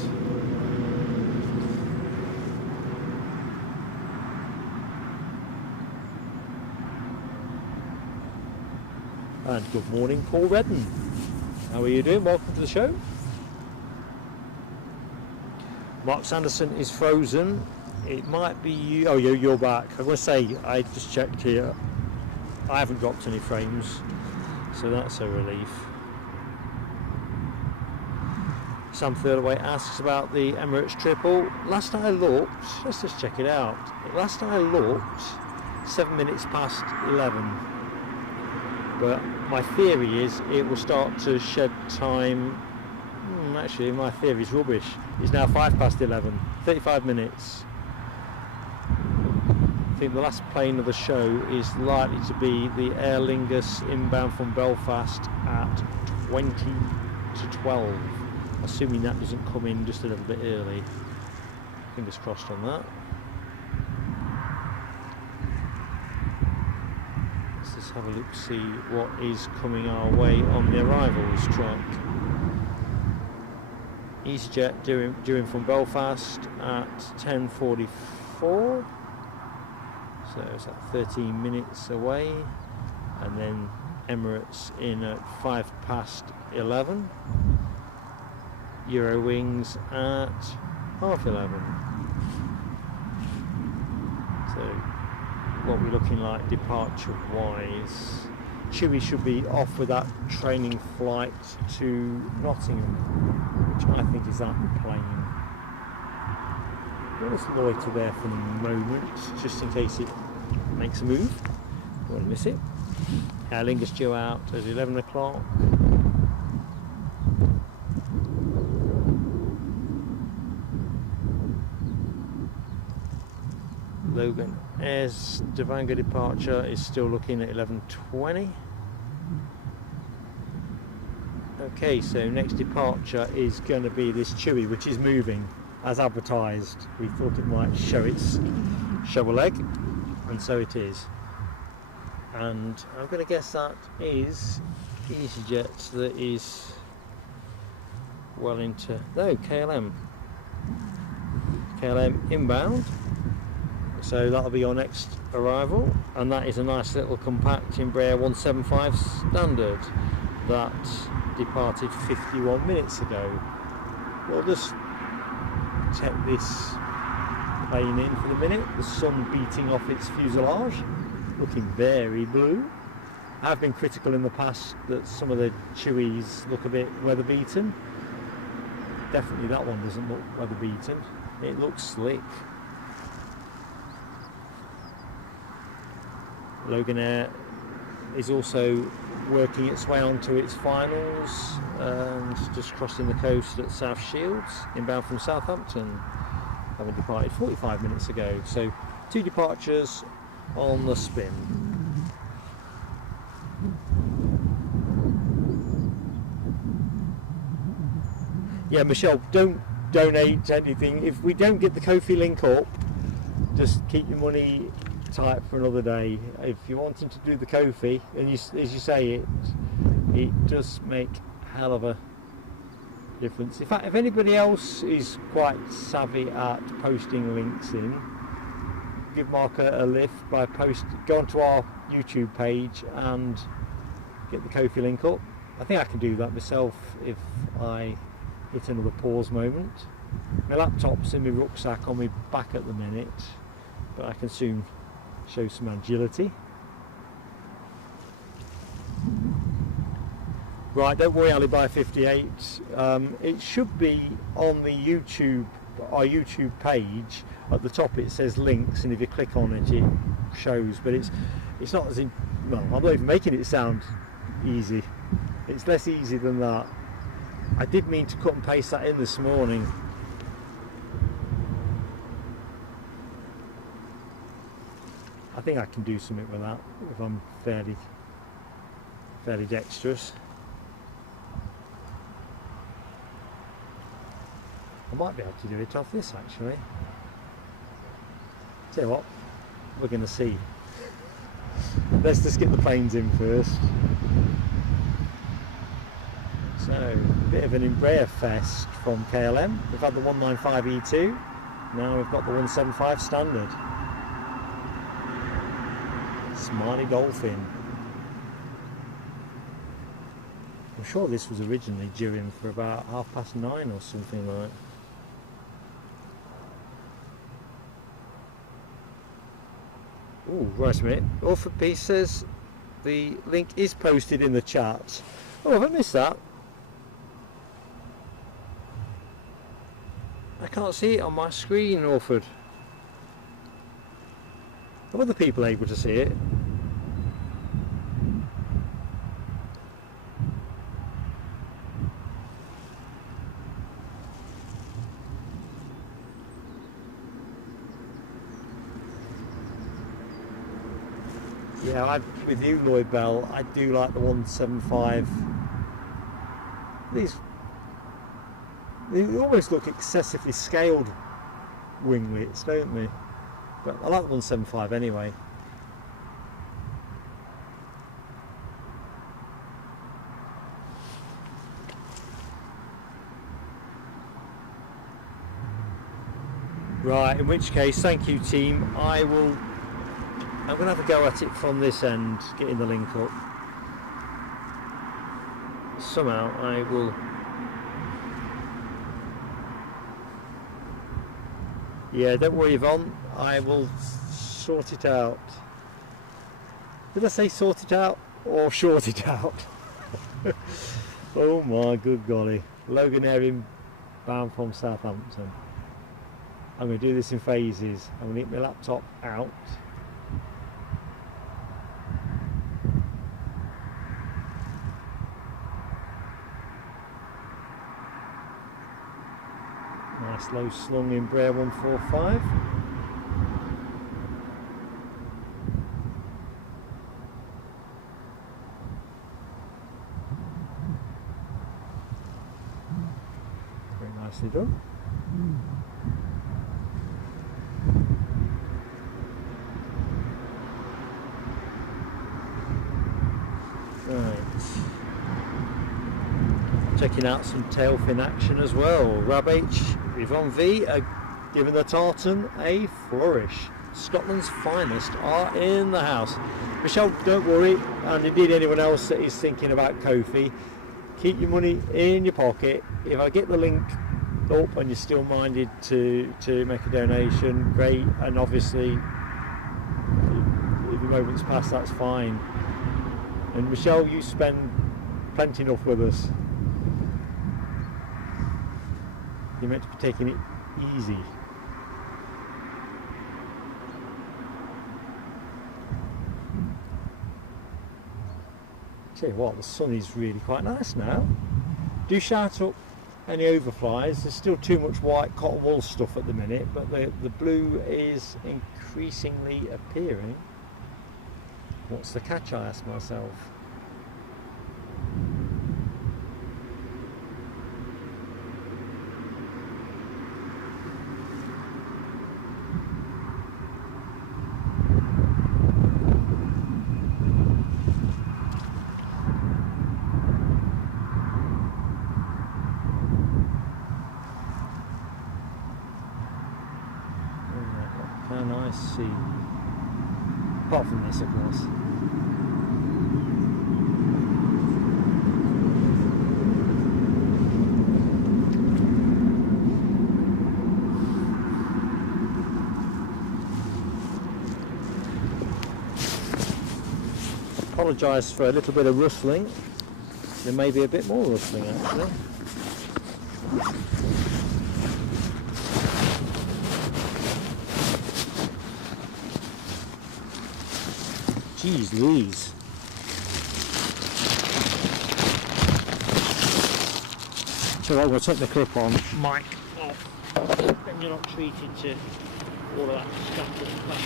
And good morning, Paul Redden. How are you doing? Welcome to the show. Mark Sanderson is frozen. It might be you. Oh, you're back. I'm going to say, I just checked here. I haven't dropped any frames, so that's a relief. Sam Thirlaway asks about the Emirates triple. Last I looked, let's just check it out. Last I looked, 7 minutes past 11. But my theory is it will start to shed time. Actually, my theory is rubbish. It's now 5 past 11, 35 minutes. I think the last plane of the show is likely to be the Aer Lingus inbound from Belfast at 20 to 12. Assuming that doesn't come in just a little bit early. Fingers crossed on that. Let's just have a look, see what is coming our way on the arrivals track. EasyJet due in from Belfast at 10:44. So it's at 13 minutes away. And then Emirates in at 11:05. Eurowings at 11:30. So what we're looking like departure wise, Chewy should be off with that training flight to Nottingham, which I think is that plane. We'll just loiter there for the moment, just in case it makes a move. Don't want to miss it. Aer Lingus due out at 11 o'clock. Logan Air's Stavanger departure is still looking at 11:20. Okay, so next departure is going to be this Chewy, which is moving as advertised. We thought it might show a leg, and so it is. And I'm going to guess that is EasyJet, that is well into, no, KLM inbound. So that'll be your next arrival, and that is a nice little compact Embraer 175 standard that departed 51 minutes ago. We'll just take this plane in for the minute. The sun beating off its fuselage, looking very blue. I've been critical in the past that some of the Chewies look a bit weather beaten. Definitely that one doesn't look weather beaten. It looks slick. Logan Air is also working its way onto its finals, and just crossing the coast at South Shields, inbound from Southampton, having departed 45 minutes ago. So 2 departures on the spin. Yeah, Michelle, don't donate anything. If we don't get the Ko-fi link up, just keep your money tight for another day. If you're wanting to do the Ko-fi, and as you say, it does make a hell of a difference. In fact, if anybody else is quite savvy at posting links in, give Mark a lift by go onto our YouTube page and get the Ko-fi link up. I think I can do that myself if I hit another pause moment. My laptop's in my rucksack on my back at the minute, but I can soon show some agility. Right, don't worry, Alibi 58. It should be on the our YouTube page. At the top it says links, and if you click on it, it shows. But it's not as in. Well, I'm not even making it sound easy. It's less easy than that. I did mean to cut and paste that in this morning. I think I can do something with that if I'm fairly dexterous. I might be able to do it off this actually. Tell you what, we're going to see. Let's just get the planes in first. So, a bit of an Embraer fest from KLM. We've had the 195E2, now we've got the 175 standard. Smiley Dolphin. I'm sure this was originally due in for about 9:30 or something like that. Oh, right a minute. Orford P says the link is posted in the chat. Oh, have I missed that? I can't see it on my screen, Orford. Are other people able to see it? Yeah, with you, Lloyd Bell, I do like the 175. They almost look excessively scaled winglets, don't they? But I like the 175 anyway. Right, in which case, thank you team. I'm going to have a go at it from this end, getting the link up. somehow I will. Yeah, don't worry, Yvonne, I will sort it out. Did I say sort it out or short it out? Oh my good golly. Logan Erin bound from Southampton. I'm going to do this in phases. I'm going to get my laptop out. Nice low slung in Brer 145. Very nicely done. Right. Checking out some tailfin action as well. Rab H, Yvonne V are giving the tartan a flourish. Scotland's finest are in the house. Michelle, don't worry, and indeed anyone else that is thinking about Ko-fi, keep your money in your pocket. If I get the link up and you're still minded to make a donation, great, and obviously if the moment's passed, that's fine. And Michelle, you spend plenty enough with us. You're meant to be taking it easy. Tell you what, the sun is really quite nice now. Do shout up any overflies. There's still too much white cotton wool stuff at the minute, but the blue is increasingly appearing. What's the catch, I ask myself. Can I see? Apart from this, of course. Apologise for a little bit of rustling. There may be a bit more rustling actually. Jeez Louise. So I'm going to take the clip on mic off, then you're not treated to all of that scattered back.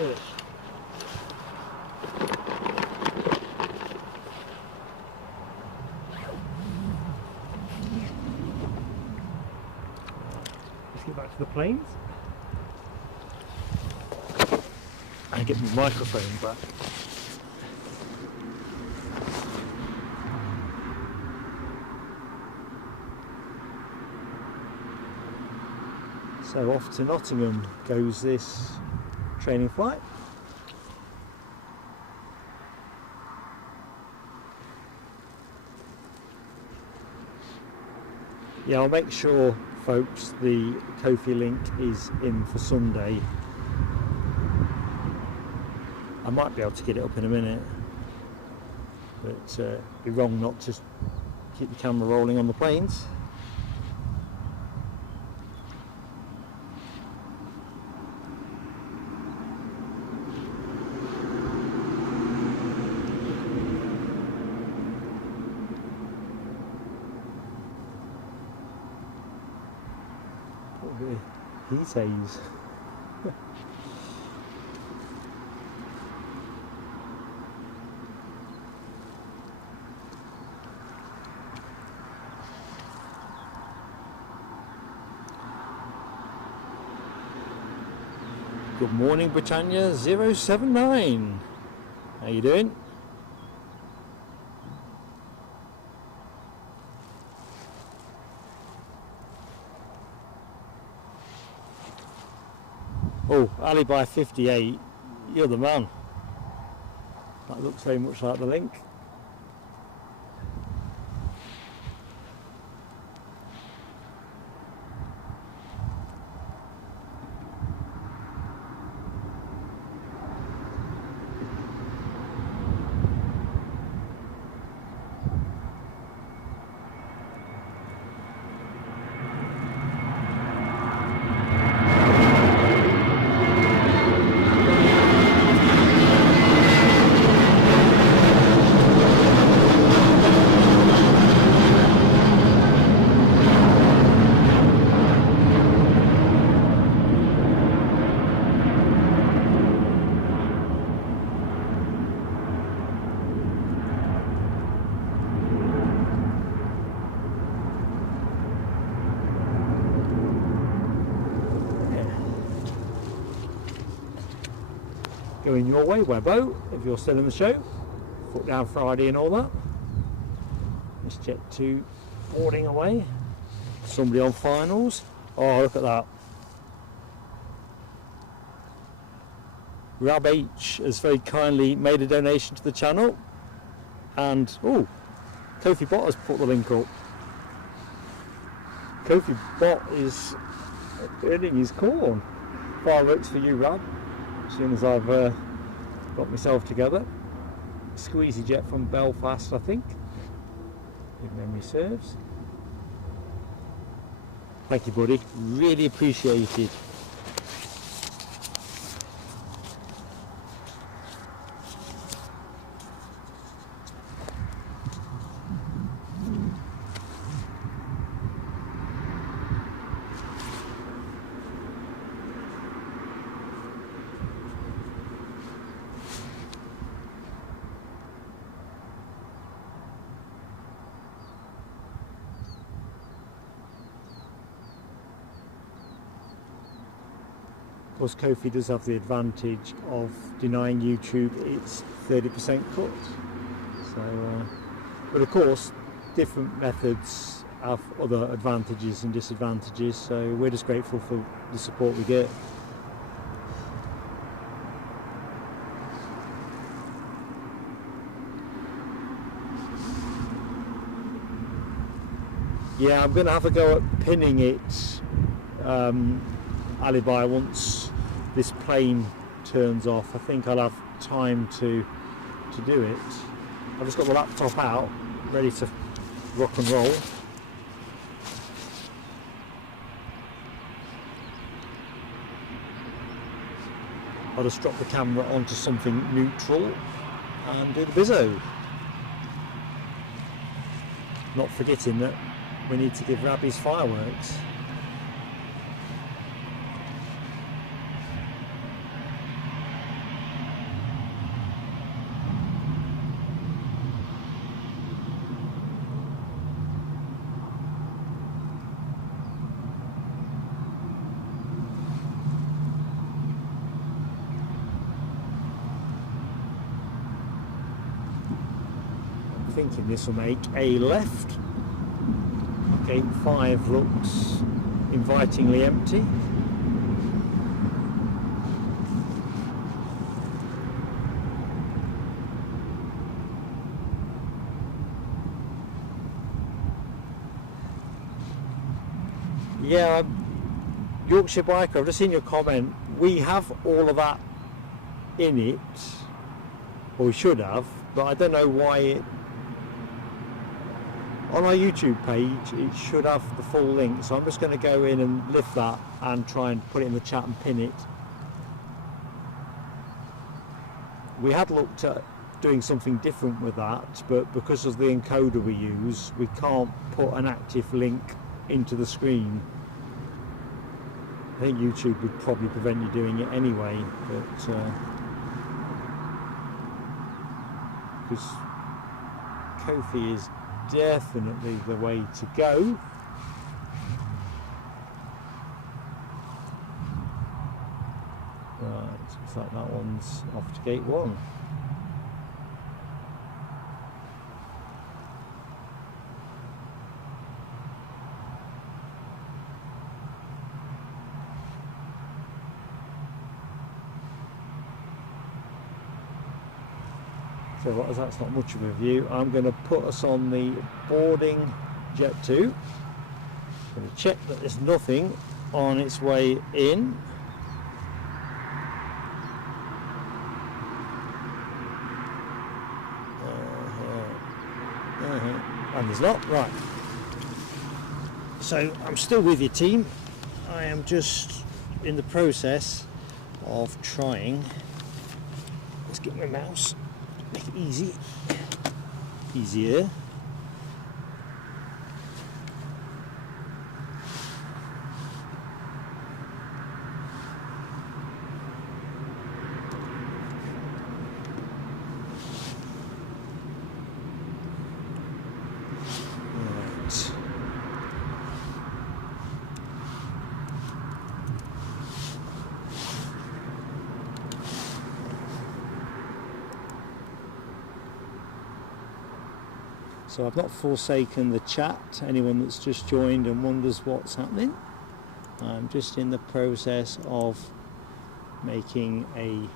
Right, let's get back to the planes and get my microphone back. So off to Nottingham goes this training flight. Yeah, I'll make sure, folks, the Ko-fi link is in for Sunday. I might be able to get it up in a minute, but it'd be wrong not to keep the camera rolling on the planes. He says. Good morning, Britannia 079. How you doing? Oh, Alibi 58, you're the man. That looks very much like the link. Going your way, Webbo, if you're still in the show. Foot down Friday and all that. Let's Jet 2 boarding away. Somebody on finals. Oh, look at that. Rab H has very kindly made a donation to the channel. And, oh, Kofi Bot has put the link up. Kofi Bot is earning his corn. Fireworks for you, Rab. As soon as I've got myself together. Squeezy Jet from Belfast, I think, if memory serves. Thank you, buddy. Really appreciated. Of course, Kofi does have the advantage of denying YouTube its 30% cut. So, but of course, different methods have other advantages and disadvantages. So we're just grateful for the support we get. Yeah, I'm going to have a go at pinning it. Alibi once this plane turns off. I think I'll have time to do it. I've just got the laptop out, ready to rock and roll. I'll just drop the camera onto something neutral and do the bizzo. Not forgetting that we need to give Rabbi's fireworks. Thinking this will make a left. Gate 5 looks invitingly empty. Yeah, Yorkshire Biker, I've just seen your comment. We have all of that in it, or we should have, but I don't know why it. On our YouTube page it should have the full link, so I'm just going to go in and lift that and try and put it in the chat and pin it. We had looked at doing something different with that, but because of the encoder we use, we can't put an active link into the screen. I think YouTube would probably prevent you doing it anyway, but because Kofi is definitely the way to go. Right, looks like that one's off to gate 1. So as that's not much of a view, I'm going to put us on the boarding Jet 2. I'm going to check that there's nothing on its way in. And there's not. Right. So I'm still with you, team. I am just in the process of trying. Let's get my mouse. Make it easy. Easier. So I've not forsaken the chat. Anyone that's just joined and wonders what's happening, I'm just in the process of making an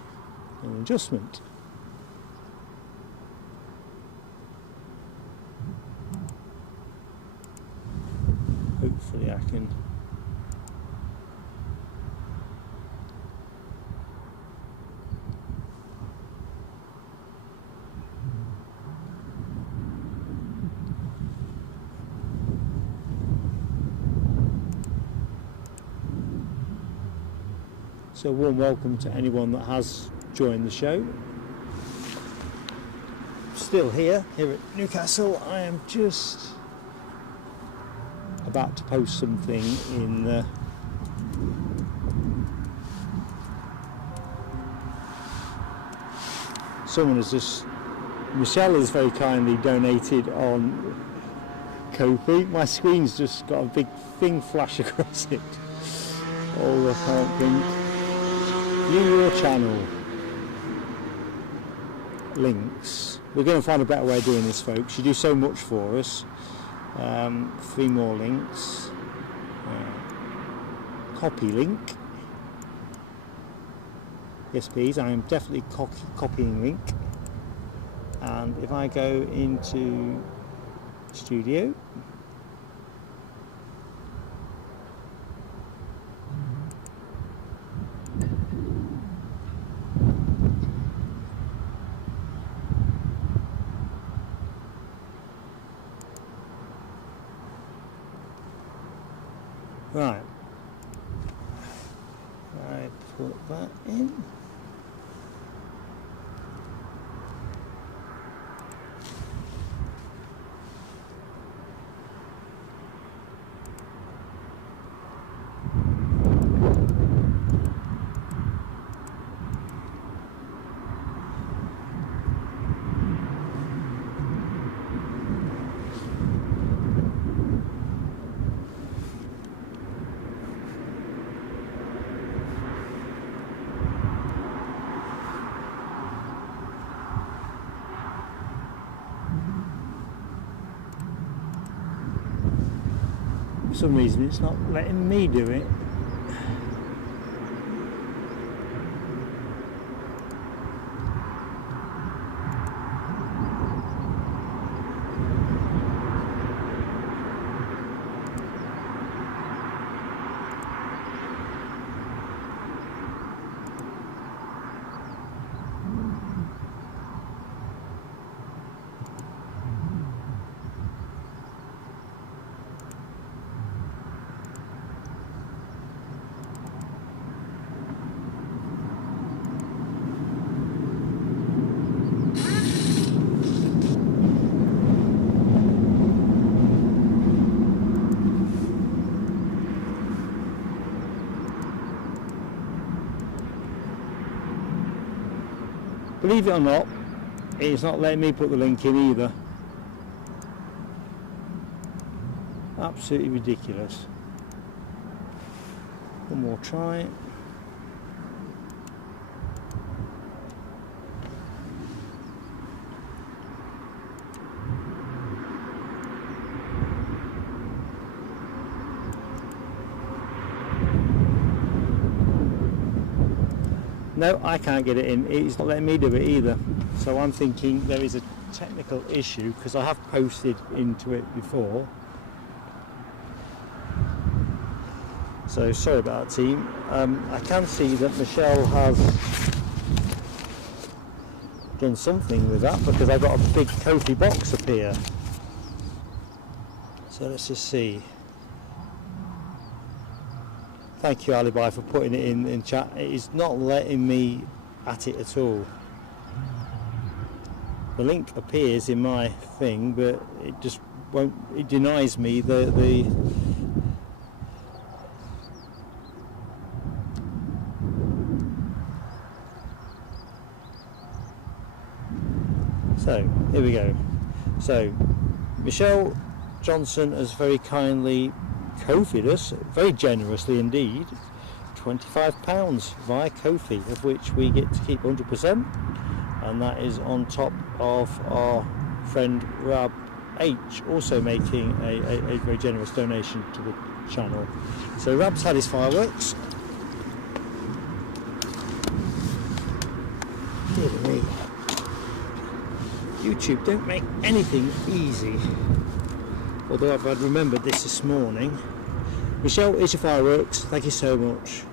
adjustment. Hopefully I can So warm welcome to anyone that has joined the show. Still here at Newcastle. I am just about to post something in someone has just, Michelle has very kindly donated on Ko-fi. My screen's just got a big thing flash across it. Oh, I can't think. View your channel. Links. We're going to find a better way of doing this, folks. You do so much for us. 3 more links. Copy link. Yes, please. I am definitely copying link. And if I go into studio, right, I put that in. For some reason it's not letting me do it. Believe it or not, it's not letting me put the link in either. Absolutely ridiculous. One more try. No, I can't get it in. It's not letting me do it either. So I'm thinking there is a technical issue, because I have posted into it before. So sorry about that, team. I can see that Michelle has done something with that, because I've got a big Kofi box up here. So let's just see. Thank you, Alibi, for putting it in chat. It is not letting me at it at all. The link appears in my thing, but it just won't. It denies me the. So here we go. So Michelle Johnson has very kindly Kofi'd us, very generously indeed, £25 via Kofi, of which we get to keep 100%, and that is on top of our friend Rab H also making a very generous donation to the channel. So Rab's had his fireworks. Dear me. YouTube don't make anything easy. Although I've remembered this morning. Michelle, here's your fireworks. Thank you so much.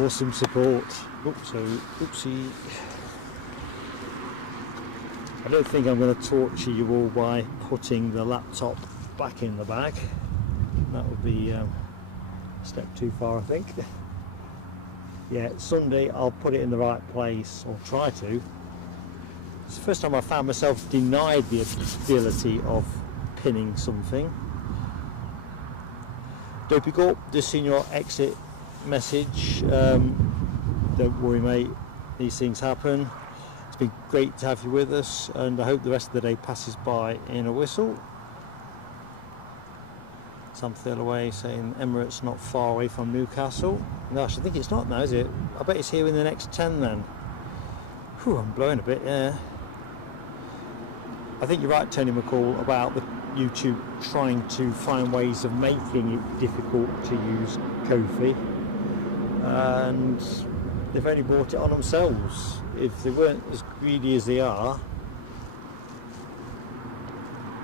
Awesome support. Oops, so oopsie. I don't think I'm going to torture you all by putting the laptop back in the bag. That would be a step too far, I think. Yeah, Sunday I'll put it in the right place, or try to. It's the first time I found myself denied the ability of pinning something. Dopey Gorp, just seen your exit message. Don't worry, mate, these things happen. It's been great to have you with us, and I hope the rest of the day passes by in a whistle. Sam Thirlaway saying Emirates not far away from Newcastle. No, I think it's not now, is it? I bet it's here in the next 10 then. Whew, I'm blowing a bit, yeah. I think you're right, Tony McCall, about the YouTube trying to find ways of making it difficult to use Kofi, and they've only brought it on themselves. If they weren't as greedy as they are,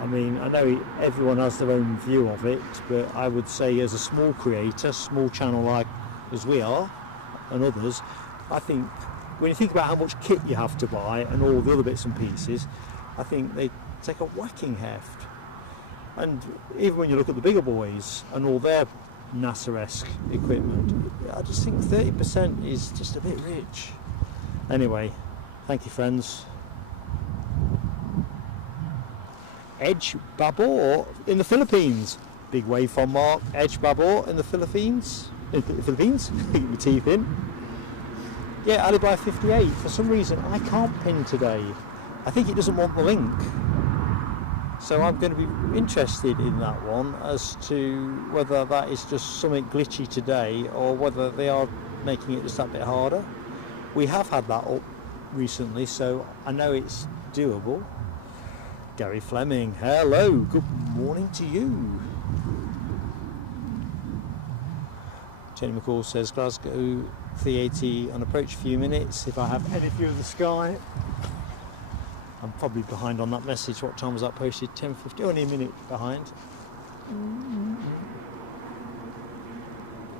I mean, I know everyone has their own view of it, but I would say as a small creator, small channel like as we are and others, I think when you think about how much kit you have to buy and all the other bits and pieces, I think they take a whacking heft. And even when you look at the bigger boys and all their NASA-esque equipment, I just think 30% is just a bit rich. Anyway, thank you, friends. Edge Babor in the Philippines. Big wave from Mark. Edge Babor in the Philippines. Philippines? Get your teeth in. Yeah, Alibi 58. For some reason, I can't pin today. I think it doesn't want the link. So I'm going to be interested in that one as to whether that is just something glitchy today or whether they are making it just that bit harder. We have had that up recently, so I know it's doable. Gary Fleming, hello, good morning to you. Jenny McCall says Glasgow 380 on approach, few minutes. If I have any view of the sky, I'm probably behind on that message. What time was that posted? 10:50, only a minute behind.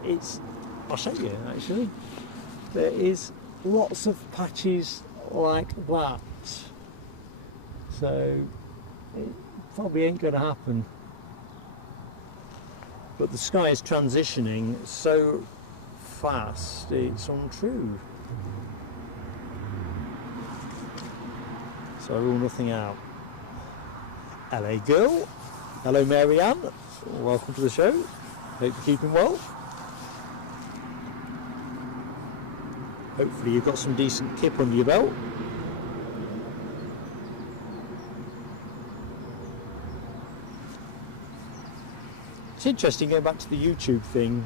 It's, I'll show you actually. There is lots of patches like that. So it probably ain't going to happen. But the sky is transitioning so fast, it's untrue. So I rule nothing out. LA girl. Hello Marianne. Welcome to the show. Hope you're keeping well. Hopefully you've got some decent kip under your belt. It's interesting, going back to the YouTube thing,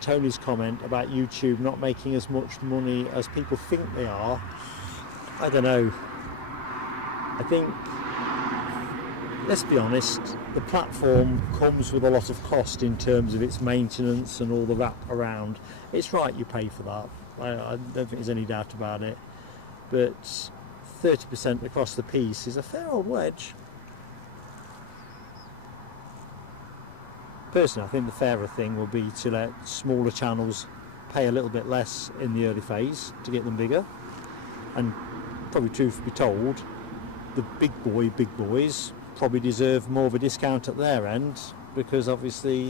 Tony's comment about YouTube not making as much money as people think they are. I don't know. I think, let's be honest, the platform comes with a lot of cost in terms of its maintenance and all the wrap around. It's right, you pay for that. I don't think there's any doubt about it. But 30% across the piece is a fair old wedge. Personally, I think the fairer thing will be to let smaller channels pay a little bit less in the early phase to get them bigger. And probably, truth be told, the big boys probably deserve more of a discount at their end, because obviously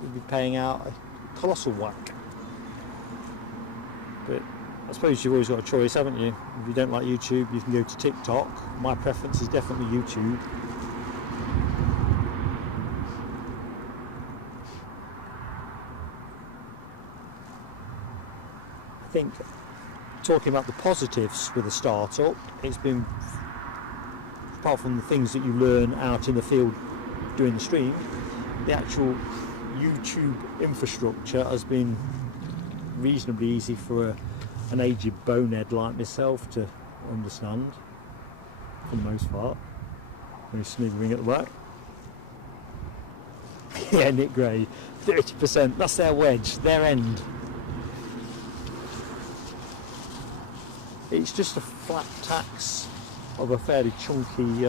you'll be paying out a colossal whack. But I suppose you've always got a choice, haven't you? If you don't like YouTube, you can go to TikTok. My preference is definitely YouTube. I think, talking about the positives with a startup, it's been, apart from the things that you learn out in the field doing the stream, the actual YouTube infrastructure has been reasonably easy for an aged bonehead like myself to understand, for the most part. Very sniggering at the back. Yeah, Nick Gray, 30%, that's their wedge, their end. It's just a flat tax of a fairly chunky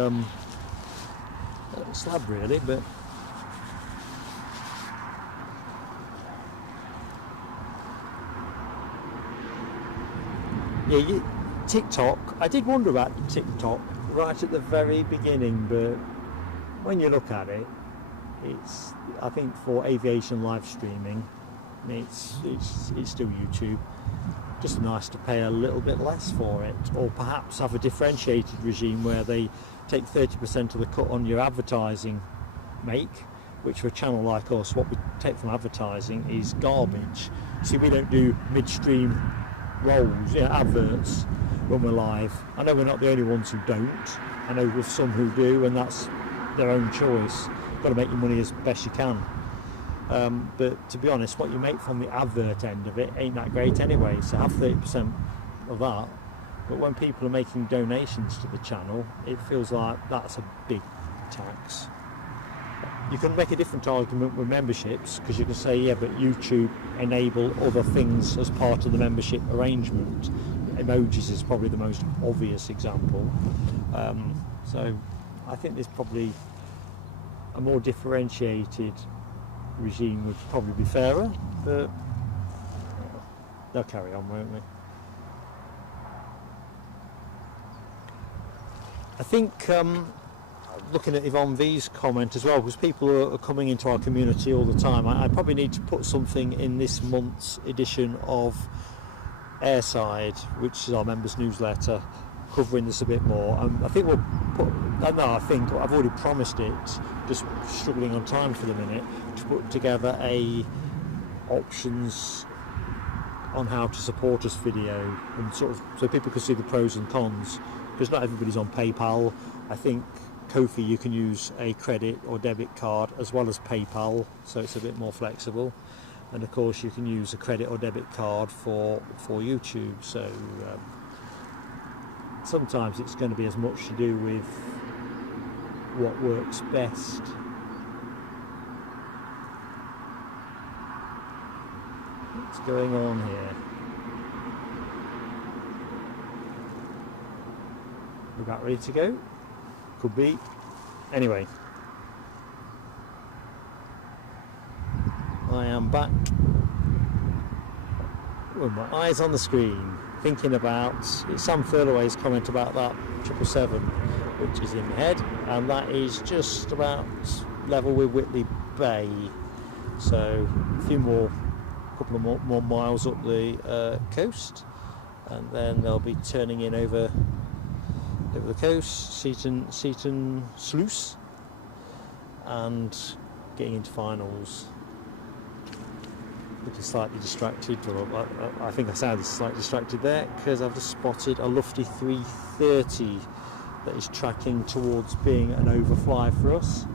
slab really, but yeah, TikTok, I did wonder about TikTok right at the very beginning, but when you look at it, it's, I think for aviation live streaming, it's still YouTube. Just nice to pay a little bit less for it, or perhaps have a differentiated regime where they take 30% of the cut on your advertising make, which for a channel like us, what we take from advertising is garbage. See, we don't do midstream rolls, adverts when we're live. I know we're not the only ones who don't. I know with some who do, and that's their own choice. You've got to make your money as best you can. But to be honest, what you make from the advert end of it ain't that great anyway, so have 30% of that. But when people are making donations to the channel, it feels like that's a big tax. You can make a different argument with memberships, because you can say, yeah, but YouTube enable other things as part of the membership arrangement. Emojis is probably the most obvious example. So I think there's probably a more differentiated regime would probably be fairer, but they'll carry on, won't they? I think looking at Yvonne V's comment as well, because people are coming into our community all the time, I probably need to put something in this month's edition of Airside, which is our members newsletter, covering this a bit more. I think we'll put, I think I've already promised it, just struggling on time for the minute, to put together a options on how to support us video, and sort of so people can see the pros and cons, because not everybody's on PayPal. I think Ko-fi, you can use a credit or debit card as well as PayPal, so it's a bit more flexible. And of course you can use a credit or debit card for YouTube, so sometimes it's going to be as much to do with what works best. What's going on here? We're about ready to go? Could be. Anyway, I am back with my eyes on the screen, thinking about, it's Sam Thurloway's comment about that 777, which is in my head, and that is just about level with Whitley Bay, so a few more, couple of more miles up the coast, and then they'll be turning in over the coast, Seaton Sluice, and getting into finals. Looking slightly distracted, or I think I sounded slightly distracted there, because I've just spotted a lofty 330 that is tracking towards being an overfly for us.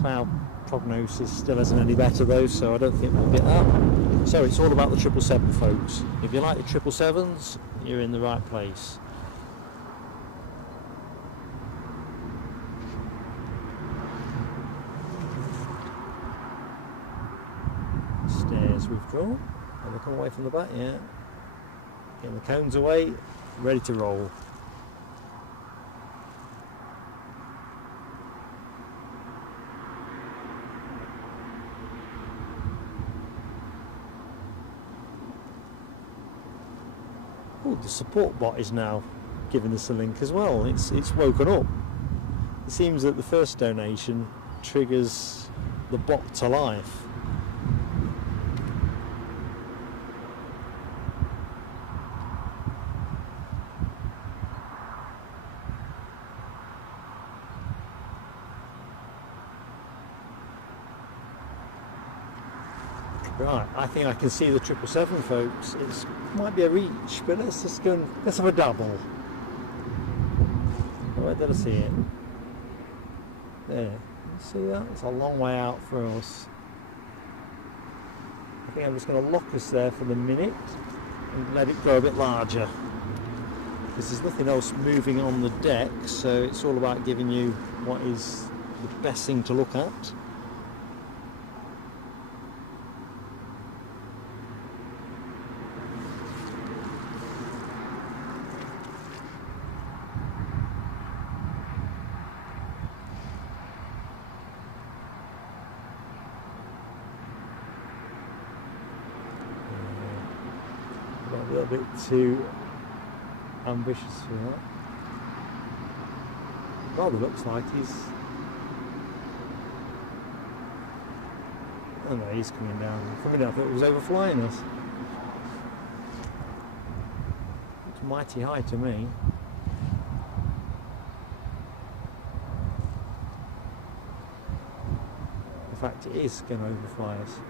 Cloud Prognosis still isn't any better though, so I don't think we'll get that. So it's all about the 777, folks. If you like the 777s, you're in the right place. Stairs withdrawn, and they come away from the back, yeah. Getting the cones away, ready to roll. Oh, the support bot is now giving us a link as well. It's woken up. It seems that the first donation triggers the bot to life. Right, I think I can see the 777, folks. It might be a reach, but let's just go and let's have a double. Where did I see it? There. You see that? It's a long way out for us. I think I'm just going to lock us there for the minute and let it go a bit larger. Because there's nothing else moving on the deck, so it's all about giving you what is the best thing to look at. A little bit too ambitious for that. Rather looks like he's... Oh no, he's coming down. For a minute I thought it was overflying us. It's mighty high to me. In fact, it is going to overfly us.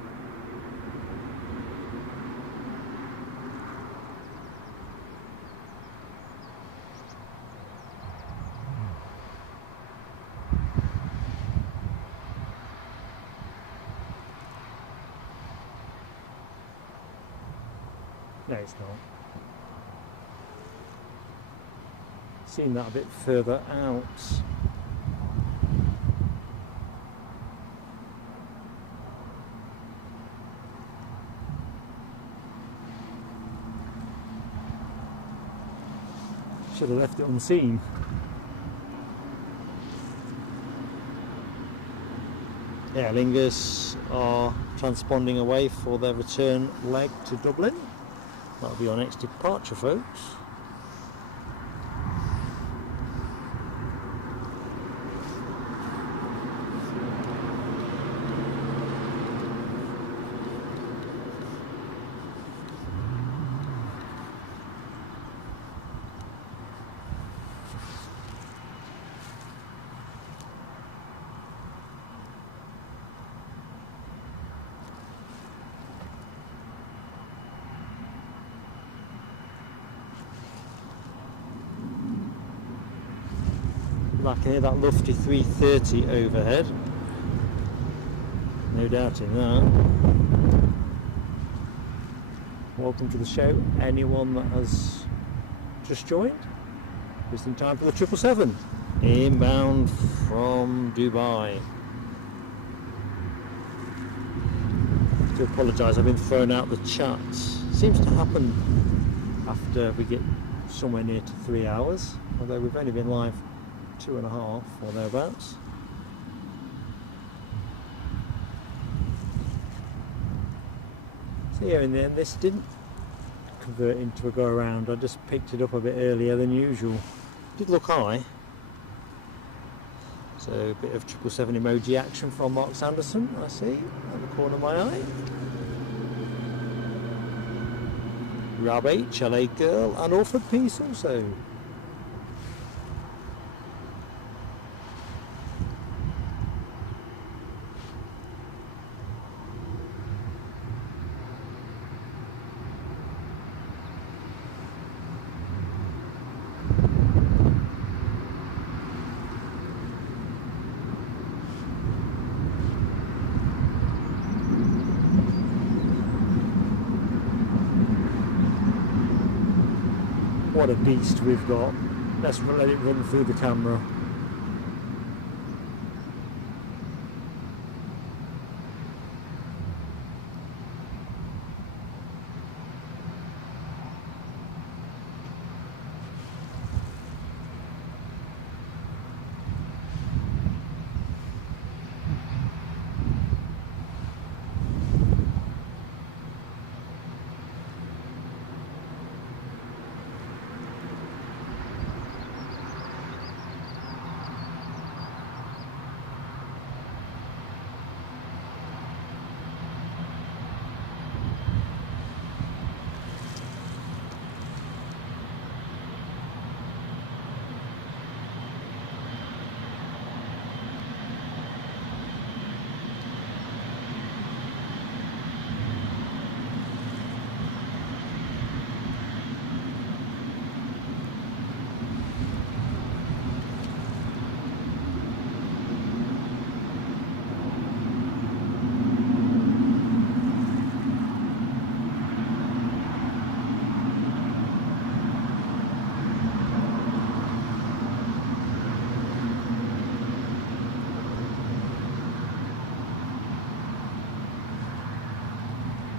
No, it's not. Seen that a bit further out. Should have left it unseen. Aer Lingus are transponding away for their return leg to Dublin. That'll be our next departure, folks. I can hear that lofty 330 overhead. No doubt in that. Welcome to the show, anyone that has just joined. Just in time for the 777, inbound from Dubai. I do apologise, I've been throwing out the chats. Seems to happen after we get somewhere near to 3 hours, although we've only been live 2.5 or thereabouts. So yeah, in the end this didn't convert into a go around. I just picked it up a bit earlier than usual. Did look high. So a bit of 777 emoji action from Mark Sanderson, I see, at the corner of my eye. Rob H, LA Girl, and Orford Peace also. What a beast we've got. Let's let it run through the camera.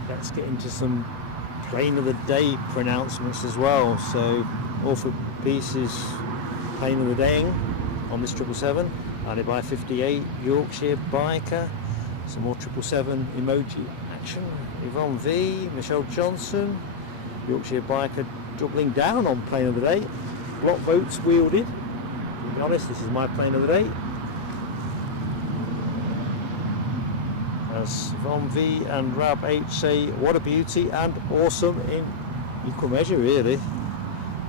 Let's get into some plane of the day pronouncements as well. So Orford Pieces plane of the day on this 777, added by 58 Yorkshire Biker. Some more 777 emoji action. Yvonne V, Michelle Johnson, Yorkshire Biker doubling down on plane of the day. Block boats wielded. To be honest, this is my plane of the day. As Yvonne V and Rab H say, what a beauty and awesome in equal measure, really.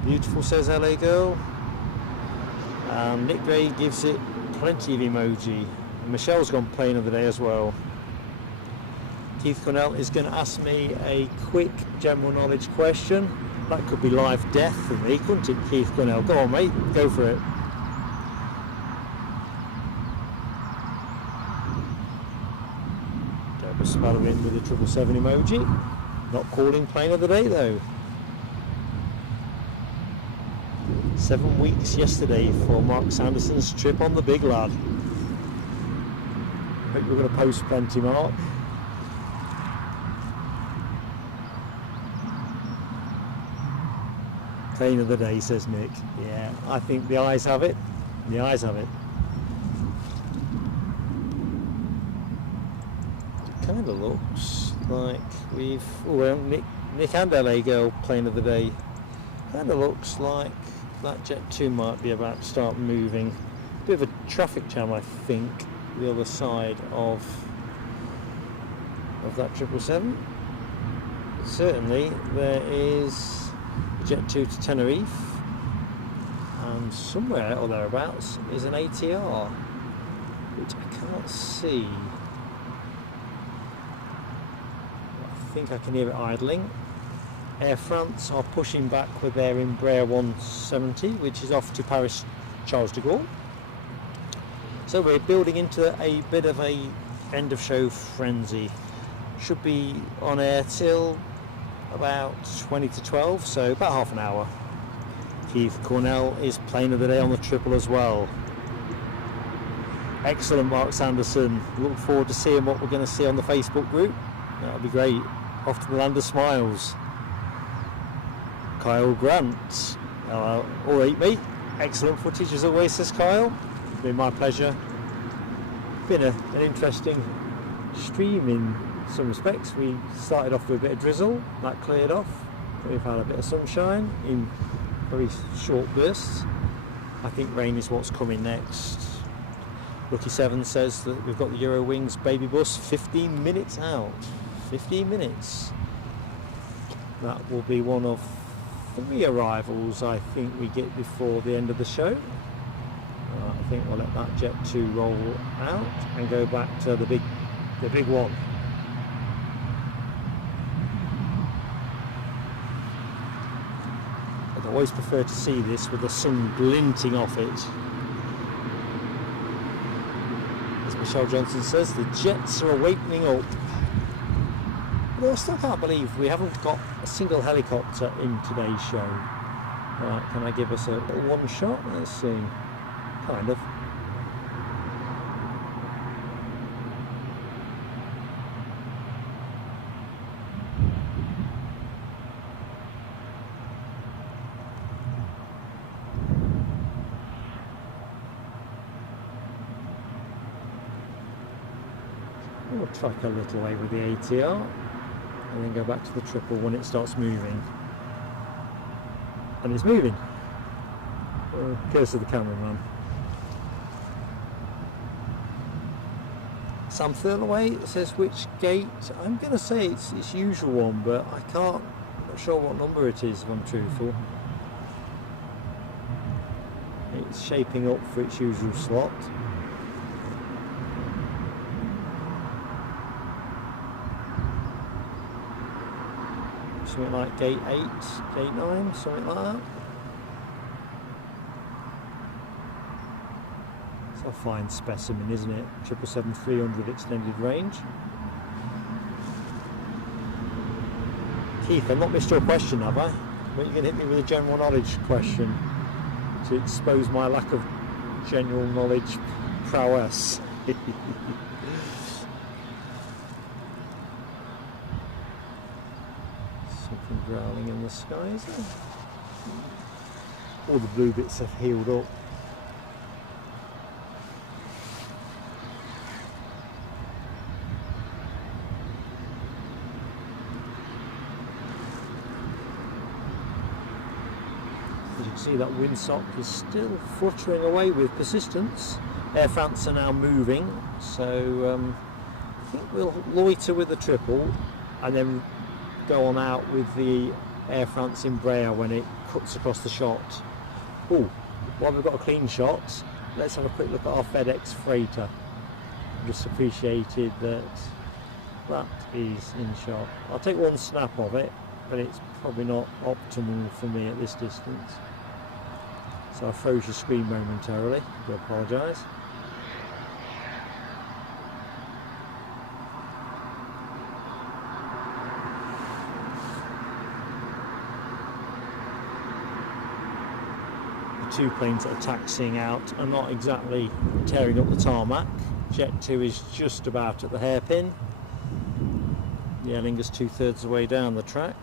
Beautiful, says LA Girl. And Nick Gray gives it plenty of emoji. And Michelle's gone plane of the day as well. Keith Cornell is going to ask me a quick general knowledge question. That could be life death for me, couldn't it, Keith Cornell? Go on, mate, go for it. Smell of it with a 777 emoji. Not calling plane of the day though. 7 weeks yesterday for Mark Sanderson's trip on the Big Lad. Hope you're going to post plenty, Mark. Plane of the day, says Nick. Yeah, I think the eyes have it. The eyes have it. Kind of looks like we've Nick and LA Girl plane of the day. Kind of looks like that Jet 2 might be about to start moving. Bit of a traffic jam, I think, the other side of that 777. Certainly there is Jet 2 to Tenerife, and somewhere or thereabouts is an ATR, which I can't see. I think I can hear it idling. Air France are pushing back with their Embraer 170, which is off to Paris Charles de Gaulle. So we're building into a bit of a end of show frenzy. Should be on air till about 20 to 12, so about half an hour. Keith Cornell is plane of the day on the triple as well. Excellent, Mark Sanderson. Look forward to seeing what we're going to see on the Facebook group. That'll be great. Off to the land of smiles. Kyle Grant. All right, mate. Excellent footage as always, says Kyle. It's been my pleasure. Been an interesting stream in some respects. We started off with a bit of drizzle. That cleared off. We've had a bit of sunshine in very short bursts. I think rain is what's coming next. Lucky Seven says that we've got the Eurowings baby bus 15 minutes out. 15 minutes. That will be one of 3 arrivals I think we get before the end of the show. I think we'll let that Jet 2 roll out and go back to the big one. I'd always prefer to see this with the sun glinting off it. As Michelle Johnson says, the jets are awakening up. But I still can't believe we haven't got a single helicopter in today's show. Right, can I give us a one shot? Let's see. Kind of. We'll track a little way with the ATR and then go back to the triple when it starts moving. And it's moving. Curse of the cameraman. Sam Thurlaway, it says which gate. I'm going to say it's its usual one, but I can't. I'm not sure what number it is if I'm truthful. It's shaping up for its usual slot. Something like gate 8, gate 9, something like that. It's a fine specimen, isn't it? 777-300 extended range. Keith, I've not missed your question, have I? But you're going to hit me with a general knowledge question to expose my lack of general knowledge prowess. Something growling in the sky, is there? All the blue bits have healed up. As you can see, that windsock is still fluttering away with persistence. Air France are now moving, so I think we'll loiter with the triple and then go on out with the Air France Embraer when it cuts across the shot. Oh, while we've got a clean shot, let's have a quick look at our FedEx freighter. Just appreciated that that is in shot. I'll take one snap of it, but it's probably not optimal for me at this distance. So I froze your screen momentarily. I do apologise. The two planes that are taxiing out are not exactly tearing up the tarmac. Jet 2 is just about at the hairpin. The Aer Lingus 2/3 of the way down the track.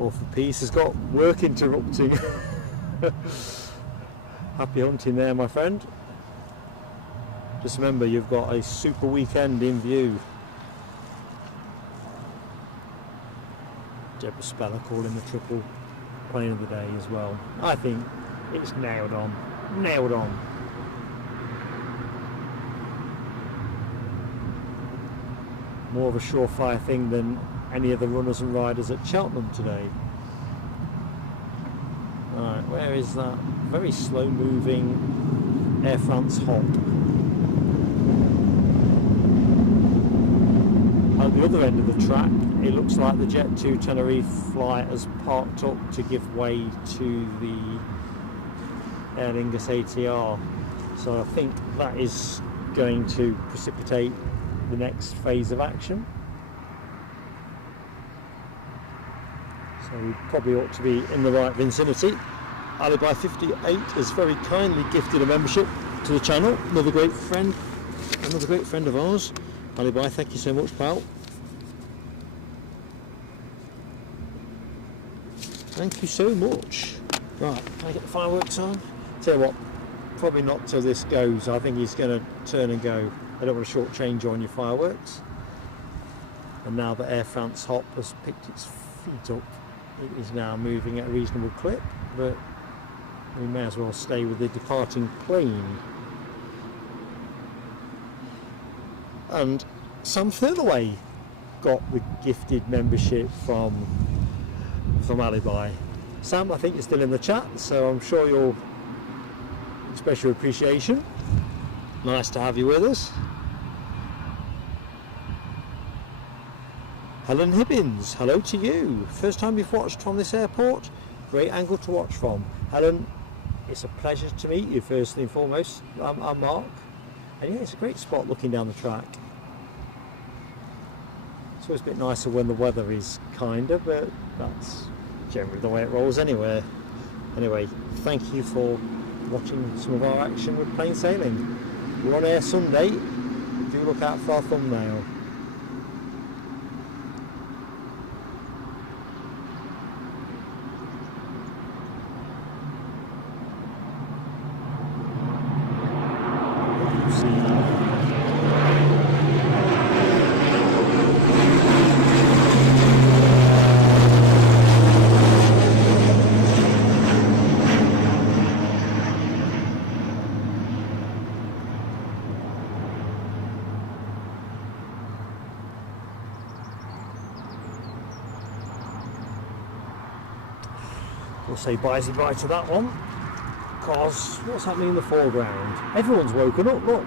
Awful piece has got work interrupting. Happy hunting there, my friend. Just remember, you've got a super weekend in view. Deborah Speller calling the triple plane of the day as well. I think it's nailed on. Nailed on. More of a surefire thing than any of the runners and riders at Cheltenham today. Alright, where is that very slow moving Air France hop? At the other end of the track, it looks like the Jet 2 Tenerife flight has parked up to give way to the Aer Lingus ATR. So I think that is going to precipitate the next phase of action. So we probably ought to be in the right vicinity. Alibi 58 has very kindly gifted a membership to the channel. Another great friend of ours. Alibi, thank you so much, pal. Thank you so much. Right, can I get the fireworks on? Tell you what, probably not till this goes. I think he's going to turn and go. I don't want to shortchange on your fireworks. And now that Air France Hop has picked its feet up, it is now moving at a reasonable clip, but we may as well stay with the departing plane. And Sam Thurlaway got the gifted membership from Alibi. Sam, I think you're still in the chat, so I'm sure you'll express your appreciation. Nice to have you with us. Helen Hibbins, hello to you. First time you've watched from this airport? Great angle to watch from. Helen, it's a pleasure to meet you firstly and foremost. I'm Mark. And yeah, it's a great spot looking down the track. It's It's always a bit nicer when the weather is kinder, but that's generally the way it rolls anywhere. Anyway, thank you for watching some of our action with plain sailing. We're on air Sunday. Do look out for our thumbnail. We'll say bye to that one, because what's happening in the foreground? Everyone's woken up, look.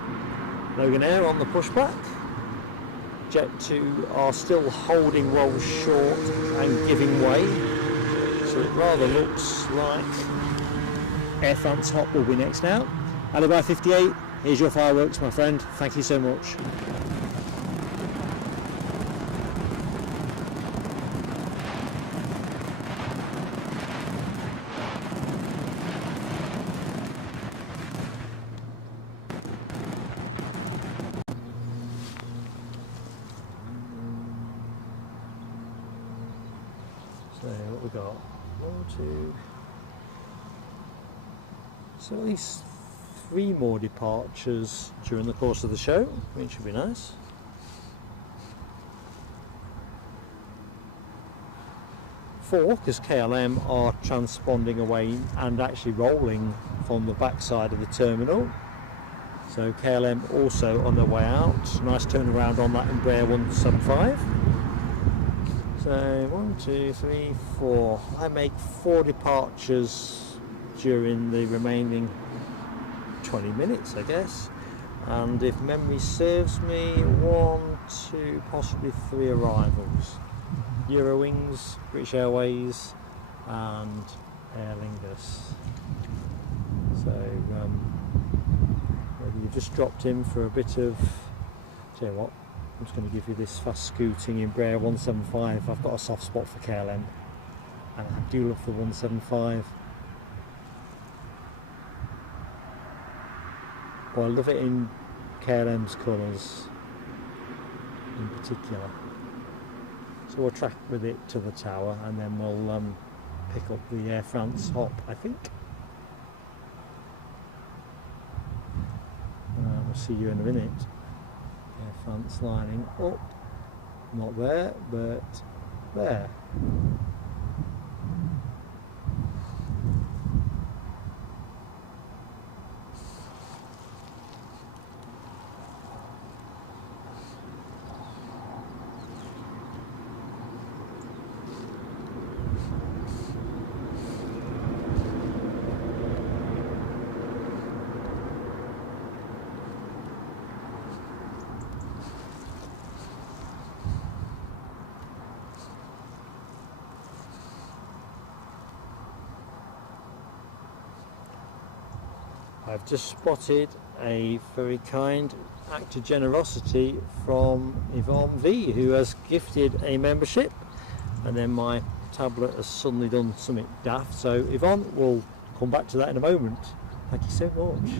Loganair on the pushback. Jet 2 are still holding rolls short and giving way. So it rather looks like Air France Hop will be next now. Alibi 58, here's your fireworks, my friend. Thank you so much. So what we got? 1, 2. So at least 3 more departures during the course of the show, which should be nice. 4, because KLM are transponding away and actually rolling from the backside of the terminal. So KLM also on their way out. Nice turnaround on that Embraer 175. So 1, 2, 3, 4. I make 4 departures during the remaining 20 minutes, I guess. And if memory serves me, 1, 2, possibly 3 arrivals. Eurowings, British Airways, and Aer Lingus. So whether you've just dropped in for a bit of, tell you what, I'm just going to give you this fast scooting Embraer 175. I've got a soft spot for KLM, and I do love the 175. Well, I love it in KLM's colours in particular. So we'll track with it to the tower, and then we'll pick up the Air France hop, I think. We'll see you in a minute. Air France lining up, not there, but there. I've just spotted a very kind act of generosity from Yvonne V, who has gifted a membership, and then my tablet has suddenly done something daft. So Yvonne, we'll come back to that in a moment. Thank you so much.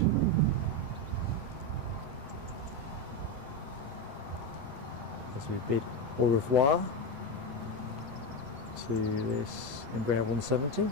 As we bid au revoir to this Embraer 170.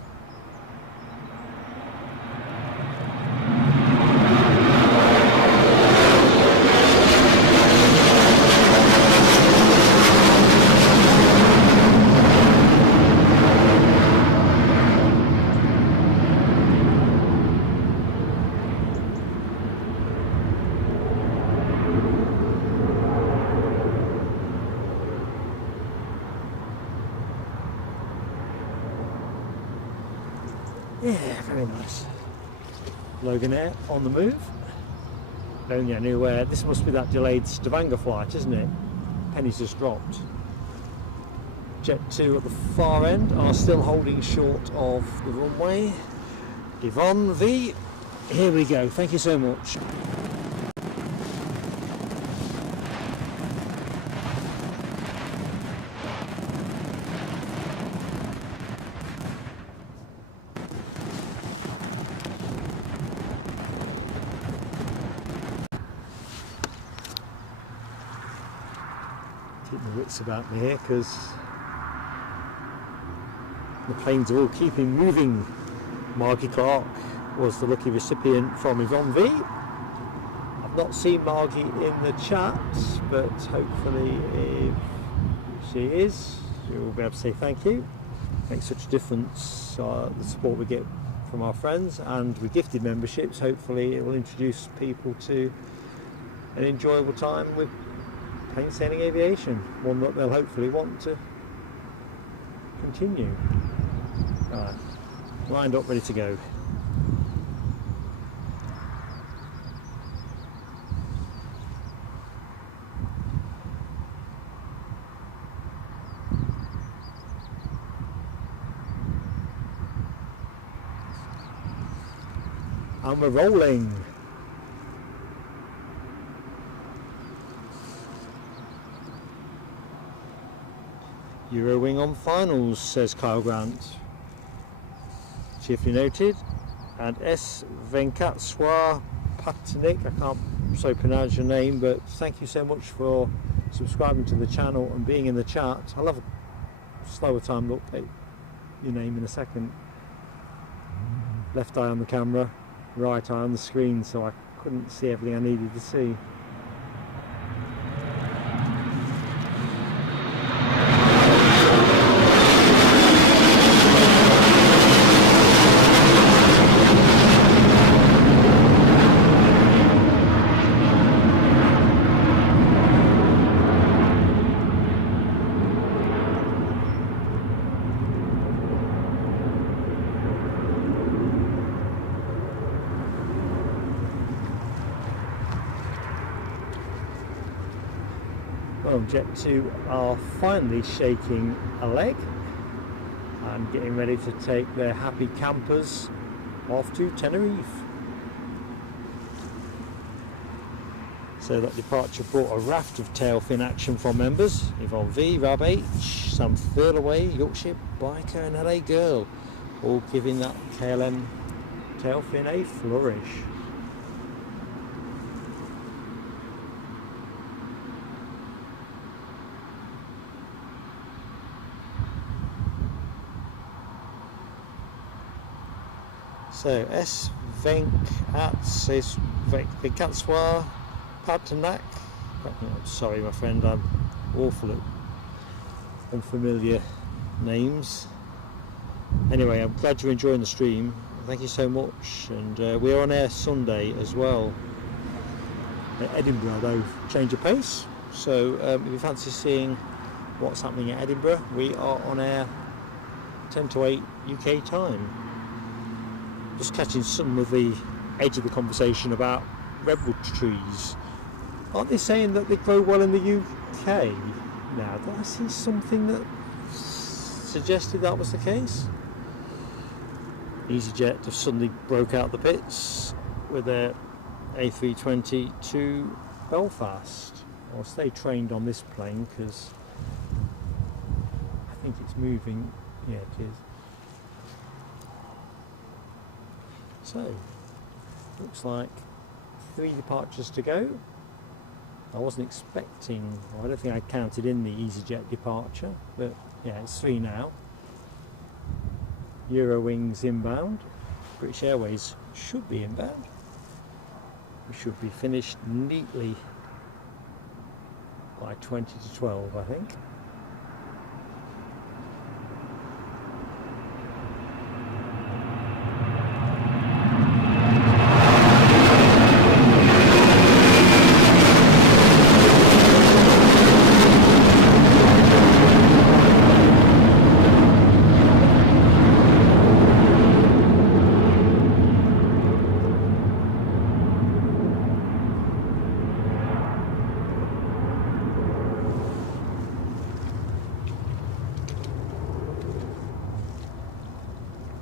Yeah, very nice. Loganair on the move. Only I knew where. This must be that delayed Stavanger flight, isn't it? Penny's just dropped. Jet 2 at the far end are still holding short of the runway. Yvonne V, here we go. Thank you so much. keep my wits about me here because the planes are all keeping moving. Margie Clark was the lucky recipient from Yvonne V. I've not seen Margie in the chat, but hopefully if she is, she will be able to say thank you. Makes such a difference, the support we get from our friends, and with gifted memberships hopefully it will introduce people to an enjoyable time with plain sailing aviation, one that they'll hopefully want to continue. Right, lined up, ready to go. And we're rolling. Eurowing on finals, says Kyle Grant. Chiefly noted. And S. Venkatswar Patnik, I can't so pronounce your name, but thank you so much for subscribing to the channel and being in the chat. I'll have a slower time look at your name in a second. Left eye on the camera, right eye on the screen, so I couldn't see everything I needed to see. Jet 2 are finally shaking a leg and getting ready to take their happy campers off to Tenerife. So that departure brought a raft of tailfin action from members. Yvonne V, Rob H, Sam Thirlaway, Yorkshire Biker and LA Girl, all giving that KLM tailfin a flourish. So S. Venkatswar Patnak. Sorry my friend, I'm awful at unfamiliar names. Anyway, I'm glad you're enjoying the stream. Thank you so much. And we're on air Sunday as well at Edinburgh, though change of pace. So if you fancy seeing what's happening at Edinburgh, we are on air 10 to 8 UK time. Just catching some of the edge of the conversation about redwood trees. Aren't they saying that they grow well in the UK now? Did I see something that suggested that was the case? EasyJet have suddenly broke out the pits with their A320 to Belfast. I'll stay trained on this plane because I think it's moving. Yeah, it is. So, looks like 3 departures to go. I wasn't expecting, well, I don't think I counted in the EasyJet departure, but yeah, it's 3 now. Eurowings inbound. British Airways should be inbound. We should be finished neatly by 20 to 12, I think.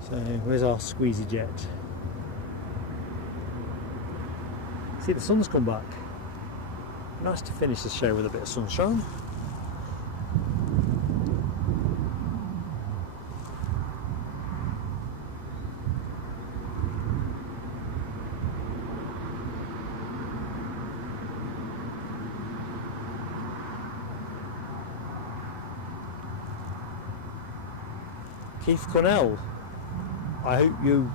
So where's our squeezy jet? See, the sun's come back. Nice to finish the show with a bit of sunshine. Keith Cornell. I hope you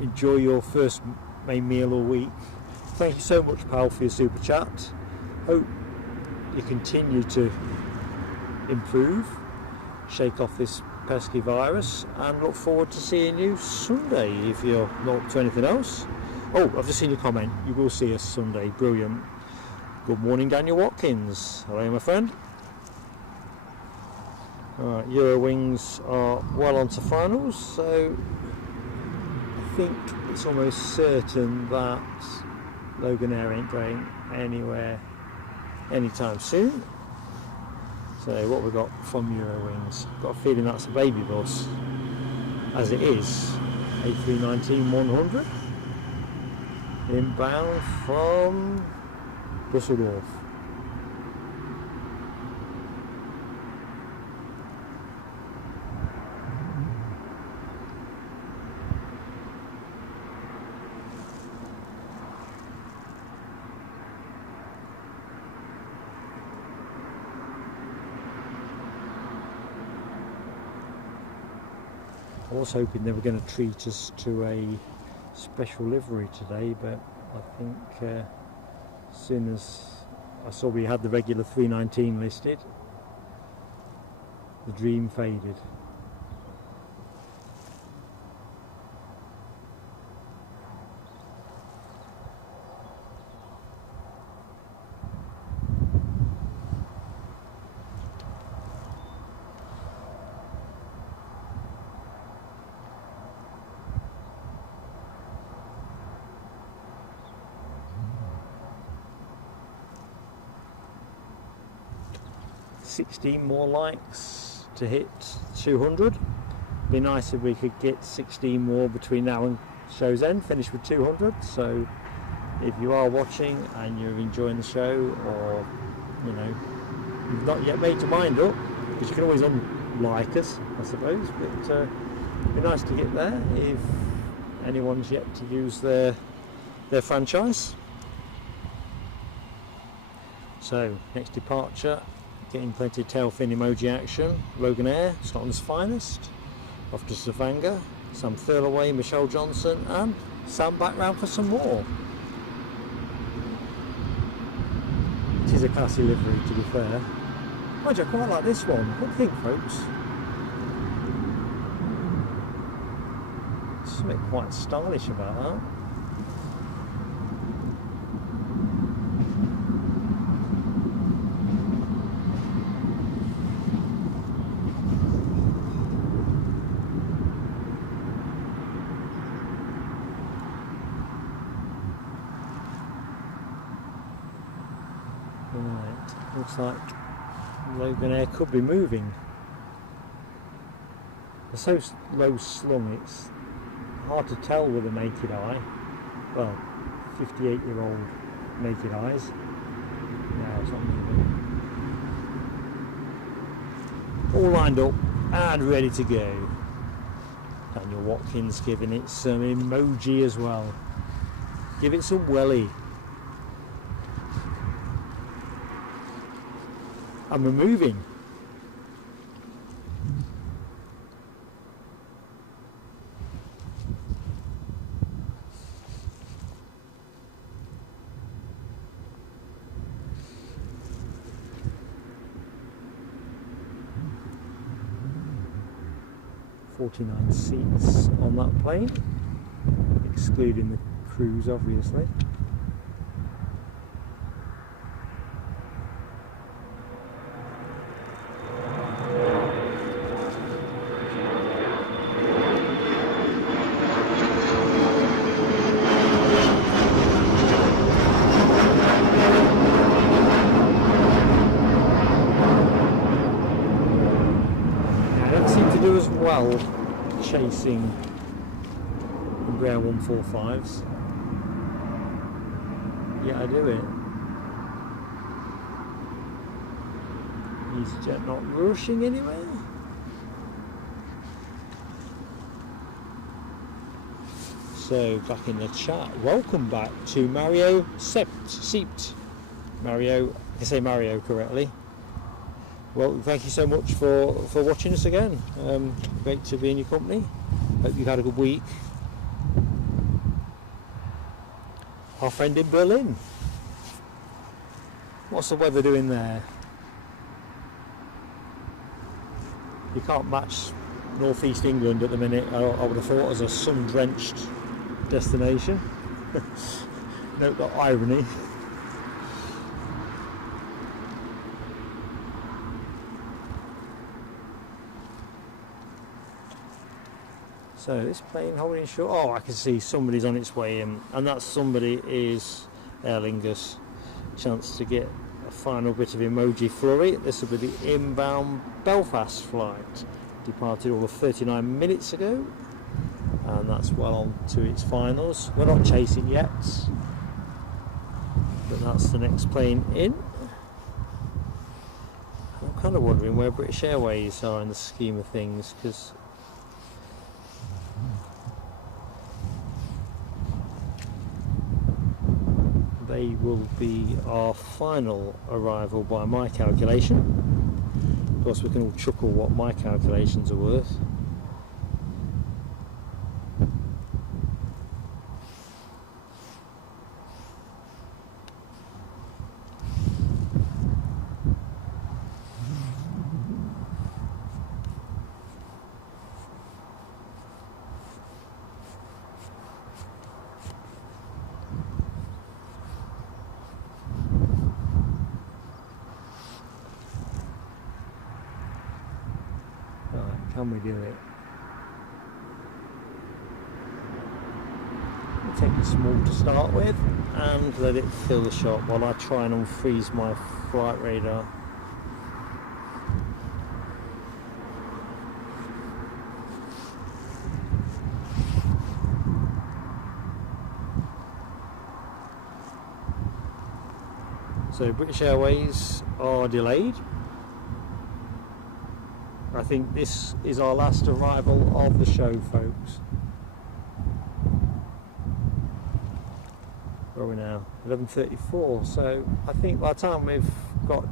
enjoy your first main meal all week. Thank you so much, pal, for your super chat. Hope you continue to improve, shake off this pesky virus, and look forward to seeing you Sunday if you're not up to anything else. Oh, I've just seen your comment. You will see us Sunday. Brilliant. Good morning, Daniel Watkins. Hello, my friend. Alright, Eurowings are well onto finals, so I think it's almost certain that Logan Air ain't going anywhere anytime soon. So what we got from Eurowings? Got a feeling that's a baby bus, as it is. A319-100 inbound from Düsseldorf. I was hoping they were going to treat us to a special livery today, but I think as soon as I saw we had the regular 319 listed, the dream faded. $16 more likes to hit 200. Be nice if we could get 16 more between now and show's end, finish with 200. So if you are watching and you're enjoying the show, or you know, you've not yet made your mind up, because you can always unlike us, I suppose, but it'd be nice to get there if anyone's yet to use their franchise. So next departure, getting plenty of tail fin emoji action. Logan Air, Scotland's finest, off to Stavanger. Sam Thurlaway, Michelle Johnson, and Sam back round for some more. It is a classy livery, to be fair. I quite like this one. What do you think, folks? Something quite stylish about that. Right, looks like Logan Air could be moving. They're so low slung, it's hard to tell with a naked eye. Well, 58-year-old naked eyes. No, it's not moving. All lined up and ready to go. Daniel Watkins giving it some emoji as well. Give it some welly. And we're moving. "49 seats on that plane, excluding the crews, obviously. Well, chasing Embraer 145s. Yeah, I do it. EasyJet not rushing anywhere. So back in the chat, welcome back to Mario Sept. Mario, I can say Mario correctly. well, thank you so much for watching us again. Great to be in your company. Hope you've had a good week. Our friend in Berlin. What's the weather doing there? You can't match northeast England at the minute. I would have thought as a sun-drenched destination. Note that irony. So this plane holding short. Oh, I can see somebody's on its way in, and that somebody is Aer Lingus. Chance to get a final bit of emoji flurry. This will be the inbound Belfast flight. Departed all of 39 minutes ago, and that's well on to its finals. We're not chasing yet, but that's the next plane in. I'm kind of wondering where British Airways are in the scheme of things, because they will be our final arrival by my calculation. Of course, we can all chuckle what my calculations are worth. Can we do it? We'll take it small to start with and let it fill the shot while I try and unfreeze my flight radar. So British Airways are delayed. I think this is our last arrival of the show, folks. Where are we now? 11:34. So I think by the time we've got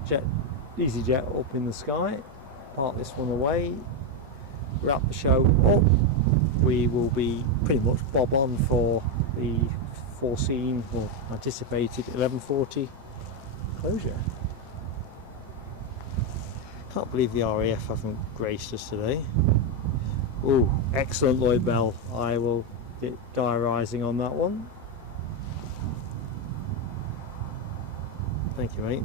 EasyJet up in the sky, park this one away, wrap the show up, we will be pretty much bob on for the foreseen or anticipated 11:40 closure. Can't believe the RAF haven't graced us today. Oh, excellent, Lloyd Bell. I will get diarising on that one. Thank you, mate.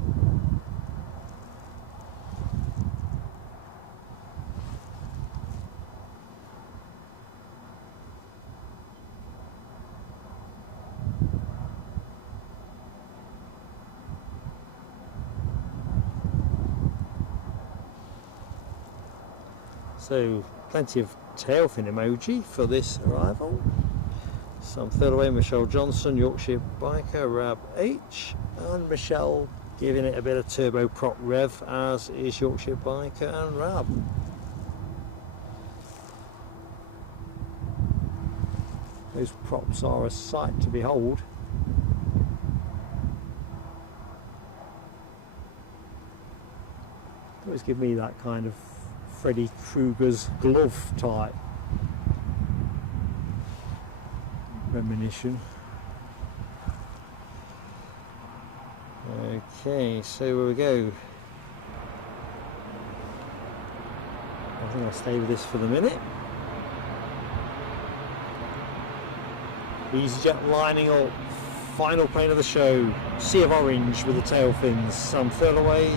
So plenty of tail fin emoji for this arrival. Some third away, Michelle Johnson, Yorkshire Biker, Rab H, and Michelle giving it a bit of turboprop rev, as is Yorkshire Biker and Rab. Those props are a sight to behold. Always give me that kind of Freddy Krueger's glove type premonition. Okay, so here we go. I think I'll stay with this for the minute. EasyJet lining up, final plane of the show, sea of orange with the tail fins. Sam Thurlaway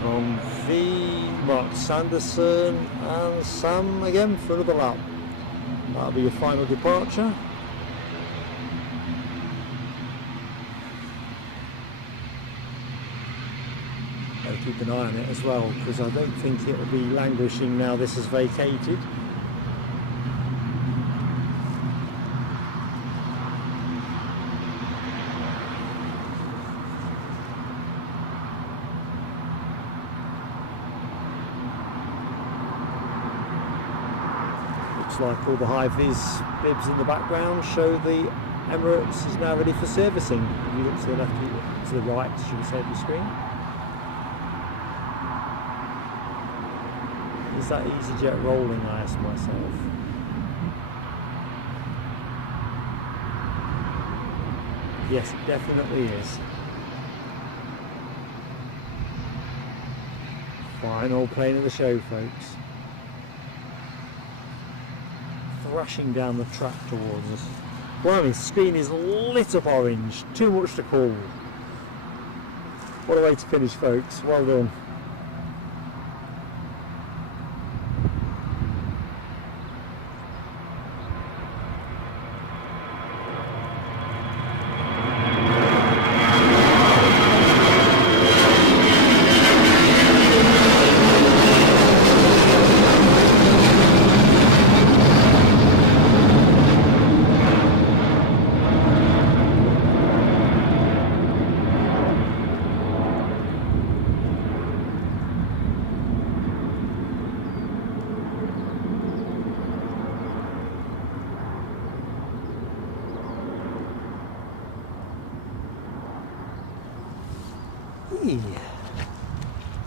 from V, Mark Sanderson, and Sam again for another lap. That'll be your final departure. Better keep an eye on it as well, because I don't think it will be languishing now this is vacated. Like all the high-vis bibs in the background show the Emirates is now ready for servicing. If you look to the left, to the right, should we say, of the screen. Is that EasyJet rolling, I ask myself. Yes, it definitely is. Final plane of the show, folks. Thrashing down the track towards us. Blimey, the screen is lit up orange. Too much to call. What a way to finish, folks. Well done.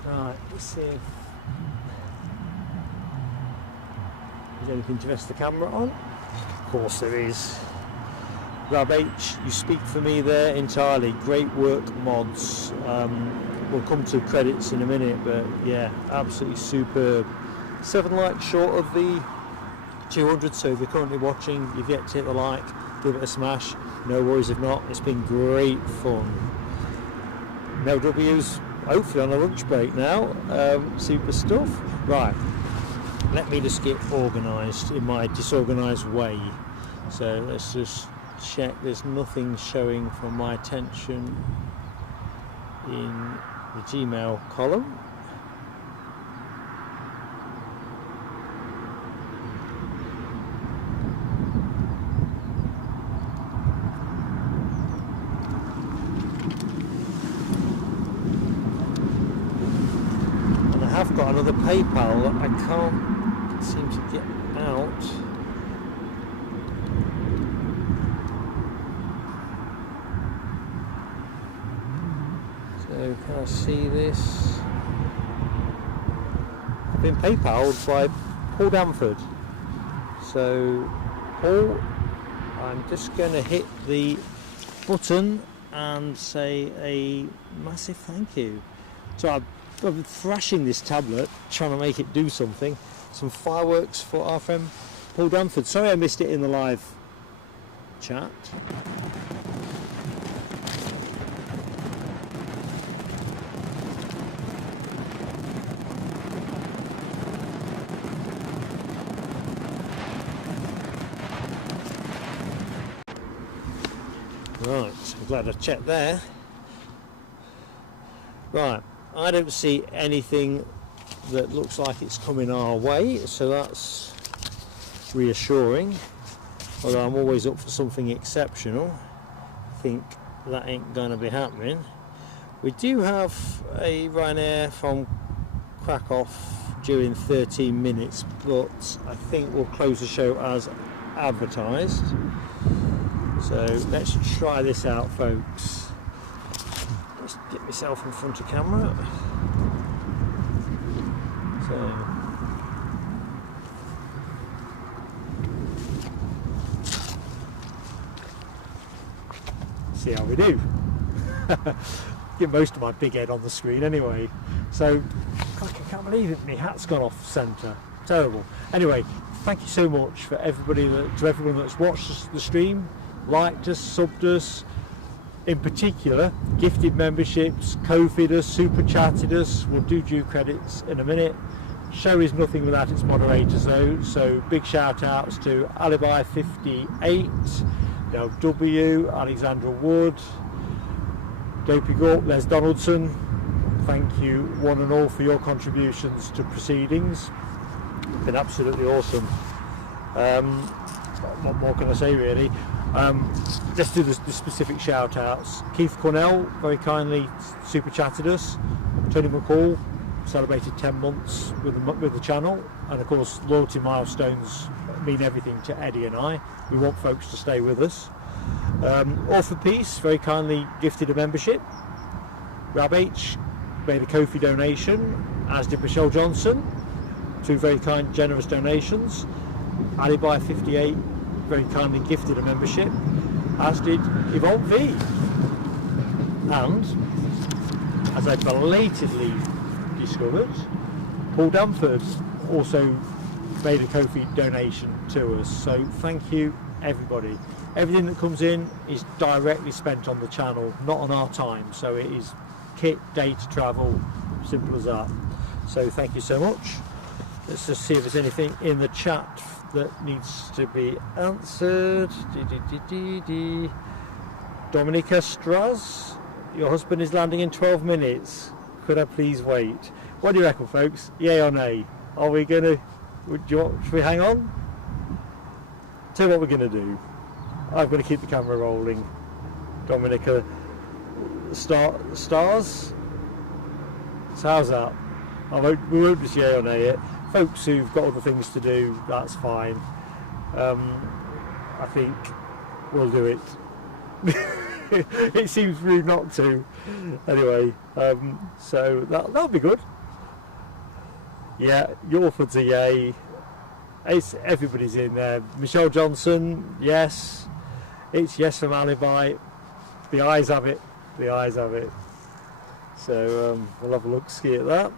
Right, let's see if there's anything to rest the camera on. Of course there is. Rab H, you speak for me there entirely. Great work, mods. We'll come to credits in a minute, but yeah, absolutely superb. 7 likes short of the 200, so if you're currently watching, you've yet to hit the like, give it a smash. No worries if not, it's been great fun. No W's, hopefully on a lunch break now. Super stuff. Right, let me just get organised in my disorganised way. So let's just check there's nothing showing for my attention in the Gmail column. I've got another PayPal that I can't seem to get out. So can I see this? I've been PayPal'd by Paul Danford. So Paul, I'm just going to hit the button and say a massive thank you. So I've been thrashing this tablet, trying to make it do something. Some fireworks for our friend Paul Danford. Sorry I missed it in the live chat. Right, I'm glad I checked there. Right. I don't see anything that looks like it's coming our way, so that's reassuring. Although I'm always up for something exceptional. I think that ain't going to be happening. We do have a Ryanair from Krakow during 13 minutes, but I think we'll close the show as advertised. So let's try this out, folks. Get myself in front of camera. So see how we do. Get most of my big head on the screen anyway. So I can't believe it, my hat's gone off centre. Terrible. Anyway, thank you so much for everyone that's watched the stream, liked us, subbed us. In particular, gifted memberships, Ko-fi'd us, super chatted us. We'll do due credits in a minute. Show is nothing without its moderators though, so big shout outs to Alibi58, Del W, Alexandra Wood, Dopey Gorp, there's Donaldson. Thank you one and all for your contributions to proceedings. It's been absolutely awesome. What more can I say really? Let's do the specific shout outs. Keith Cornell very kindly super chatted us. Tony McCall celebrated 10 months with the channel, and of course loyalty milestones mean everything to Eddie and I. We want folks to stay with us. All for Peace very kindly gifted a membership. Rab H made a Ko-fi donation, as did Michelle Johnson. two very kind, generous donations. Alibi 58 very kindly gifted a membership, as did Evolve V. And, as I belatedly discovered, Paul Danford also made a Ko-fi donation to us. So thank you, everybody. Everything that comes in is directly spent on the channel, not on our time. So it is kit, data, travel, simple as that. So thank you so much. Let's just see if there's anything in the chat that needs to be answered. Dominica Straz, your husband is landing in 12 minutes. Could I please wait? What do you reckon, folks? Yay or nay? Are we going to... should we hang on? Tell you what we're going to do. I'm going to keep the camera rolling. Dominica stars. So how's that? We won't just yay or nay it. Folks who've got other things to do, that's fine. I think we'll do it. It seems rude not to. Anyway, so that'll be good. Yeah, Yorford's a yay. Everybody's in there. Michelle Johnson, yes. It's yes from Alibi. The eyes have it. The eyes have it. So we'll have a look, ski at that.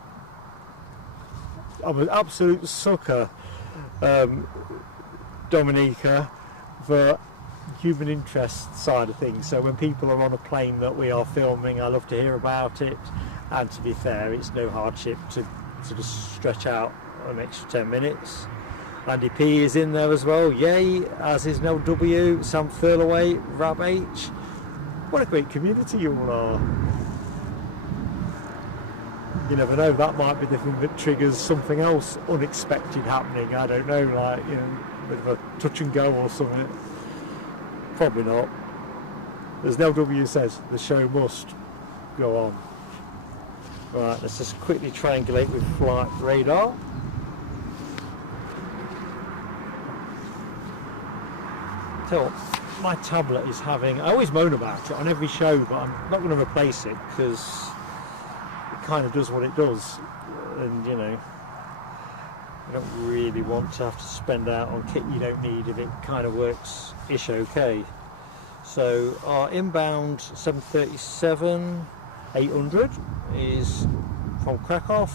I'm an absolute sucker, Dominica, for human interest side of things. So when people are on a plane that we are filming, I love to hear about it. And to be fair, it's no hardship to just stretch out an extra 10 minutes. Andy P is in there as well, yay, as is Nell W, Sam Thurlaway, Rab H. What a great community you all are. You never know, that might be the thing that triggers something else unexpected happening. I don't know, like, you know, a bit of a touch and go or something. Probably not. As Nell W says, the show must go on. Right, let's just quickly triangulate with flight radar. Tell what, my tablet is having, I always moan about it on every show, but I'm not going to replace it because it kind of does what it does, and you know, I don't really want to have to spend out on kit you don't need if it kind of works ish okay. So our inbound 737-800 is from Krakow,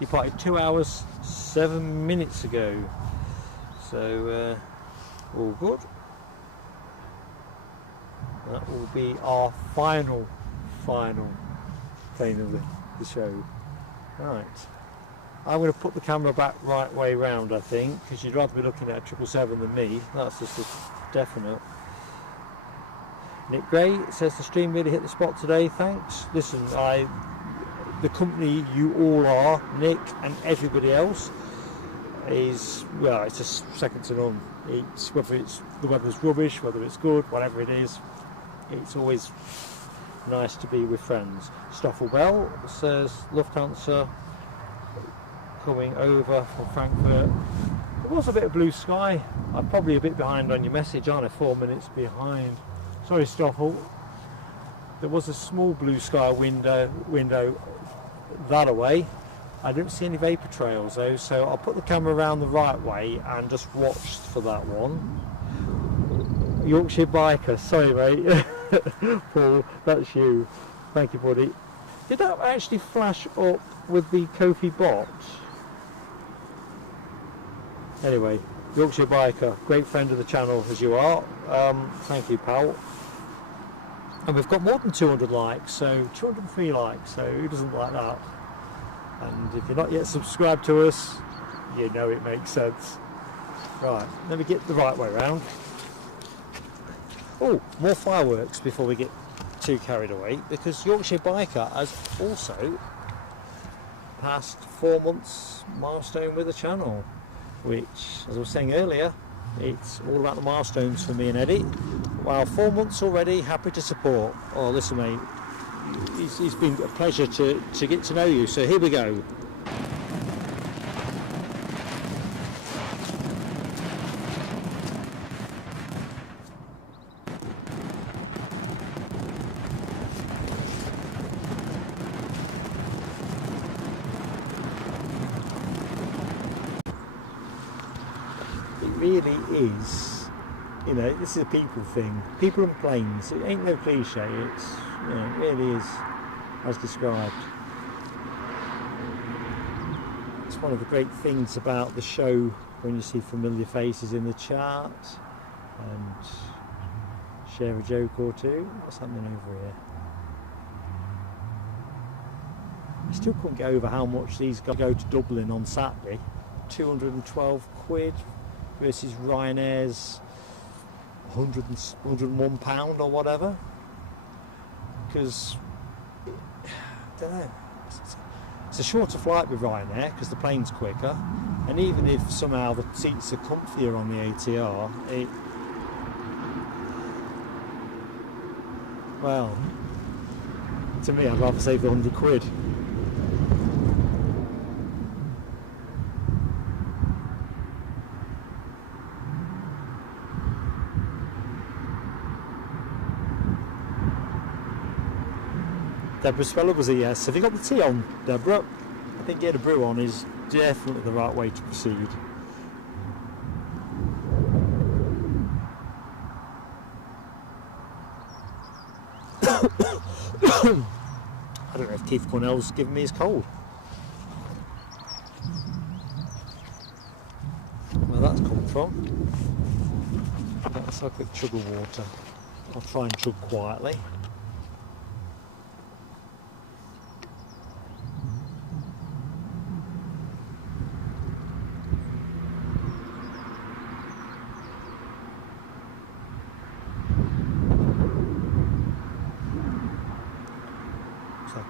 departed 2 hours 7 minutes ago, so all good. That will be our final plane of the show. Right, I'm going to put the camera back right way round, I think, because you'd rather be looking at a 777 than me. That's just a definite. Nick Gray says the stream really hit the spot today, thanks. Listen, the company you all are, Nick and everybody else, is, well, it's just second to none. It's whether it's the weather's rubbish, whether it's good, whatever it is, it's always nice to be with friends. Stoffel Bell says Lufthansa coming over from Frankfurt. There was a bit of blue sky. I'm probably a bit behind on your message, aren't I? 4 minutes behind. Sorry, Stoffel. There was a small blue sky window that away. I don't see any vapour trails though, so I'll put the camera around the right way and just watch for that one. Yorkshire Biker, sorry mate. Paul, that's you. Thank you, buddy. Did that actually flash up with the Ko-fi bot? Anyway, Yorkshire Biker, great friend of the channel as you are. Thank you, pal. And we've got more than 200 likes, so 203 likes, so who doesn't like that? And if you're not yet subscribed to us, you know it makes sense. Right, let me get the right way around. Oh, more fireworks before we get too carried away, because Yorkshire Biker has also passed 4 months milestone with the channel, which, as I was saying earlier, it's all about the milestones for me and Eddie. Wow, 4 months already, happy to support. Oh, listen mate, it's been a pleasure to get to know you, so here we go. really is, you know, this is a people thing. People and planes. It ain't no cliche. It's, you know, it really is as described. It's one of the great things about the show when you see familiar faces in the chart and share a joke or two. What's happening over here? I still couldn't get over how much these guys go to Dublin on Saturday. 212 quid versus Ryanair's 101 pound or whatever. Because, I don't know, it's a shorter flight with Ryanair because the plane's quicker, and even if somehow the seats are comfier on the ATR, well, to me I'd rather save the 100 quid. Deborah Speller was a yes. Have you got the tea on, Deborah? I think getting a brew on is definitely the right way to proceed. I don't know if Keith Cornell's given me his cold. Where that's come from. Let's have a quick chug of water. I'll try and chug quietly.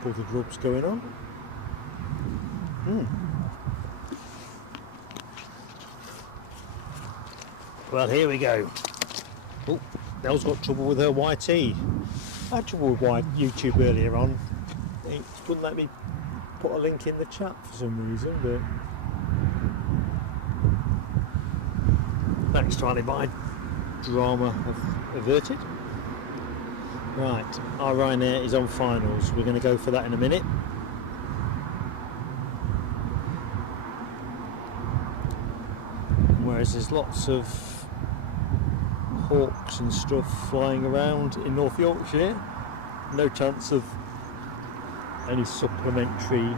All the grubs going on. Well, here we go. Oh, Nell's got trouble with her YT. I had trouble with YouTube earlier on. It wouldn't let me put a link in the chat for some reason, but next try my drama averted. Right, our Ryanair is on finals. We're going to go for that in a minute. Whereas there's lots of hawks and stuff flying around in North Yorkshire, no chance of any supplementary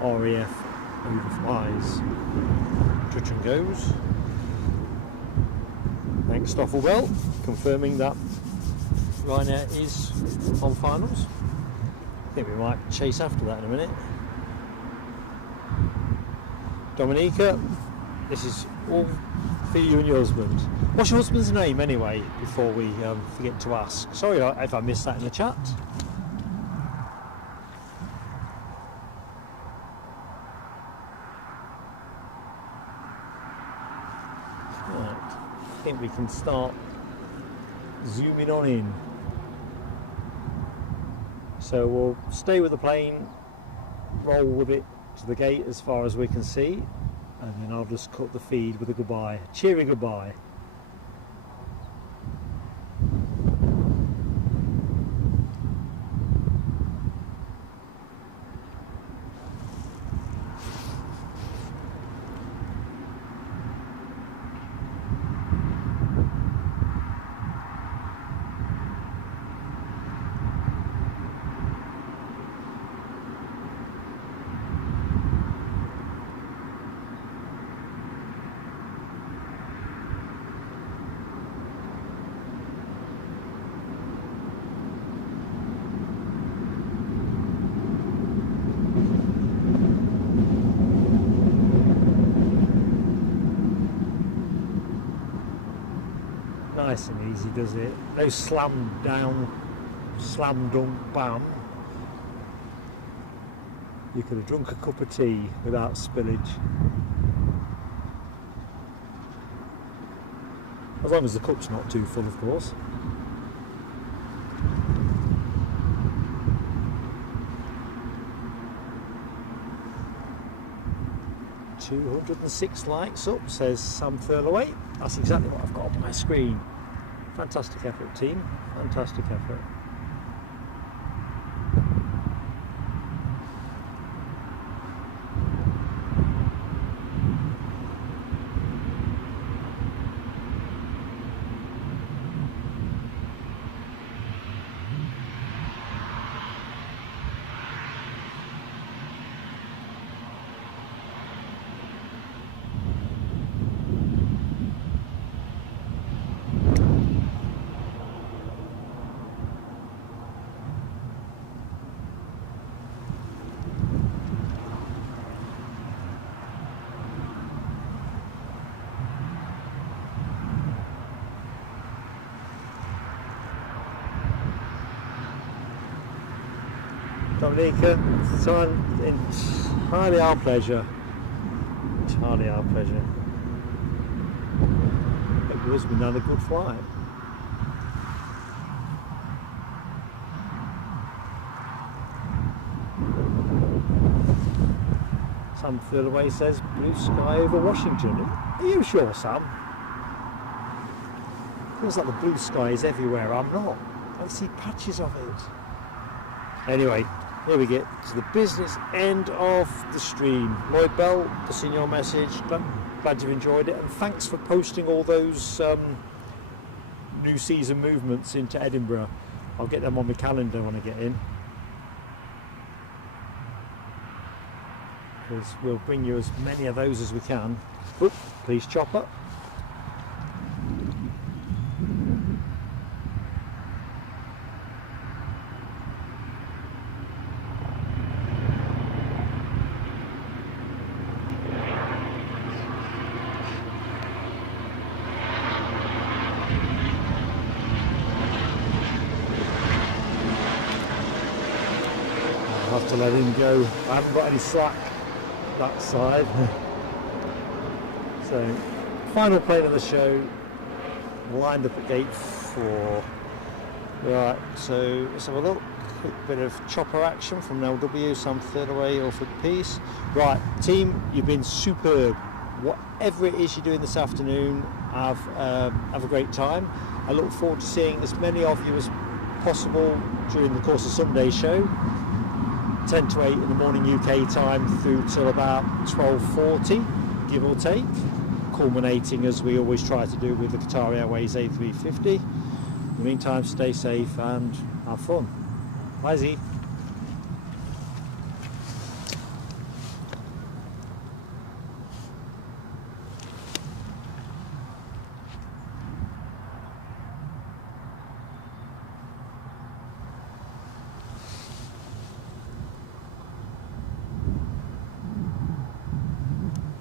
RAF overflies. Touch and goes. Thanks, Stoffelwell, confirming that Ryanair is on finals. I think we might chase after that in a minute. Dominica, this is all for you and your husband. What's your husband's name anyway, before we forget to ask? Sorry if I missed that in the chat. Right, I think we can start zooming on in. So we'll stay with the plane, roll with it to the gate as far as we can see, and then I'll just cut the feed with a goodbye, cheery goodbye. Nice and easy, does it? No slam down, slam dunk, bam. You could have drunk a cup of tea without spillage. As long as the cup's not too full, of course. "206 likes up," says Sam Thurloway. That's exactly what I've got on my screen. Fantastic effort, team. Fantastic effort. Dominica, it's entirely our pleasure. Entirely our pleasure. Hope your husband had a good flight. Sam Thurlaway says blue sky over Washington. Are you sure, Sam? Feels like the blue sky is everywhere. I'm not. I see patches of it. Anyway, here we get to the business end of the stream. Lloyd Bell, just seen your message. Glad you've enjoyed it, and thanks for posting all those new season movements into Edinburgh. I'll get them on the calendar when I get in, because we'll bring you as many of those as we can. Oop, please chopper. I'll have to let him go. I haven't got any slack that side. So, final plane of the show, lined up at gate 4. Right, so let's have a look. Quick bit of chopper action from LW, Sam Thurlaway, Ilford Peace. Right, team, you've been superb. Whatever it is you're doing this afternoon, have a great time. I look forward to seeing as many of you as possible during the course of Sunday's show. 10 to 8 in the morning UK time through till about 12:40, give or take, culminating as we always try to do with the Qatar Airways A350. In the meantime, stay safe and have fun. Bye Z.